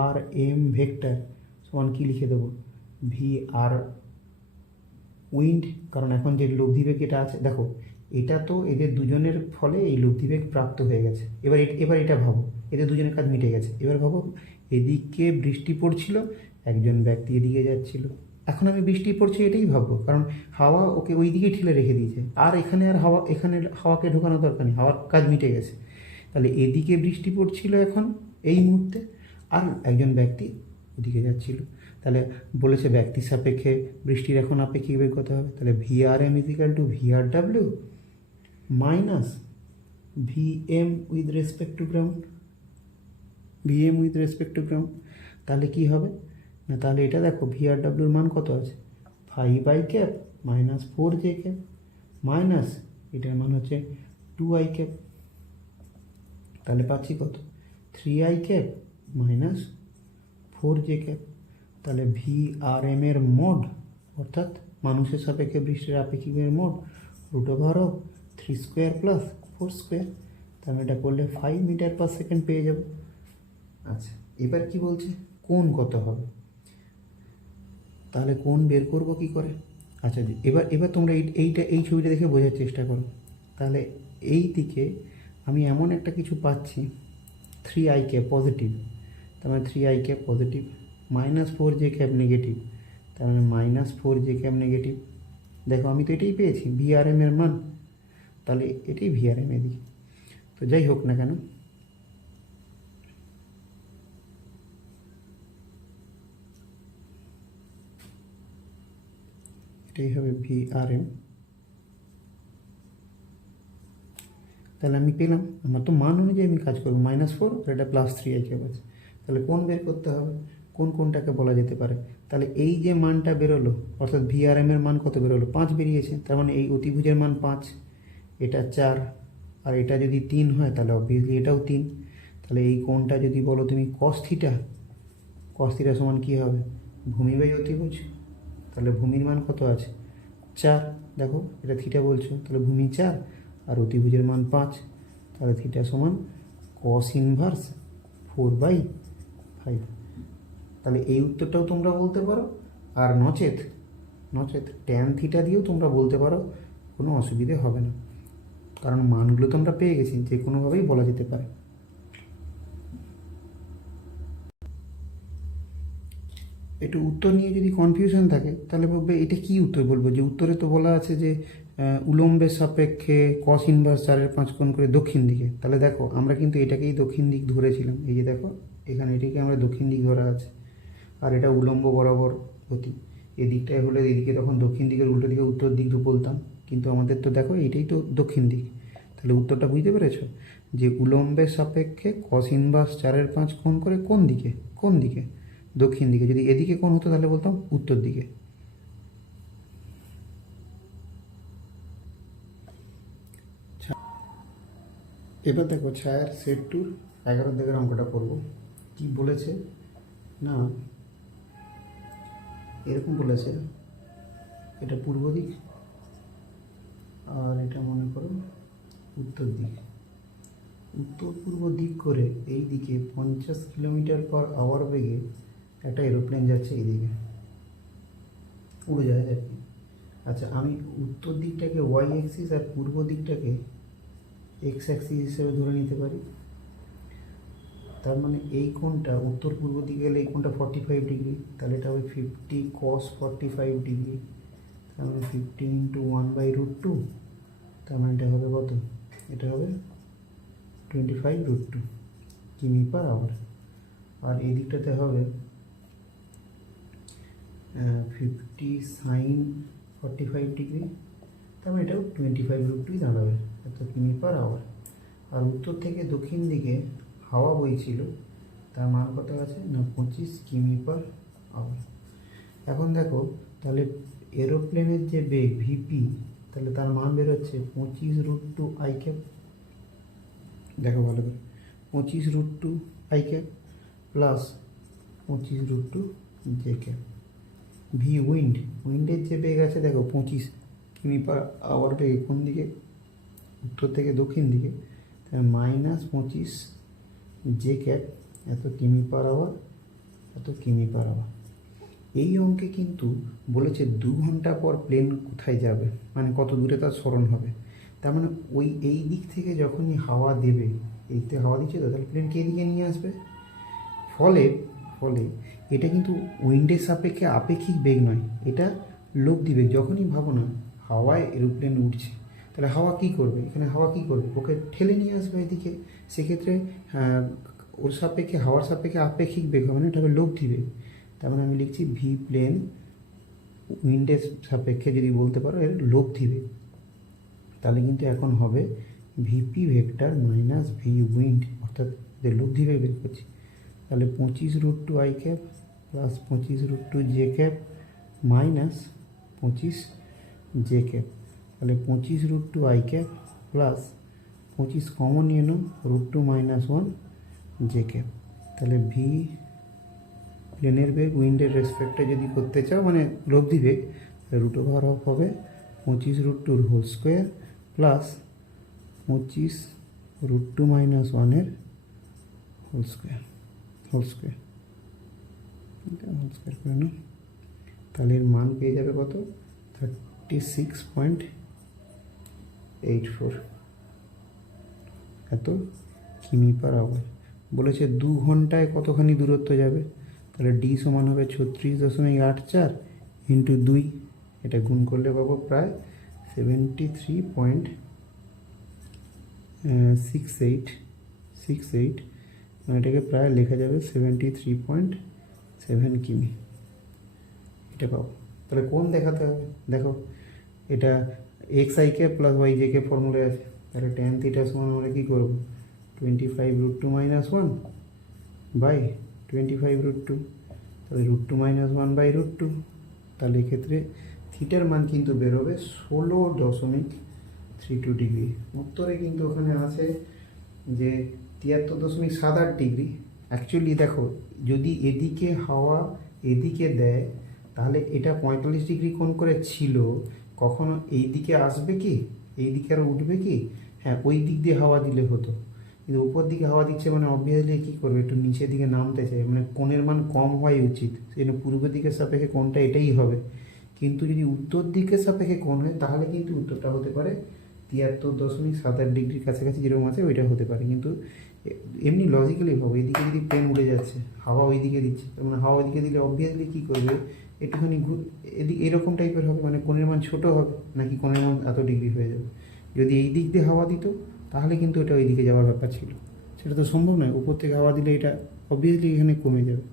আর এম ভেক্টর সমান কী লিখে দেবো, ভি আর উইন্ড, কারণ এখন যে লব্ধিবেগ এটা আছে, দেখো এটা তো এদের দুজনের ফলে এই লব্ধিবেগ প্রাপ্ত হয়ে গেছে। এবার এটা ভাবো, এদের দুজনের কাজ মিটে গেছে। এবার ভাবো এদিকে বৃষ্টি পড়ছিল, একজন ব্যক্তি এদিকে যাচ্ছিল, এখন আমি বৃষ্টি পড়ছে এটাই ভাববো, কারণ হাওয়া ওকে ওই দিকে ঠেলে রেখে দিয়েছে, আর এখানে হাওয়াকে ঢোকানো দরকার নেই, হাওয়ার কাজ মিটে গেছে। তাহলে এদিকে বৃষ্টি পড়ছিল এখন এই মুহূর্তে, আর একজন ব্যক্তি ওদিকে যাচ্ছিল। তাহলে বলেছে ব্যক্তির সাপেক্ষে বৃষ্টির এখন আপেক্ষিক বেগ কত হবে, তাহলে V R M equal to V R W minus V M with respect to ground, V M with respect to ground. তাহলে কী হবে না, তাহলে এটা দেখো ভি আর ডাব্লিউর মান কত আছে 5i -4 j মাইনাস এটার মান হচ্ছে 2i, তাহলে পাচ্ছি কত 3i -4 j। তাহলে ভি আর এম এর মোড অর্থাৎ মানুষের সাপেক্ষে বৃষ্টির আপেক্ষিকের মোড √3² + 4², তাহলে এটা করলে 5 মিটার পার সেকেন্ড পেয়ে যাব। আচ্ছা, এবার কি বলছে কোণ কত হবে, তাহলে কোণ বের করব কি করে। আচ্ছা, এবার তোমরা এই ছবিটা দেখে বোঝার চেষ্টা করো। তাহলে এই দিকে আমি এমন একটা কিছু পাচ্ছি 3i পজিটিভ, তার মানে 3i পজিটিভ, -4 j নেগেটিভ, তার মানে -4 j নেগেটিভ। দেখো আমি তো এটাই পেয়েছি ভিআরএম এর মান, তাহলে এটাই ভিআরএম এদিকে। তো যাই হোক না কেন, এটাই হবে ভিআরএম। তাহলে আমি পেলাম, আমার তো মান অনুযায়ী আমি কাজ করবো, -4 আর এটা +3i আছে। তাহলে কোণ বের করতে হবে, কোনটাকে বলা যেতে পারে। তাহলে এই যে মানটা বেরোলো অর্থাৎ ভিআরএম এর মান কত বেরোলো 5 বেরিয়েছে, তার মানে এই অতিভুজের মান 5, এটা 4, আর এটা যদি 3 হয় তাহলে অবভিয়াসলি এটাও 3। তাহলে এই কোণটা যদি বলো তুমি cos থিটা সমান কী হবে ভূমি বাই অতিভুজ, তাহলে ভূমির মান কত আছে 4, দেখো এটা থিটা বলছো, তাহলে ভূমি 4 আর অতিভুজের মান 5, তাহলে থিটা সমান cos ইনভার্স 4/5। তাহলে এই উত্তরটাও তোমরা বলতে পারো, আর নচেত ট্যান থিটা দিয়েও তোমরা বলতে পারো, কোনো অসুবিধে হবে না, কারণ মানগুলো তোমরা পেয়ে গেছি, যে কোনোভাবেই বলা যেতে পারে। একটু উত্তর নিয়ে যদি কনফিউশন থাকে তাহলে বলবে এটা কি উত্তর, বলবো যে উত্তরে তো বলা আছে যে উলম্বের সাপেক্ষে cos ইনভার্স 4/5 কোণ করে দক্ষিণ দিকে। তাহলে দেখো আমরা কিন্তু এটাকেই দক্ষিণ দিক ধরেছিলাম, এই যে দেখো এখানে এটাকে আমরা দক্ষিণ দিক ধরা আছে, আর এটা উলম্ব বরাবর গতি, এদিকটায় হলে এদিকে তখন দক্ষিণ দিকের উল্টো দিকে উত্তর দিক বলতাম, কিন্তু আমাদের তো দেখো এইটাই তো দক্ষিণ দিক। তাহলে উত্তরটা বুঝতে পেরেছো যে উলম্বের সাপেক্ষে cos ইনভার্স 4/5 কোণ করে কোন দিকে দক্ষিণ দিকে। যদি এদিকে কোণ হতো তাহলে বলতাম উত্তর দিকে। এবার দেখো ছায়ার সেট টুর 11 দাগের অঙ্কটা করব। কি বলেছে না, এরকম বলেছে এটা পূর্ব দিক আর এটা মনে করো উত্তর দিক। উত্তর পূর্ব দিক করে এই দিকে 50 কিলোমিটার/আওয়ার বেগে একটা এরোপ্লেন যাচ্ছে এইদিকে, উড়োজাহাজ আর কি। আচ্ছা, আমি উত্তর দিকটাকে ওয়াই অ্যাক্সিস আর পূর্ব দিকটাকে এক্স অ্যাক্সিস হিসেবে ধরে নিতে পারি। তার মানে এই কোণটা উত্তর পূর্ব দিকে গেলে এই কোণটা 45 ডিগ্রি, তাহলে এটা হবে 50 cos 45 ডিগ্রি। তার মানে 50 × 1/√2, তার মানে এটা হবে কত? এটা হবে 25√2 কিমি/আওয়ার। আর এই দিকটাতে হবে 50 sin 45 ডিগ্রি, তার মানে এটাও 25√2 দাঁড়াবে, এত কিমি/আওয়ার। আর উত্তর থেকে দক্ষিণ দিকে হাওয়া বইছিল, তার মান কত আছে না 25 কিমি/আওয়ার। এখন দেখো তাহলে এরোপ্লেনের যে বেগ ভিপি, তাহলে তার মান বেরোচ্ছে 25√2 আই ক্যাপ। দেখো ভালো করে, 25√2 I cap plus 25√2 J cap. V উইন্ডের যে বেগ আছে দেখো 25 কিমি/আওয়ার বেগে কোন দিকে? উত্তর থেকে দক্ষিণ দিকে, -25 জে ক্যাপ এত কিমি/আওয়ার, এত কিমি/আওয়ার। এই অঙ্কে কিন্তু বলেছে 2 ঘন্টা পর প্লেন কোথায় যাবে, মানে কত দূরে তার সরণ হবে। তার মানে এই দিক থেকে যখনই হাওয়া দেবে, এইতে হাওয়া দিচ্ছে তো, তাহলে প্লেনকে এদিকে নিয়ে আসবে। ফলে এটা কিন্তু উইন্ডের সাপেক্ষে আপেক্ষিক বেগ নয়, এটা লব্ধি বেগ। যখনই ভাবো না হাওয়ায় এরোপ্লেন উঠছে, তাহলে হাওয়া কী করবে? এখানে হাওয়া কী করবে? ওকে ঠেলে নিয়ে আসবে এদিকে। সেক্ষেত্রে ওর সাপেক্ষে, হাওয়ার সাপেক্ষে আপেক্ষিক বেগ হবে না, এটা হবে লব্ধি বেগ। তার মানে আমি লিখছি ভি প্লেন উইন্ডের সাপেক্ষে যদি বলতে পারো এর লব্ধি বেগ। তাহলে কিন্তু এখন হবে VP vector minus V wind, অর্থাৎ যে লব্ধি বেগ বের করছি। তাহলে 25√2 I cap plus 25√2 J cap minus 25 J cap. তাহলে 25√2 আই ক্যাপ প্লাস 25 কমন নিয়ে নাও, √2 - 1 জে ক্যাপ। তাহলে ভি প্লেনের বেগ উইন্ডের রেসপেক্টে যদি করতে চাও, মানে লব্ধি বেগ, √অফ হবে 25√2 whole square plus 25√2 - 1 whole square করে নাও। তাহলে এর মান পেয়ে যাবে কত? 36.84 এত কিমি/আওয়ার। বলেছে 2 ঘন্টায় কতখানি দূরত্ব যাবে, তাহলে ডি সমান হবে 36.84 ইন্টু 2, এটা গুণ করলে পাবো প্রায় 73.68, মানে এটাকে প্রায় লেখা যাবে 73.7 কিমি, এটা পাবো। তাহলে কোন দেখাতে হবে? দেখো এটা এক্স আই কে প্লাস ওয়াই জে কে ফর্মুলায় আছে, তাহলে ট্যান থিটা সমান আমরা কী করবো? 25√2 - 1 বাই 25√2, তাহলে √2 - 1/√2। তাহলে এক্ষেত্রে থিটার মান কিন্তু বেরোবে 16.32 ডিগ্রি। উত্তরে কিন্তু ওখানে আছে যে 73.78 ডিগ্রি। অ্যাকচুয়ালি দেখো, যদি এদিকে হাওয়া এদিকে দেয়, তাহলে এটা 45 ডিগ্রি কোণ করে ছিল, কখনো এই দিকে আসবে কি, এই দিকে আর উঠবে কি? হ্যাঁ, ওই দিক দিয়ে হাওয়া দিলে হতো, কিন্তু উপর দিকে হাওয়া দিচ্ছে মানে অবভিয়াসলি কী করবে? একটু নিচের দিকে নামতে চাই, মানে কোণের মান কম হওয়াই উচিত, সেই জন্য পূর্ব দিকের সাপেক্ষে কোণটা এটাই হবে। কিন্তু যদি উত্তর দিকের সাপেক্ষে কোণ হয়, তাহলে কিন্তু উত্তরটা হতে পারে 73.78 ডিগ্রির কাছাকাছি, যেরকম আছে ওইটা হতে পারে। কিন্তু এমনি লজিক্যালি ভাবো, এদিকে যদি প্লেন উড়ে যাচ্ছে, হাওয়া ওই দিকে দিচ্ছে, তার মানে হাওয়া ওইদিকে দিলে অবভিয়াসলি কী করবে? একটুখানি এদিকে এরকম টাইপের হবে, মানে কোণের মান ছোটো হবে, নাকি কোণের মান এত ডিগ্রি হয়ে যাবে। যদি এই দিক দিয়ে হাওয়া দিত, তাহলে কিন্তু এটা ওই দিকে যাওয়ার ব্যাপার ছিল, সেটা তো সম্ভব নয়। উপর থেকে হাওয়া দিলে এটা অবভিয়াসলি এখানে কমে যাবে।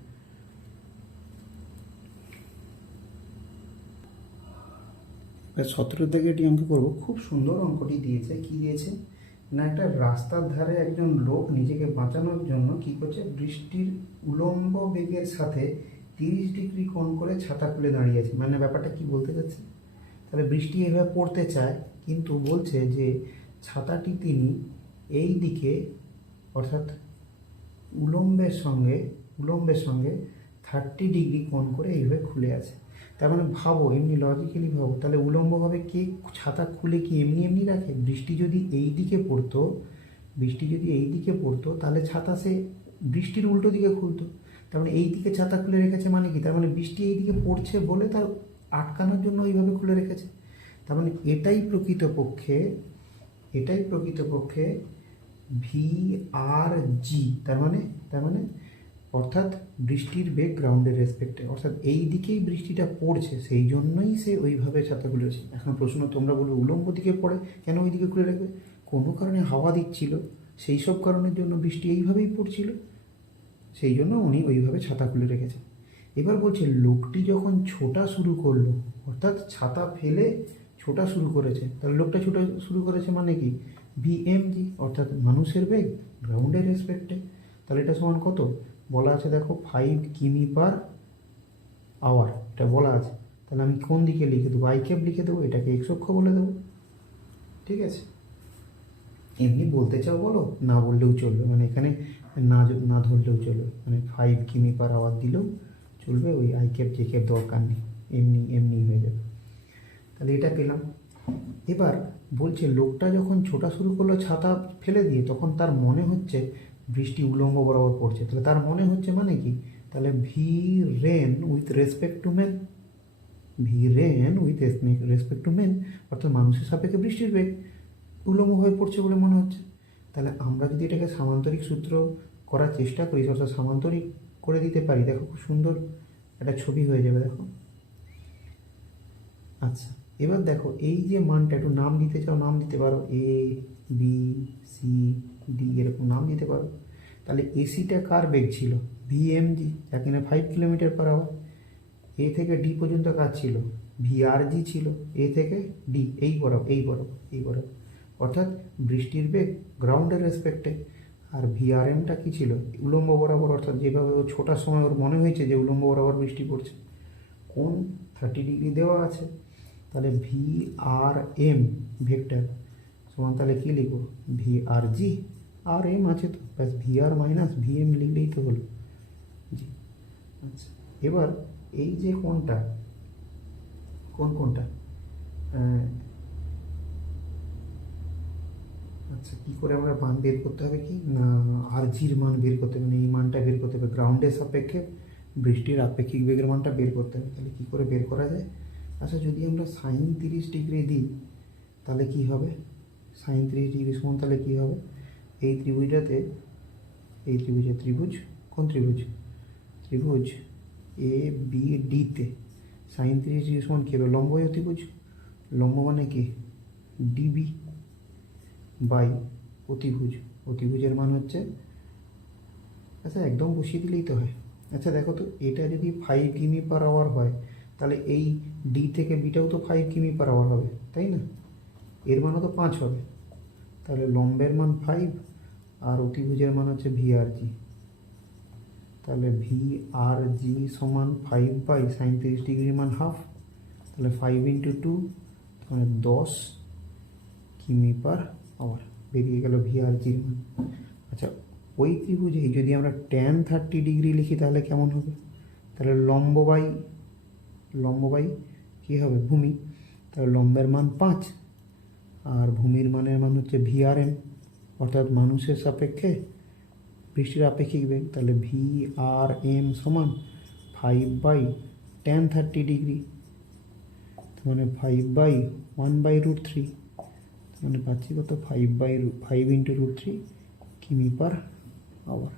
17 থেকে এটি অঙ্ক করবো। খুব সুন্দর অঙ্কটি দিয়েছে। কি দিয়েছে না, একটা রাস্তার ধারে একজন লোক নিজেকে বাঁচানোর জন্য কি করছে, বৃষ্টির উলম্ব বেগের সাথে 30 ডিগ্রি কোণ করে ছাতা খুলে দাঁড়িয়ে আছে। মানে ব্যাপারটা কি বলতে চাচ্ছে? তাহলে বৃষ্টি এভাবে পড়তে চায়, কিন্তু বলছে যে ছাতাটি তিনি এই দিকে, অর্থাৎ উলম্বের সঙ্গে 30 ডিগ্রি কোণ করে এইভাবে খুলে আছে। তার মানে ভাবো, এমনি লজিক্যালি ভাবো, তাহলে উলম্বভাবে কে ছাতা খুলে কি এমনি রাখে? বৃষ্টি যদি এই দিকে পড়তো, বৃষ্টি যদি এই দিকে পড়তো তাহলে ছাতা সে বৃষ্টির উল্টো দিকে খুলতো। তার মানে এই দিকে ছাতা খুলে রেখেছে মানে কি, তার মানে বৃষ্টি এই দিকে পড়ছে বলে তার আটকানোর জন্য ওইভাবে খুলে রেখেছে। তার মানে এটাই প্রকৃতপক্ষে ভি আর জি। তার মানে অর্থাৎ বৃষ্টির বেগ গ্রাউন্ডের রেসপেক্টে, অর্থাৎ এই দিকেই বৃষ্টিটা পড়ছে, সেই জন্যই সে ওইভাবে ছাতা খুলেছে। এখন প্রশ্ন তোমরা বলবে উলম্ব দিকে পড়ে কেন ওই দিকে খুলে রাখবে? কোনো কারণে হাওয়া দিচ্ছিল, সেই সব কারণের জন্য বৃষ্টি এইভাবেই পড়ছিল, সেই জন্য উনি ওইভাবে ছাতা খুলে রেখেছে। এবার বলছে লোকটি যখন ছোটা শুরু করলো, অর্থাৎ ছাতা ফেলে ছোটা শুরু করেছে, তাহলে লোকটা ছোটা শুরু করেছে মানে কি, ভিএমজি, অর্থাৎ মানুষের বেগ গ্রাউন্ডের রেসপেক্টে। তাহলে এটা সমান কত বলা আছে দেখো, 5 কিমি/আওয়ার এটা বলা আছে। তাহলে আমি কোন দিকে লিখে দেবো, আই ক্যাপ লিখে দেবো, এটাকে এক্স অক্ষ বলে দেবো। ঠিক আছে, এমনি বলতে চাও বলো, না বললেও চলবে, মানে এখানে না ধরলেও চলবে, মানে 5 কিমি/আওয়ার দিলেও চলবে, ওই আই ক্যাপ জে ক্যাপ দরকার নেই, এমনি হয়ে যাবে। তাহলে এটা পেলাম। এবার বলছে লোকটা যখন ছোটা শুরু করলো ছাতা ফেলে দিয়ে, তখন তার মনে হচ্ছে বৃষ্টি উলম্ব বরাবর পড়ছে। তাহলে তার মনে হচ্ছে মানে কি, তাহলে V rain with respect to men, অর্থাৎ মানুষের সাপেক্ষে বৃষ্টির বেগ উলম্ব হয়ে পড়ছে বলে মনে হচ্ছে। তাহলে আমরা যদি এটাকে সামান্তরিক সূত্র করার চেষ্টা করি, অর্থাৎ সামান্তরিক করে দিতে পারি, দেখো খুব সুন্দর একটা ছবি হয়ে যাবে দেখো। আচ্ছা, এবার দেখো এই যে মানটা, একটু নাম দিতে চাও নাম দিতে পারো, এ বি সি ডি এরকম নাম দিতে পারো। তাহলে এসিটা কার বেগ ছিল, ভিএমজি, এখানে 5 কিমি/আওয়ার। এ থেকে ডি পর্যন্ত কার ছিল, ভিআরজি ছিল, এ থেকে ডি এই বরাবর, অর্থাৎ বৃষ্টির বেগ গ্রাউন্ডের রেসপেক্টে। আর ভিআরএমটা কী ছিল, উলম্ব বরাবর, অর্থাৎ যেভাবে ও ছোটার সময় ওর মনে হয়েছে যে উলম্ব বরাবর বৃষ্টি পড়ছে। কোণ 30 ডিগ্রি দেওয়া আছে, তাহলে ভি আর এম ভেক্টর সমান, তাহলে কী লিখব, ভি আর জি, আর এম আছে তো, ব্যাস ভি আর মাইনাস ভি এম লিখলেই তো হলো জি। আচ্ছা, এবার এই যে কোণটা, কোনটা আচ্ছা, কী করে আমরা মান বের করতে হবে, কি না আর জির মান বের করতে হবে, মানে এই মানটা বের করতে হবে, গ্রাউন্ডের সাপেক্ষে বৃষ্টির আপেক্ষিক বেগের মানটা বের করতে হবে। তাহলে কী করে বের করা যায়? আচ্ছা, যদি আমরা sin 30 ডিগ্রি দিই তাহলে কি হবে, sin 30 ডিগ্রি সমান তাহলে কী হবে, এই ত্রিভুজটাতে, এই ত্রিভুজ কোন ত্রিভুজ এ বি ডিতে sin 30 ডিগ্রি সমান কী হবে, লম্ব অতিভুজ, লম্ব মানে কি ডিবি বাই অতিভুজের মান হচ্ছে, আচ্ছা একদম বসিয়ে দিলেই তো হয়। আচ্ছা দেখো তো, এটা যদি 5 কিমি/আওয়ার হয়, তাহলে এই ডি থেকে বিটাও তো 5 কিমি/আওয়ার হবে, তাই না? এর মানও তো 5 হবে, তাহলে লম্বের মান 5 আর অতিভুজের মান হচ্ছে ভিআরজি। তাহলে ভিআরজি সমান 5/sin 30 ডিগ্রির মান হাফ, তাহলে 5 × 2 মানে 10 কিমি/আওয়ার বেরিয়ে গেল ভিআরজির মান। আচ্ছা, ওই ত্রিভুজেই যদি আমরা tan 30 ডিগ্রি লিখি তাহলে কেমন হবে, তাহলে লম্ব বাই কী হবে, ভূমি, তাহলে লম্বের মান 5 আর ভূমির মানের মান হচ্ছে ভিআরএম, অর্থাৎ মানুষের সাপেক্ষে বৃষ্টির আপেক্ষিক বেগ। তাহলে ভিআরএম সমান 5/tan 30 ডিগ্রি, মানে 5/1/√3, মানে পাচ্ছি কত, 5 × √3 কিমি/আওয়ার।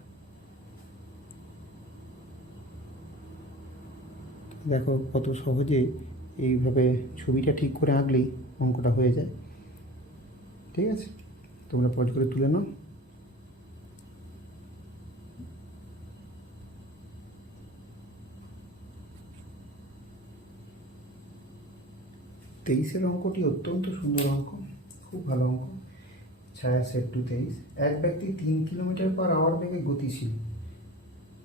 দেখো কত সহজে এইভাবে ছবিটা ঠিক করে আঁকলেই অঙ্কটা হয়ে যায়। ঠিক আছে, তোমরা পজ করে তুলে নাও। তেইশের অঙ্কটি অত্যন্ত সুন্দর অঙ্ক, খুব ভালো অঙ্ক। ছায়া সেট 23, এক ব্যক্তি 3 কিমি/আওয়ার বেগে গতিশীল,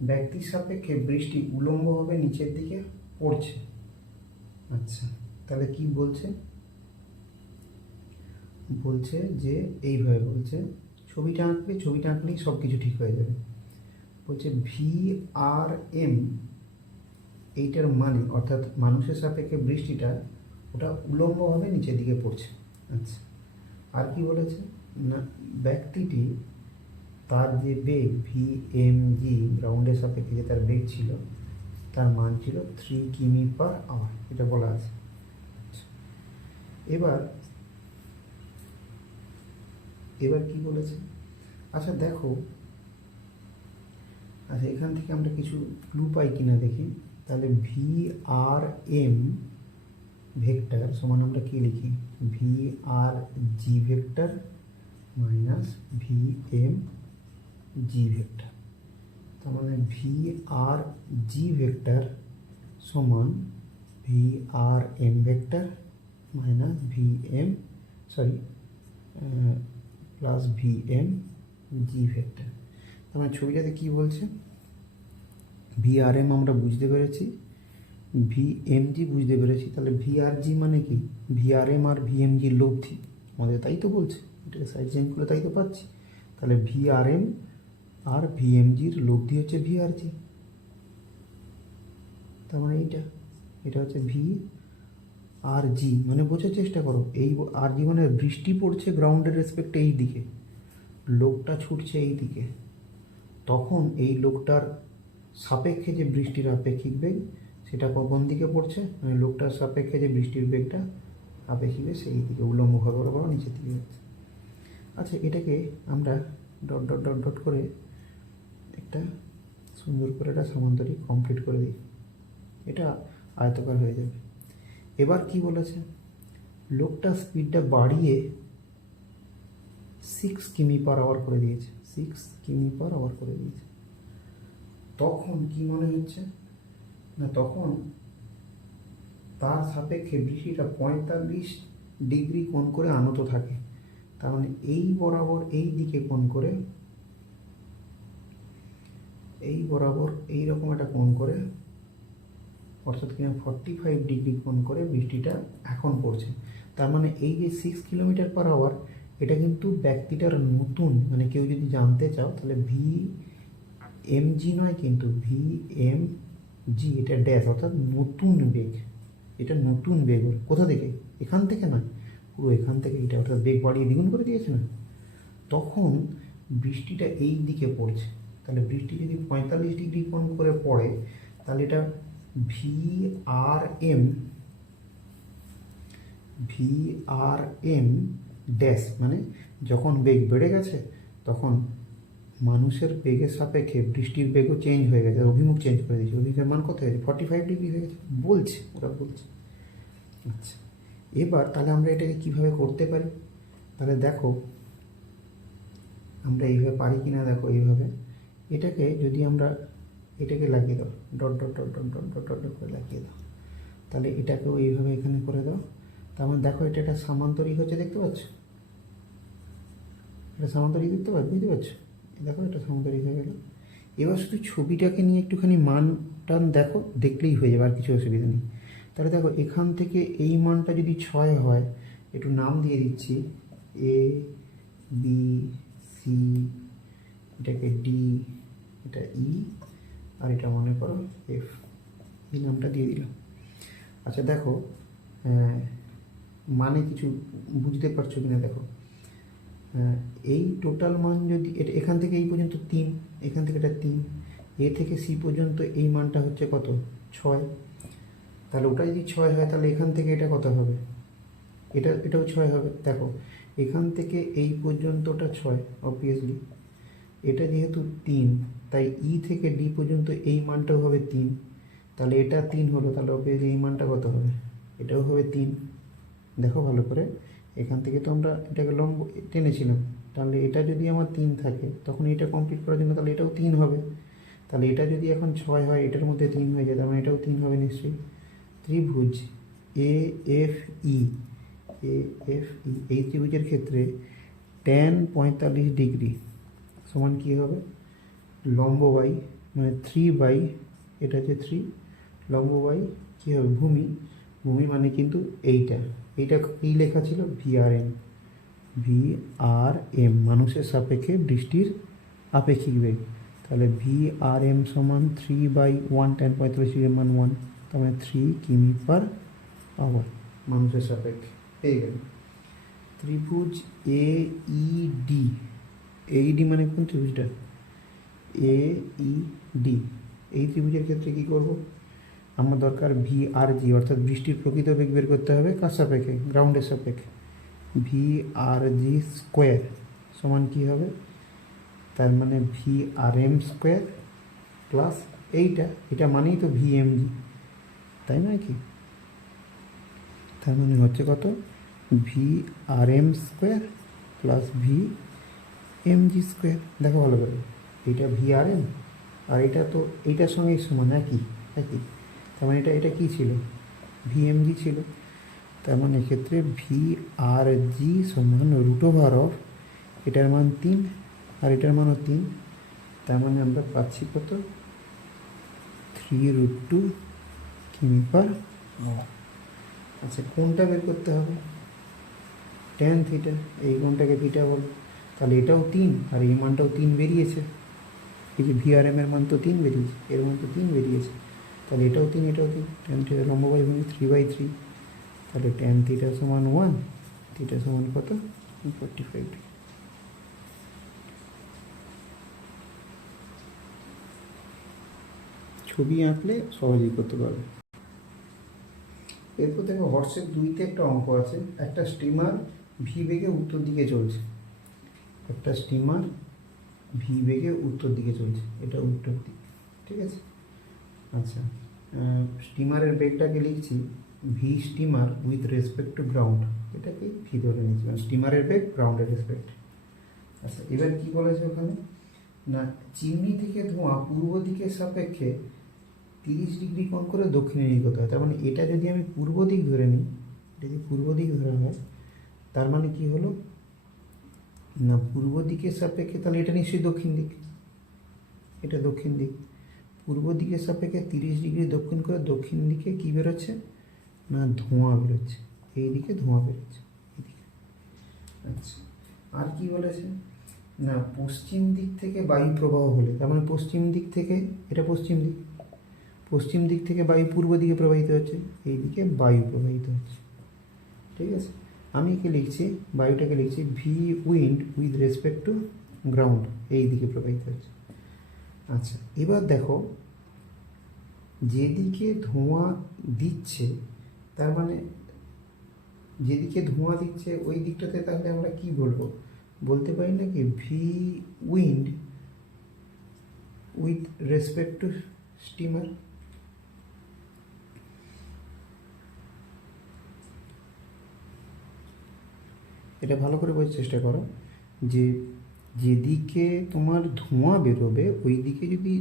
ব্যক্তির সাপেক্ষে বৃষ্টি উলম্বভাবে নিচের দিকে পড়ছে। আচ্ছা, তাহলে কি বলছে যে এইভাবে বলছে, ছবিটা আঁকলেই সব কিছু ঠিক হয়ে যাবে। বলছে ভিআরএম এইটার মানে, অর্থাৎ মানুষের সাপেক্ষে বৃষ্টিটা ওটা উলম্বভাবে নিচের দিকে পড়ছে। আচ্ছা, আর কি বলেছে না, ব্যক্তিটি তার যে বেগ ভি এম জি গ্রাউন্ডের সাপেক্ষে যে তার বেগ ছিল তার মান ছিল 3 কিমি পার আওয়ার, এটা বলা আছে। এবার এবার কি বলেছে, আচ্ছা দেখো, আচ্ছা এখান থেকে আমরা কিছু ক্লু পাই কিনা দেখি। তাহলে ভি আর এম ভেক্টর সমান আমরা কি লিখি, V R G vector minus V M G vector. তার মানে ভি আর জি ভেক্টর সমান V R M vector minus V M plus V M G vector. তার মানে ছবিটাতে কী বলছে, ভি আর এম আমরা বুঝতে পেরেছি, ভি এম জি বুঝতে পেরেছি, তাহলে ভি আর জি মানে কি, V R M R V M জি লব্ধি, আমাদের তাই তো বলছে, এটাকে সাইড চেঞ্জ করলে তাই তো পাচ্ছি। তাহলে V R M R V M জির লব্ধি হচ্ছে ভি আর জি, তার মানে এটা হচ্ছে ভি আর জি, মানে বোঝার চেষ্টা করো, এই আর জি মানে বৃষ্টি পড়ছে গ্রাউন্ডের রেসপেক্টে এই দিকে, লোকটা ছুটছে এই দিকে, তখন এই লোকটার সাপেক্ষে যে বৃষ্টির আপেক্ষিক বেগ সেটা কোন দিকে পড়ছে, মানে লোকটার সাপেক্ষে যে বৃষ্টির বেগটা আপেক্ষিক বেগ সেই দিকে উল্লম্বভাবে ওরা বলা নিচের দিকে যাচ্ছে। আচ্ছা এটাকে আমরা ডট ডট ডট ডট করে একটা সুন্দর করে একটা সামান্তরিক কমপ্লিট করে দিই, এটা আয়তকার হয়ে যাবে। এবার কি বলেছে, লোকটা স্পিডটা বাড়িয়ে 6 কিমি পার আওয়ার করে দিয়েছে, 6 কিমি পার আওয়ার করে দিয়েছে। তখন কি মনে হচ্ছে না, তখন তার সাপেক্ষে বৃষ্টিটা 45 ডিগ্রি কোণ করে আনত থাকে। তার মানে এই বরাবর এই দিকে কোণ করে, এই বরাবর এইরকম একটা কোণ করে, অর্থাৎ কিনা 45 ডিগ্রি কোণ করে বৃষ্টিটা এখন পড়ছে। তার মানে এই যে 6 কিলোমিটার পার আওয়ার, এটা কিন্তু ব্যক্তিটার নতুন, মানে কেউ যদি জানতে চাও তাহলে ভি এম জি নয়, কিন্তু ভি এম জি এটা ড্যাশ, অর্থাৎ নতুন বেগ, এটা নতুন বেগ। কোথা থেকে, এখান থেকে নয়, পুরো এখান থেকে এটা, অর্থাৎ বেগ বাড়িয়ে দ্বিগুণ করে দিয়েছে না, তখন বৃষ্টিটা এই দিকে পড়ছে। তাহলে বৃষ্টি যদি 45 ডিগ্রি কোণ করে পড়ে, তাহলে এটা ভি আর এম ড্যাশ, মানে যখন বেগ বেড়ে গেছে তখন মানুষের বেগের সাপেক্ষে বৃষ্টির বেগও চেঞ্জ হয়ে গেছে, অভিমুখ চেঞ্জ করে দিয়েছে, অভিমুখের মান কত হয়েছে 45 ডিগ্রি হয়ে গেছে বলছে, ওরা বলছে। আচ্ছা এবার তাহলে আমরা এটাকে কীভাবে করতে পারি, তাহলে দেখো আমরা এইভাবে পারি কি না, দেখো এইভাবে এটাকে যদি আমরা এটাকে লাগিয়ে দাও, dot dot dot dot dot dot dot dot করে লাগিয়ে দাও, তাহলে এটাকেও এইভাবে এখানে করে দাও। তার মানে দেখো এটা একটা সামান্তরিক হচ্ছে, দেখতে পাচ্ছ, এটা সামান্তরিক দেখতে পাচ্ছ, বুঝতে পারছো, দেখো এটা সামান্তরিক হয়ে গেল। এবার শুধু ছবিটাকে নিয়ে একটুখানি মান টান দেখো, দেখলেই হয়ে যাবে, আর কিছু অসুবিধা নেই। তাহলে দেখো এখান থেকে এই মানটা যদি 6 হয়, একটু নাম দিয়ে দিচ্ছি, এ বি সি, এটাকে ডি, এটা ই, আর এটা মনে করো এফ, এই নামটা দিয়ে দিলাম। আচ্ছা দেখো মানে কিছু বুঝতে পারছো কিনা দেখো, এই টোটাল মান যদি এটা এখান থেকে এই পর্যন্ত 3, এখান থেকে এটা 3, এ থেকে সি পর্যন্ত এই মানটা হচ্ছে কত 6, তাহলে ওটা যদি 6 হয় তাহলে এখান থেকে এটা কত হবে, এটাও 6 হবে। দেখো এখান থেকে এই পর্যন্তটা 6 অবভিয়াসলি, এটা যেহেতু 3 তাই ই থেকে ডি পর্যন্ত এই মানটাও হবে 3, তাহলে এটা 3 হলো, তাহলে অবভিয়াসলি এই মানটা কত হবে, এটাও হবে 3। দেখো ভালো করে, এখান থেকে তো আমরা এটাকে লম্ব টেনেছিলাম, তাহলে এটা যদি আমার 3 থাকে তখন এটা কমপ্লিট করার জন্য তাহলে এটাও 3 হবে, তাহলে এটা যদি এখন 6 হয় এটার মধ্যে 3 হয়ে যায়, তার মানে এটাও 3 হবে নিশ্চয়ই। ত্রিভুজ এ এফ ই এই ত্রিভুজের ক্ষেত্রে tan 45 ডিগ্রি সমান কী হবে, লম্ব বাই মানে 3 বাই, এটা হচ্ছে 3, লম্ব বাই কী হবে ভূমি, ভূমি মানে কিন্তু এইটা কী লেখা ছিল ভি আর এম মানুষের সাপেক্ষে বৃষ্টির আপেক্ষিক বেগ, তাহলে ভি আর এম সমান 3/1 tan 45 ডিগ্রির মান 1, তার মানে 3 কিমি পার আওয়ার মানুষের সাপেক্ষে পেয়ে গেল। ত্রিভুজ এ ই ডি, এইডি মানে কোন ত্রিভুজটা, এ ই ডি, এই ত্রিভুজের ক্ষেত্রে কী করব, আমার দরকার ভি আর জি, অর্থাৎ বৃষ্টির প্রকৃত বেগ বের করতে হবে কার সাপেক্ষে, গ্রাউন্ডের সাপেক্ষে। ভি আর জি স্কোয়ার সমান কী হবে, তার মানে V R M square plus এটা মানেই তো ভি এম জি, তাই নয় কি? তার মানে হচ্ছে কত, V R M square plus V M G square. দেখো ভালো করে, এইটা ভি আর এম আর এটা তো এইটার সঙ্গেই সমান, একই। তার মানে এটা কী ছিল, ভি এম জি ছিল। তার মানে এক্ষেত্রে ভি আর জি সমান √, এটার মান 3 আর এটার মানও 3। তার মানে আমরা পাচ্ছি কত, 3√2 কিমি পার আওয়ার। আচ্ছা, কোনটা বের করতে হবে, tan থিটা, এই কোনটাকে থিটা বল। তাহলে এটাও 3 আর এই মানটাও 3 বেরিয়েছে, এই যে ভি আর এম এর মান তো 3 বেরিয়েছে, এর মান তো 3 বেরিয়েছে, তাহলে এটাও 3 এটাও 3, tan থিটা লম্ববাই ভূমি 3/3। তাহলে tan থিটা সমান 1, থিটা সমান কত, 45 ডিগ্রি। ছবি আঁকলে সহজেই করতে পারবে। এরপর দেখো হোয়াটসঅ্যাপ 2-তে একটা অঙ্ক আছে, একটা স্টিমার ভি বেগে উত্তর দিকে চলছে, একটা স্টিমার ভি বেগে উত্তর দিকে চলছে, এটা উত্তর দিক, ঠিক আছে। আচ্ছা, স্টিমারের বেগটাকে লিখছি V steamer with respect to ground, এটাকে ভি ধরে নিচ্ছি, স্টিমারের বেগ গ্রাউন্ডের রেসপেক্ট। আচ্ছা, এবার কী বলেছে ওখানে, না চিমনি থেকে ধোঁয়া পূর্ব দিকের সাপেক্ষে 30 ডিগ্রি কোণ করে দক্ষিণে নির্গত হয়। তার মানে এটা যদি আমি পূর্ব দিক ধরে নিই, যদি পূর্ব দিক ধরা হয়, তার মানে কি হলো, না পূর্ব দিকের সাপেক্ষে, তাহলে এটা নিশ্চয়ই দক্ষিণ দিক, এটা দক্ষিণ দিক। পূর্ব দিকের সাপেক্ষে 30 ডিগ্রি দক্ষিণ করে দক্ষিণ দিকে কী বেরোচ্ছে, না ধোঁয়া বেরোচ্ছে, এই দিকে ধোঁয়া বেরোচ্ছে, এইদিকে। আচ্ছা, আর কি বলেছে, না পশ্চিম দিক থেকে বায়ু প্রবাহ হলে, তার মানে পশ্চিম দিক থেকে, এটা পশ্চিম দিক, পশ্চিম দিক থেকে বায়ু পূর্ব দিকে প্রবাহিত হচ্ছে, এই দিকে বায়ু প্রবাহিত হচ্ছে, ঠিক আছে। আমি একে লিখছি, বায়ুটাকে লিখছি V wind with respect to ground, এই দিকে প্রবাহিত হচ্ছে। আচ্ছা, এবার দেখো যেদিকে ধোঁয়া দিচ্ছে, তার মানে যেদিকে ধোঁয়া দিচ্ছে ওই দিকটাতে, তাহলে আমরা কি বলবো, বলতে পারি না কি V wind with respect two steamer. এটা ভালো করে বোঝার চেষ্টা করো, যে যেদিকে তোমার ধোঁয়া বেরোবে ওই দিকে যদি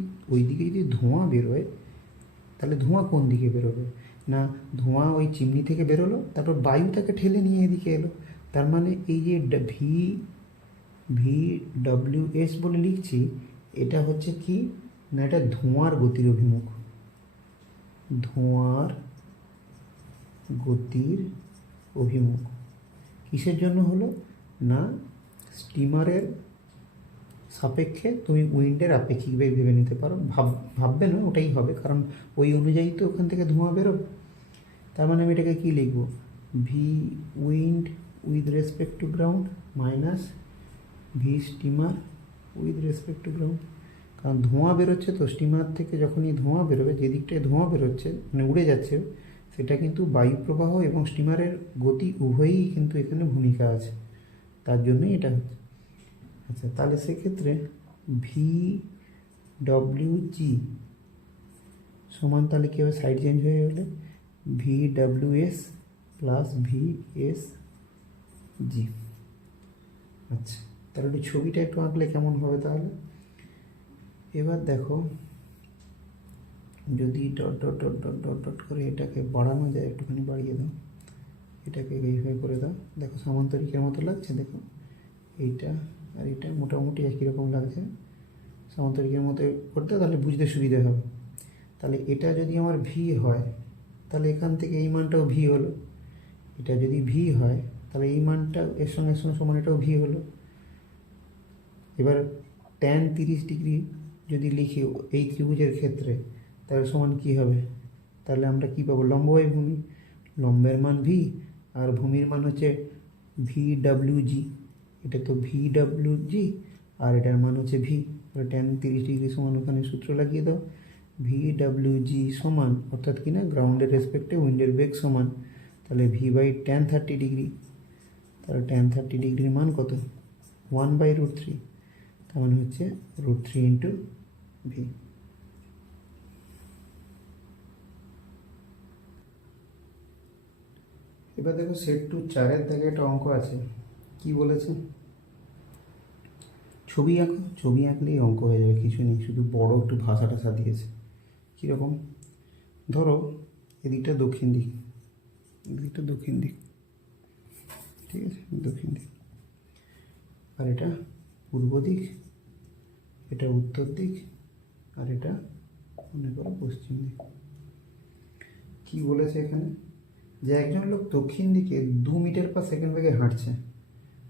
ধোঁয়া বেরোয়, তাহলে ধোঁয়া কোন দিকে বেরোবে, না ধোঁয়া ওই চিমনি থেকে বেরোলো, তারপর বায়ু তাকে ঠেলে নিয়ে এদিকে এলো। তার মানে এই যে VWS বলে লিখছি, এটা হচ্ছে কি, না এটা ধোঁয়ার গতির অভিমুখ, ধোঁয়ার গতির অভিমুখ। কিসের জন্য হলো, না স্টিমারের সাপেক্ষে তুমি উইন্ডের আপেক্ষিক বেগ ভেবে নিতে পারো, ভাববে না, ওটাই হবে, কারণ ওই অনুযায়ী তো ওখান থেকে ধোঁয়া বেরোবে। তার মানে আমি এটাকে কী লিখবো, V wind with respect to ground minus V steamer with respect to ground. কারণ ধোঁয়া বেরোচ্ছে তো স্টিমার থেকে, যখনই ধোঁয়া বেরোবে, যে দিকটায় ধোঁয়া বেরোচ্ছে মানে উড়ে যাচ্ছে, সেটা কিন্তু বায়ু প্রবাহ এবং স্টিমারের গতি উভয়ই কিন্তু এখানে ভূমিকা আছে, তার জন্যই এটা হচ্ছে। আচ্ছা, তাহলে সেক্ষেত্রে VWG সমান, তাহলে কী হবে, সাইড চেঞ্জ হয়ে গেলে VWS প্লাস VSG। আচ্ছা, তাহলে একটু ছবিটা একটু আঁকলে কেমন হবে তাহলে। এবার দেখো, যদি dot dot dot dot dot dot করে এটাকে বাড়ানো যায়, একটুখানি বাড়িয়ে দাও, এটাকে এইভাবে করে দাও, দেখো সামান্তরিকের মতো লাগছে, দেখো এইটা আর এটা মোটামুটি একই রকম লাগছে, সামান্তরিকের মতো করতে, তাহলে বুঝতে সুবিধা হবে। তাহলে এটা যদি আমার ভি হয়, তাহলে এখান থেকে এই মানটাও ভি হলো, এটা যদি ভি হয় তাহলে এই মানটা এর সঙ্গে সমান, এটাও ভি হলো। এবার tan 30 ডিগ্রি যদি লিখি এই ত্রিভুজের ক্ষেত্রে, তাহলে সমান কী হবে, তাহলে আমরা কী পাবো, লম্ববাই ভূমি, লম্বের মান ভি আর ভূমির মান হচ্ছে VWG, এটা তো VWG আর এটার মান হচ্ছে ভি, tan 30° সমান ওখানে সূত্র লাগিয়ে দাও। VWG সমান অর্থাৎ কি না গ্রাউন্ডের রেসপেক্টে উইন্ডের বেগ সমান, তাহলে V/tan 30°, তাহলে tan 30°র মান কত? 1/√3, তার মানে হচ্ছে √3 ইন্টু ভি। এবার দেখো সেট 2 4-এর দাগে একটা অঙ্ক আছে। কি বলেছে? ছবি আঁকো, ছবি আঁকলেই অঙ্ক হয়ে যাবে, কিছু নেই, শুধু বড় একটু ভাষা টাষা দিয়েছে। কীরকম? ধরো এদিকটা দক্ষিণ দিক, এদিকটা দক্ষিণ দিক, ঠিক আছে, দক্ষিণ দিক, আর এটা পূর্ব দিক, এটা উত্তর দিক, আর এটা মনে করো পশ্চিম দিক। কি বলেছে এখানে? যে একজন লোক দক্ষিণ দিকে 2 মিটার/সেকেন্ড বেগে হাঁটছে,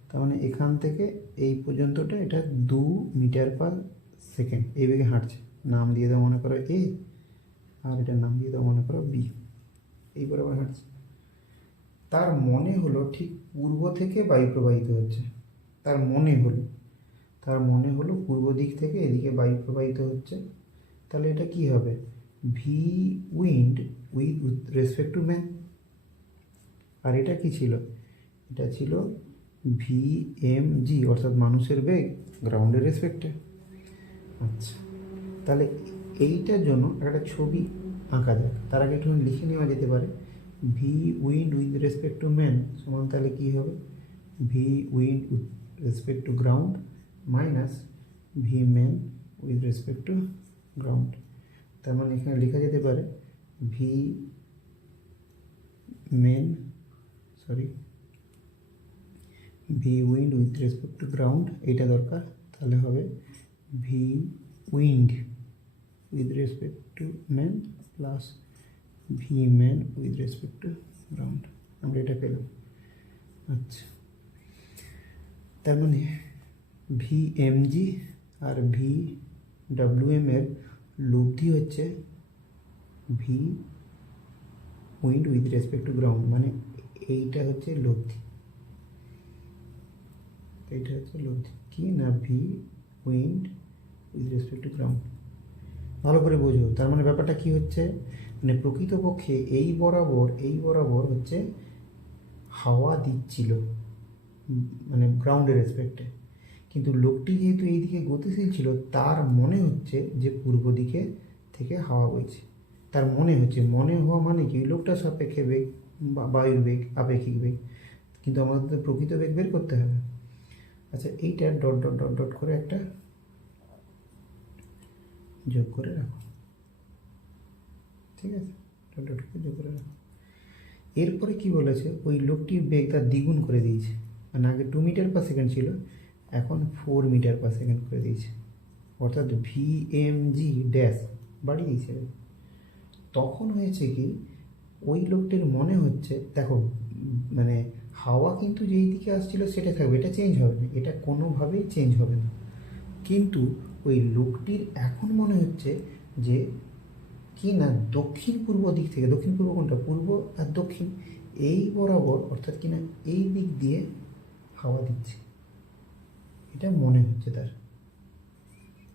তার মানে এখান থেকে এই পর্যন্তটা এটা 2 মিটার/সেকেন্ড এই বেগে হাঁটছে। নাম দিয়ে দাও মনে করো এ, আর এটার নাম দিয়ে দাও মনে করো বি। এই বরাবর হাঁটছে। তার মনে হলো ঠিক পূর্ব থেকে বায়ু প্রবাহিত হচ্ছে। তার মনে হলো পূর্ব দিক থেকে এদিকে বায়ু প্রবাহিত হচ্ছে। তাহলে এটা কি হবে? V wind with respect to man. আর এটা কি ছিল? এটা ছিল VMG, অর্থাৎ মানুষের বেগ গ্রাউন্ডের রেসপেক্টে। আচ্ছা, তাহলে এইটার জন্য একটা ছবি আঁকা যাক। তার আগে একটু লিখে নেওয়া যেতে পারে V wind with respect to man সমান, তাহলে কী হবে? V wind with respect to ground minus V man with respect to ground. তার মানে এখানে লেখা যেতে পারে V men V wind with respect to ground, এইটা দরকার। তাহলে হবে V wind with respect to man plus V man with respect to ground. আমরা এটা পেলাম। আচ্ছা, তার মানে VMG আর VWM এর লব্ধি হচ্ছে V wind with respect to ground, মানে এইটা হচ্ছে লব্ধি, এইটা হচ্ছে লব্ধি কি না V wind with respect to ground. ভালো করে বোঝো। তার মানে ব্যাপারটা কি হচ্ছে, মানে প্রকৃতপক্ষে এই বরাবর হচ্ছে হাওয়া দিচ্ছিল মানে গ্রাউন্ডের রেসপেক্টে, কিন্তু লোকটি যেহেতু এই দিকে গতিশীল ছিল, তার মনে হচ্ছে যে পূর্ব দিকে থেকে হাওয়া বইছে। তার মনে হওয়া মানে কি? লোকটার সাপেক্ষে বেগ, বায়ুর বেগ, আপেক্ষিক বেগ, কিন্তু আমাদের তো প্রকৃত বেগ বের করতে হবে। আচ্ছা, এইটা ডট ডট ডট ডট করে একটা যোগ করে রাখো, ঠিক আছে, ডট ডট করে যোগ করে রাখো। এরপরে কি বলেছে? ওই লোকটির বেগ তার দ্বিগুণ করে দিয়েছে, মানে আগে 2 মিটার/সেকেন্ড ছিল, এখন 4 মিটার/সেকেন্ড করে দিয়েছে, অর্থাৎ VMG ড্যাশ বাড়িয়ে দিয়েছে। তখন হয়েছে কি, ওই লোকটির মনে হচ্ছে, দেখো মানে হাওয়া কিন্তু যেই দিকে আসছিল সেটা থাকবে, এটা চেঞ্জ হবে না, এটা কোনোভাবেই চেঞ্জ হবে না, কিন্তু ওই লোকটির এখন মনে হচ্ছে যে কি না দক্ষিণ পূর্ব দিক থেকে, দক্ষিণ পূর্ব কোনটা? পূর্ব আর দক্ষিণ এই বরাবর, অর্থাৎ কি না এই দিক দিয়ে হাওয়া দিচ্ছে, এটা মনে হচ্ছে তার।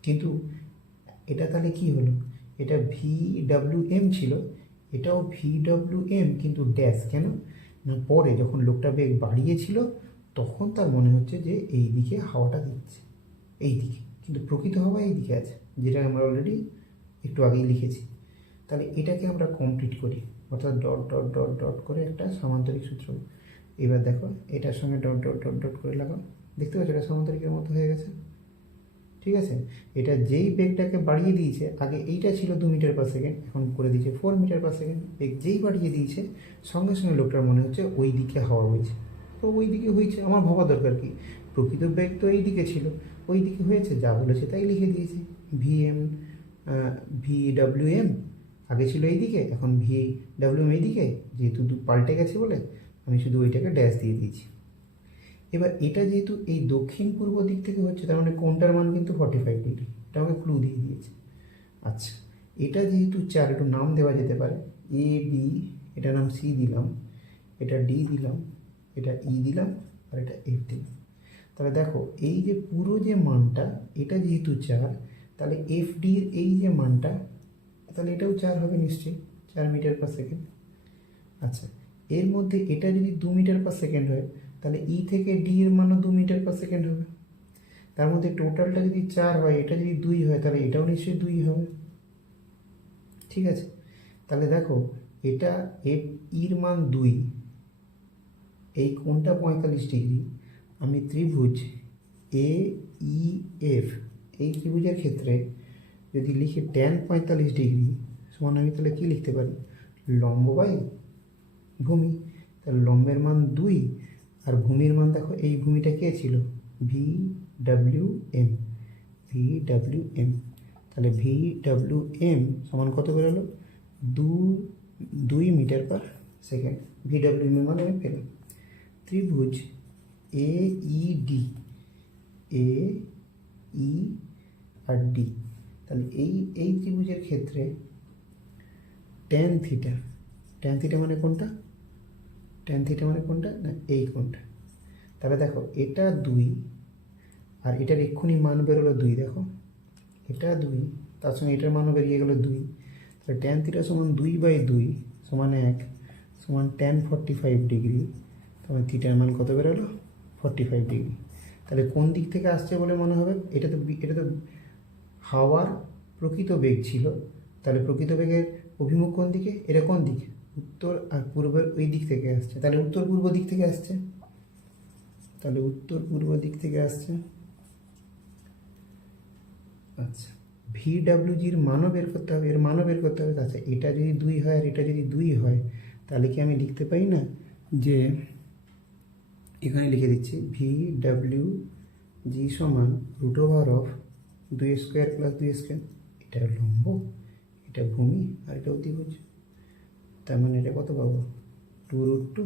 কিন্তু এটা তাহলে কি হলো? এটা VWM ছিল, এটাও VWM, কিন্তু ড্যাশ কেন না, পরে যখন লোকটা বেগ বাড়িয়েছিল তখন তার মনে হচ্ছে যে এই দিকে হাওয়াটা দিচ্ছে, এই দিকে, কিন্তু প্রকৃত হাওয়া এই দিকে আছে, যেটা আমরা অলরেডি একটু আগেই লিখেছি। তাহলে এটাকে আমরা কমপ্লিট করি, অর্থাৎ ডট ডট ডট ডট করে একটা সামান্তরিক সূত্র। এবার দেখো এটার সঙ্গে ডট ডট ডট ডট করে লাগাও, দেখতে পাচ্ছ এটা সামান্তরিকের মতো হয়ে গেছে, ঠিক আছে। এটা যেই বেগটাকে বাড়িয়ে দিয়েছে, আগে এইটা ছিল 2 মিটার/সেকেন্ড, এখন করে দিয়েছে 4 মিটার/সেকেন্ড। বেগ যেই বাড়িয়ে দিয়েছে সঙ্গে সঙ্গে লোকটার মনে হচ্ছে ওই দিকে হাওয়া বইছে, তো ওই দিকে হয়েছে, আমার ভাবা দরকার কি? প্রকৃত বেগ তো এই দিকে ছিল, ওই দিকে হয়েছে, যা বলেছে তাই লিখে দিয়েছি। VWM আগে ছিল এই দিকে, এখন VWM এই দিকে, যেহেতু পাল্টে গেছে বলে আমি শুধু ওইটাকে ড্যাশ দিয়ে দিয়েছি। এবার এটা যেহেতু এই দক্ষিণ পূর্ব দিক থেকে হচ্ছে, তার মানে কোনটার মান কিন্তু 45°, এটা আমাকে ক্লু দিয়ে দিয়েছে। আচ্ছা, এটা যেহেতু 4, একটু নাম দেওয়া যেতে পারে AB, এটা নাম C দিলাম, এটা D দিলাম, এটা E দিলাম, আর এটা এফ দিলাম। তাহলে দেখো এই যে পুরো যে মানটা, এটা যেহেতু 4, তাহলে এফ ডির এই যে মানটা, তাহলে এটাও 4 হবে নিশ্চয়ই, 4 মিটার পার সেকেন্ড। আচ্ছা, এর মধ্যে এটা যদি 2 মিটার পার সেকেন্ড হয়, তাহলে ই থেকে ডি এর মানও 2 মিটার পার সেকেন্ড হবে। তার মধ্যে টোটালটা যদি 4 হয়, এটা যদি 2 হয়, তাহলে এটাও নিশ্চয়ই 2 হবে। ঠিক আছে, তাহলে দেখো এটা এফ ইর মান 2, এই কোণটা 45 ডিগ্রি। আমি ত্রিভুজ এ ই এফ, এই ত্রিভুজের ক্ষেত্রে যদি লিখি ট্যান 45 ডিগ্রি সমান, আমি তাহলে কী লিখতে পারি? লম্ব বাই ভূমি। তাহলে লম্বের মান 2 আর ভূমির মান দেখো, এই ভূমিটা কে ছিল? V W M, V W M. তাহলে ভি ডাব্লিউ এম সমান কত বেরোলো? 2 metre per second. V W M মানে আমি পেলাম। ত্রিভুজ এ ই ডি, এ ই আর ডি, তাহলে এই ত্রিভুজের ক্ষেত্রে ট্যান থিটা মানে কোনটা? ট্যান থিটা মানে কোনটা না, এই কোনটা। তাহলে দেখো এটা 2 আর এটার এক্ষুনি মান বেরোলো 2, দেখো এটা 2, তার সঙ্গে এটার মানও বেরিয়ে গেলো 2। তাহলে ট্যান থিটা সমান 2/2 সমান 1 সমান ট্যান 45 ডিগ্রি। তাহলে থিটার মান কত বেরোলো? 45 ডিগ্রি। তাহলে কোন দিক থেকে আসছে বলে মনে হবে? এটা তো হাওয়ার প্রকৃত বেগ ছিল, তাহলে প্রকৃত বেগের অভিমুখ কোন দিকে? এটা কোন দিকে? উত্তর আর পূর্বের ওই দিক থেকে আসছে, তাহলে উত্তর পূর্ব দিক থেকে আসছে। তাহলে উত্তর পূর্ব দিক থেকে আসছে। আচ্ছা, ভি ডাব্লিউ জির মানও বের করতে হবে, এর মানও বের করতে হবে। আচ্ছা, এটা যদি 2 হয় আর এটা যদি 2 হয়, তাহলে কি আমি লিখতে পারি না যে, এখানে লিখে দিচ্ছি ভি ডাব্লিউ জি সমান √2² + 2²। এটা লম্ব, এটা ভূমি আর এটা অতিভুজ। তার মানে এটা কত পাবো? 2√2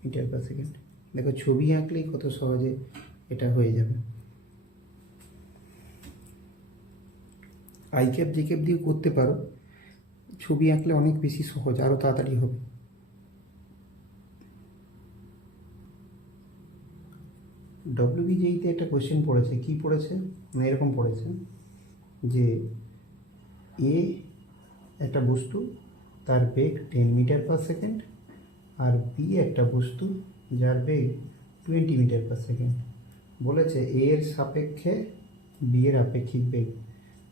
মিটার পার সেকেন্ড। দেখো ছবি আঁকলেই কত সহজে এটা হয়ে যাবে। আই ক্যাপ জি ক্যাপ দিয়ে করতে পারো, ছবি আঁকলে অনেক বেশি সহজ, আরও তাড়াতাড়ি হবে। ডব্লিউবিজেইতে একটা কোয়েশ্চেন পড়েছে, কি পড়েছে না, এরকম পড়েছে যে এ একটা বস্তু, তার বেগ 10 মিটার পার সেকেন্ড, আর বি একটা বস্তু যার বেগ 20 মিটার পার সেকেন্ড। বলেছে এ এর সাপেক্ষে বি এর আপেক্ষিক বেগ,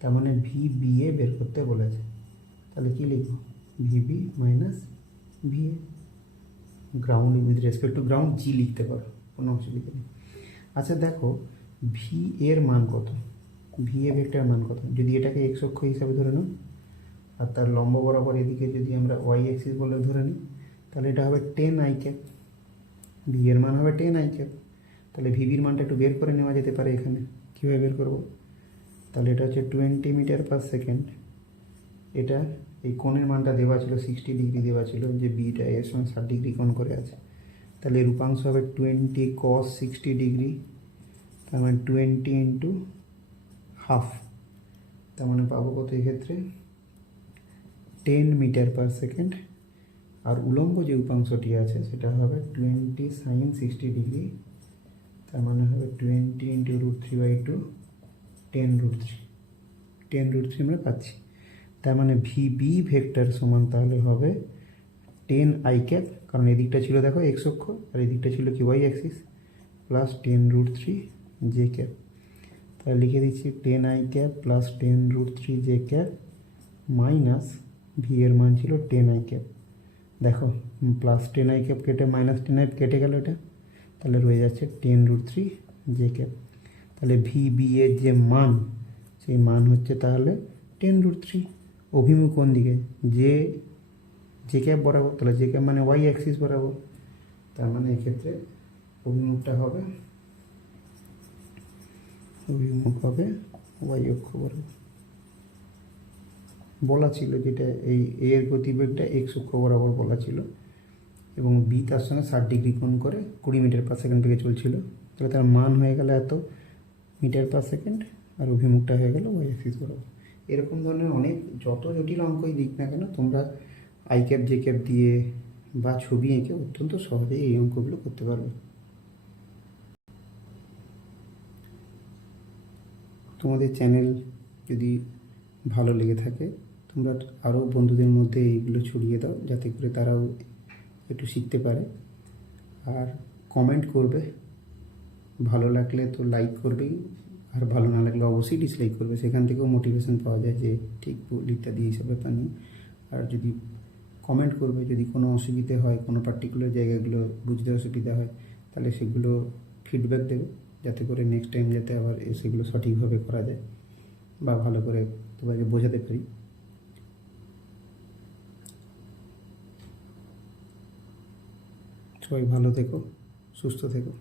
তার মানে ভি বি এ বের করতে বলেছে। তাহলে কি লিখব? VB minus VA. Ground with respect to ground G লিখতে পারো, কোনো অসুবিধা নেই। আচ্ছা দেখো ভি এর মান কত, ভি এ ভেক্টর মান কত? যদি এটাকে এক্স অক্ষ হিসাবে ধরে নাও আর তার লম্ব বরাবর এদিকে যদি আমরা ওয়াই অ্যাক্সিস বলে ধরে নিই, তাহলে এটা হবে 10 আই ক্যাপ। ভি এর মান হবে 10 আই ক্যাপ। তাহলে ভিবির মানটা একটু বের করে নেওয়া যেতে পারে এখানে। কীভাবে বের করবো? তাহলে এটা হচ্ছে 20 মিটার পার সেকেন্ড। এটা এই কোণের মানটা দেওয়া ছিল 60 ডিগ্রি দেওয়া ছিল, যে বিটা এর সঙ্গে 60 ডিগ্রি কোণ করে আছে। তাহলে এর উপাংশ হবে 20 cos 60 ডিগ্রি, তার মানে 20 × হাফ। তার মানে পাবো কত এক্ষেত্রে? 10 মিটার পার সেকেন্ড। আর উলম্ব যে উপাংশটি আছে সেটা হবে 20 sin 60 ডিগ্রি, তার মানে হবে 20 × √3/2, 10√3। 10√3 আমরা পাচ্ছি। তার মানে ভিবি ভেক্টর সমান তাহলে হবে 10 আই ক্যাপ, কারণ এদিকটা ছিল দেখো এক্স অক্ষ আর এদিকটা ছিল কি Y axis, plus 10√3 J cap. তাহলে লিখে দিচ্ছি 10 I cap plus 10√3 J cap minus V এর মান ছিল 10 আই ক্যাপ। দেখো প্লাস 10 আই ক্যাপ কেটে মাইনাস 10 আই কেটে গেল এটা, তাহলে রয়ে যাচ্ছে 10√3 জে ক্যাপ। তাহলে ভি বি এর যে মান, সেই মান হচ্ছে তাহলে 10√3। অভিমুখ কোন দিকে? জে ক্যাপ বরাবর, তাহলে জে ক্যাপ মানে ওয়াই অ্যাক্সিস বরাবর। তার মানে এক্ষেত্রে অভিমুখ হবে ওয়াই অক্ষ বরাবর। বলা ছিল যেটা এই এর গতিবেগটা এক্স অক্ষ বরাবর বলা ছিল, এবং বি তার সঙ্গে 60 ডিগ্রি কোণ করে 20 মিটার পার সেকেন্ড থেকে চলছিল। তাহলে তার মান হয়ে গেল এত মিটার পার সেকেন্ড, আর অভিমুখটা হয়ে গেল ওয়াই অ্যাক্সিস বরাবর। এরকম ধরনের অনেক যত জটিল অঙ্কই দিক না কেন, তোমরা আই ক্যাপ জে ক্যাপ দিয়ে বা ছবি এঁকে অত্যন্ত সহজেই এই অঙ্কগুলো করতে পারবে। তোমাদের চ্যানেল যদি ভালো লেগে থাকে তোমরা আরও বন্ধুদের মধ্যে এইগুলো ছড়িয়ে দাও, যাতে করে তারাও একটু শিখতে পারে। আর কমেন্ট করবে, ভালো লাগলে তো লাইক করবেই, আর ভালো না লাগলে অবশ্যই ডিসলাইক করবে। সেখান থেকেও মোটিভেশন পাওয়া যায় যে ঠিক ভুল ইত্যাদি এইসব ব্যাপার নিয়ে। আর যদি কমেন্ট করবে, যদি কোনো অসুবিধে হয়, কোনো পার্টিকুলার জায়গাগুলো বুঝতে অসুবিধা হয়, তাহলে সেগুলো ফিডব্যাক দেবে, যাতে করে নেক্সট টাইম যাতে আবার সেগুলো সঠিকভাবে করা যায় বা ভালো করে তোমাকে বোঝাতে পারি। সবাই ভালো থেকো, সুস্থ থেকো।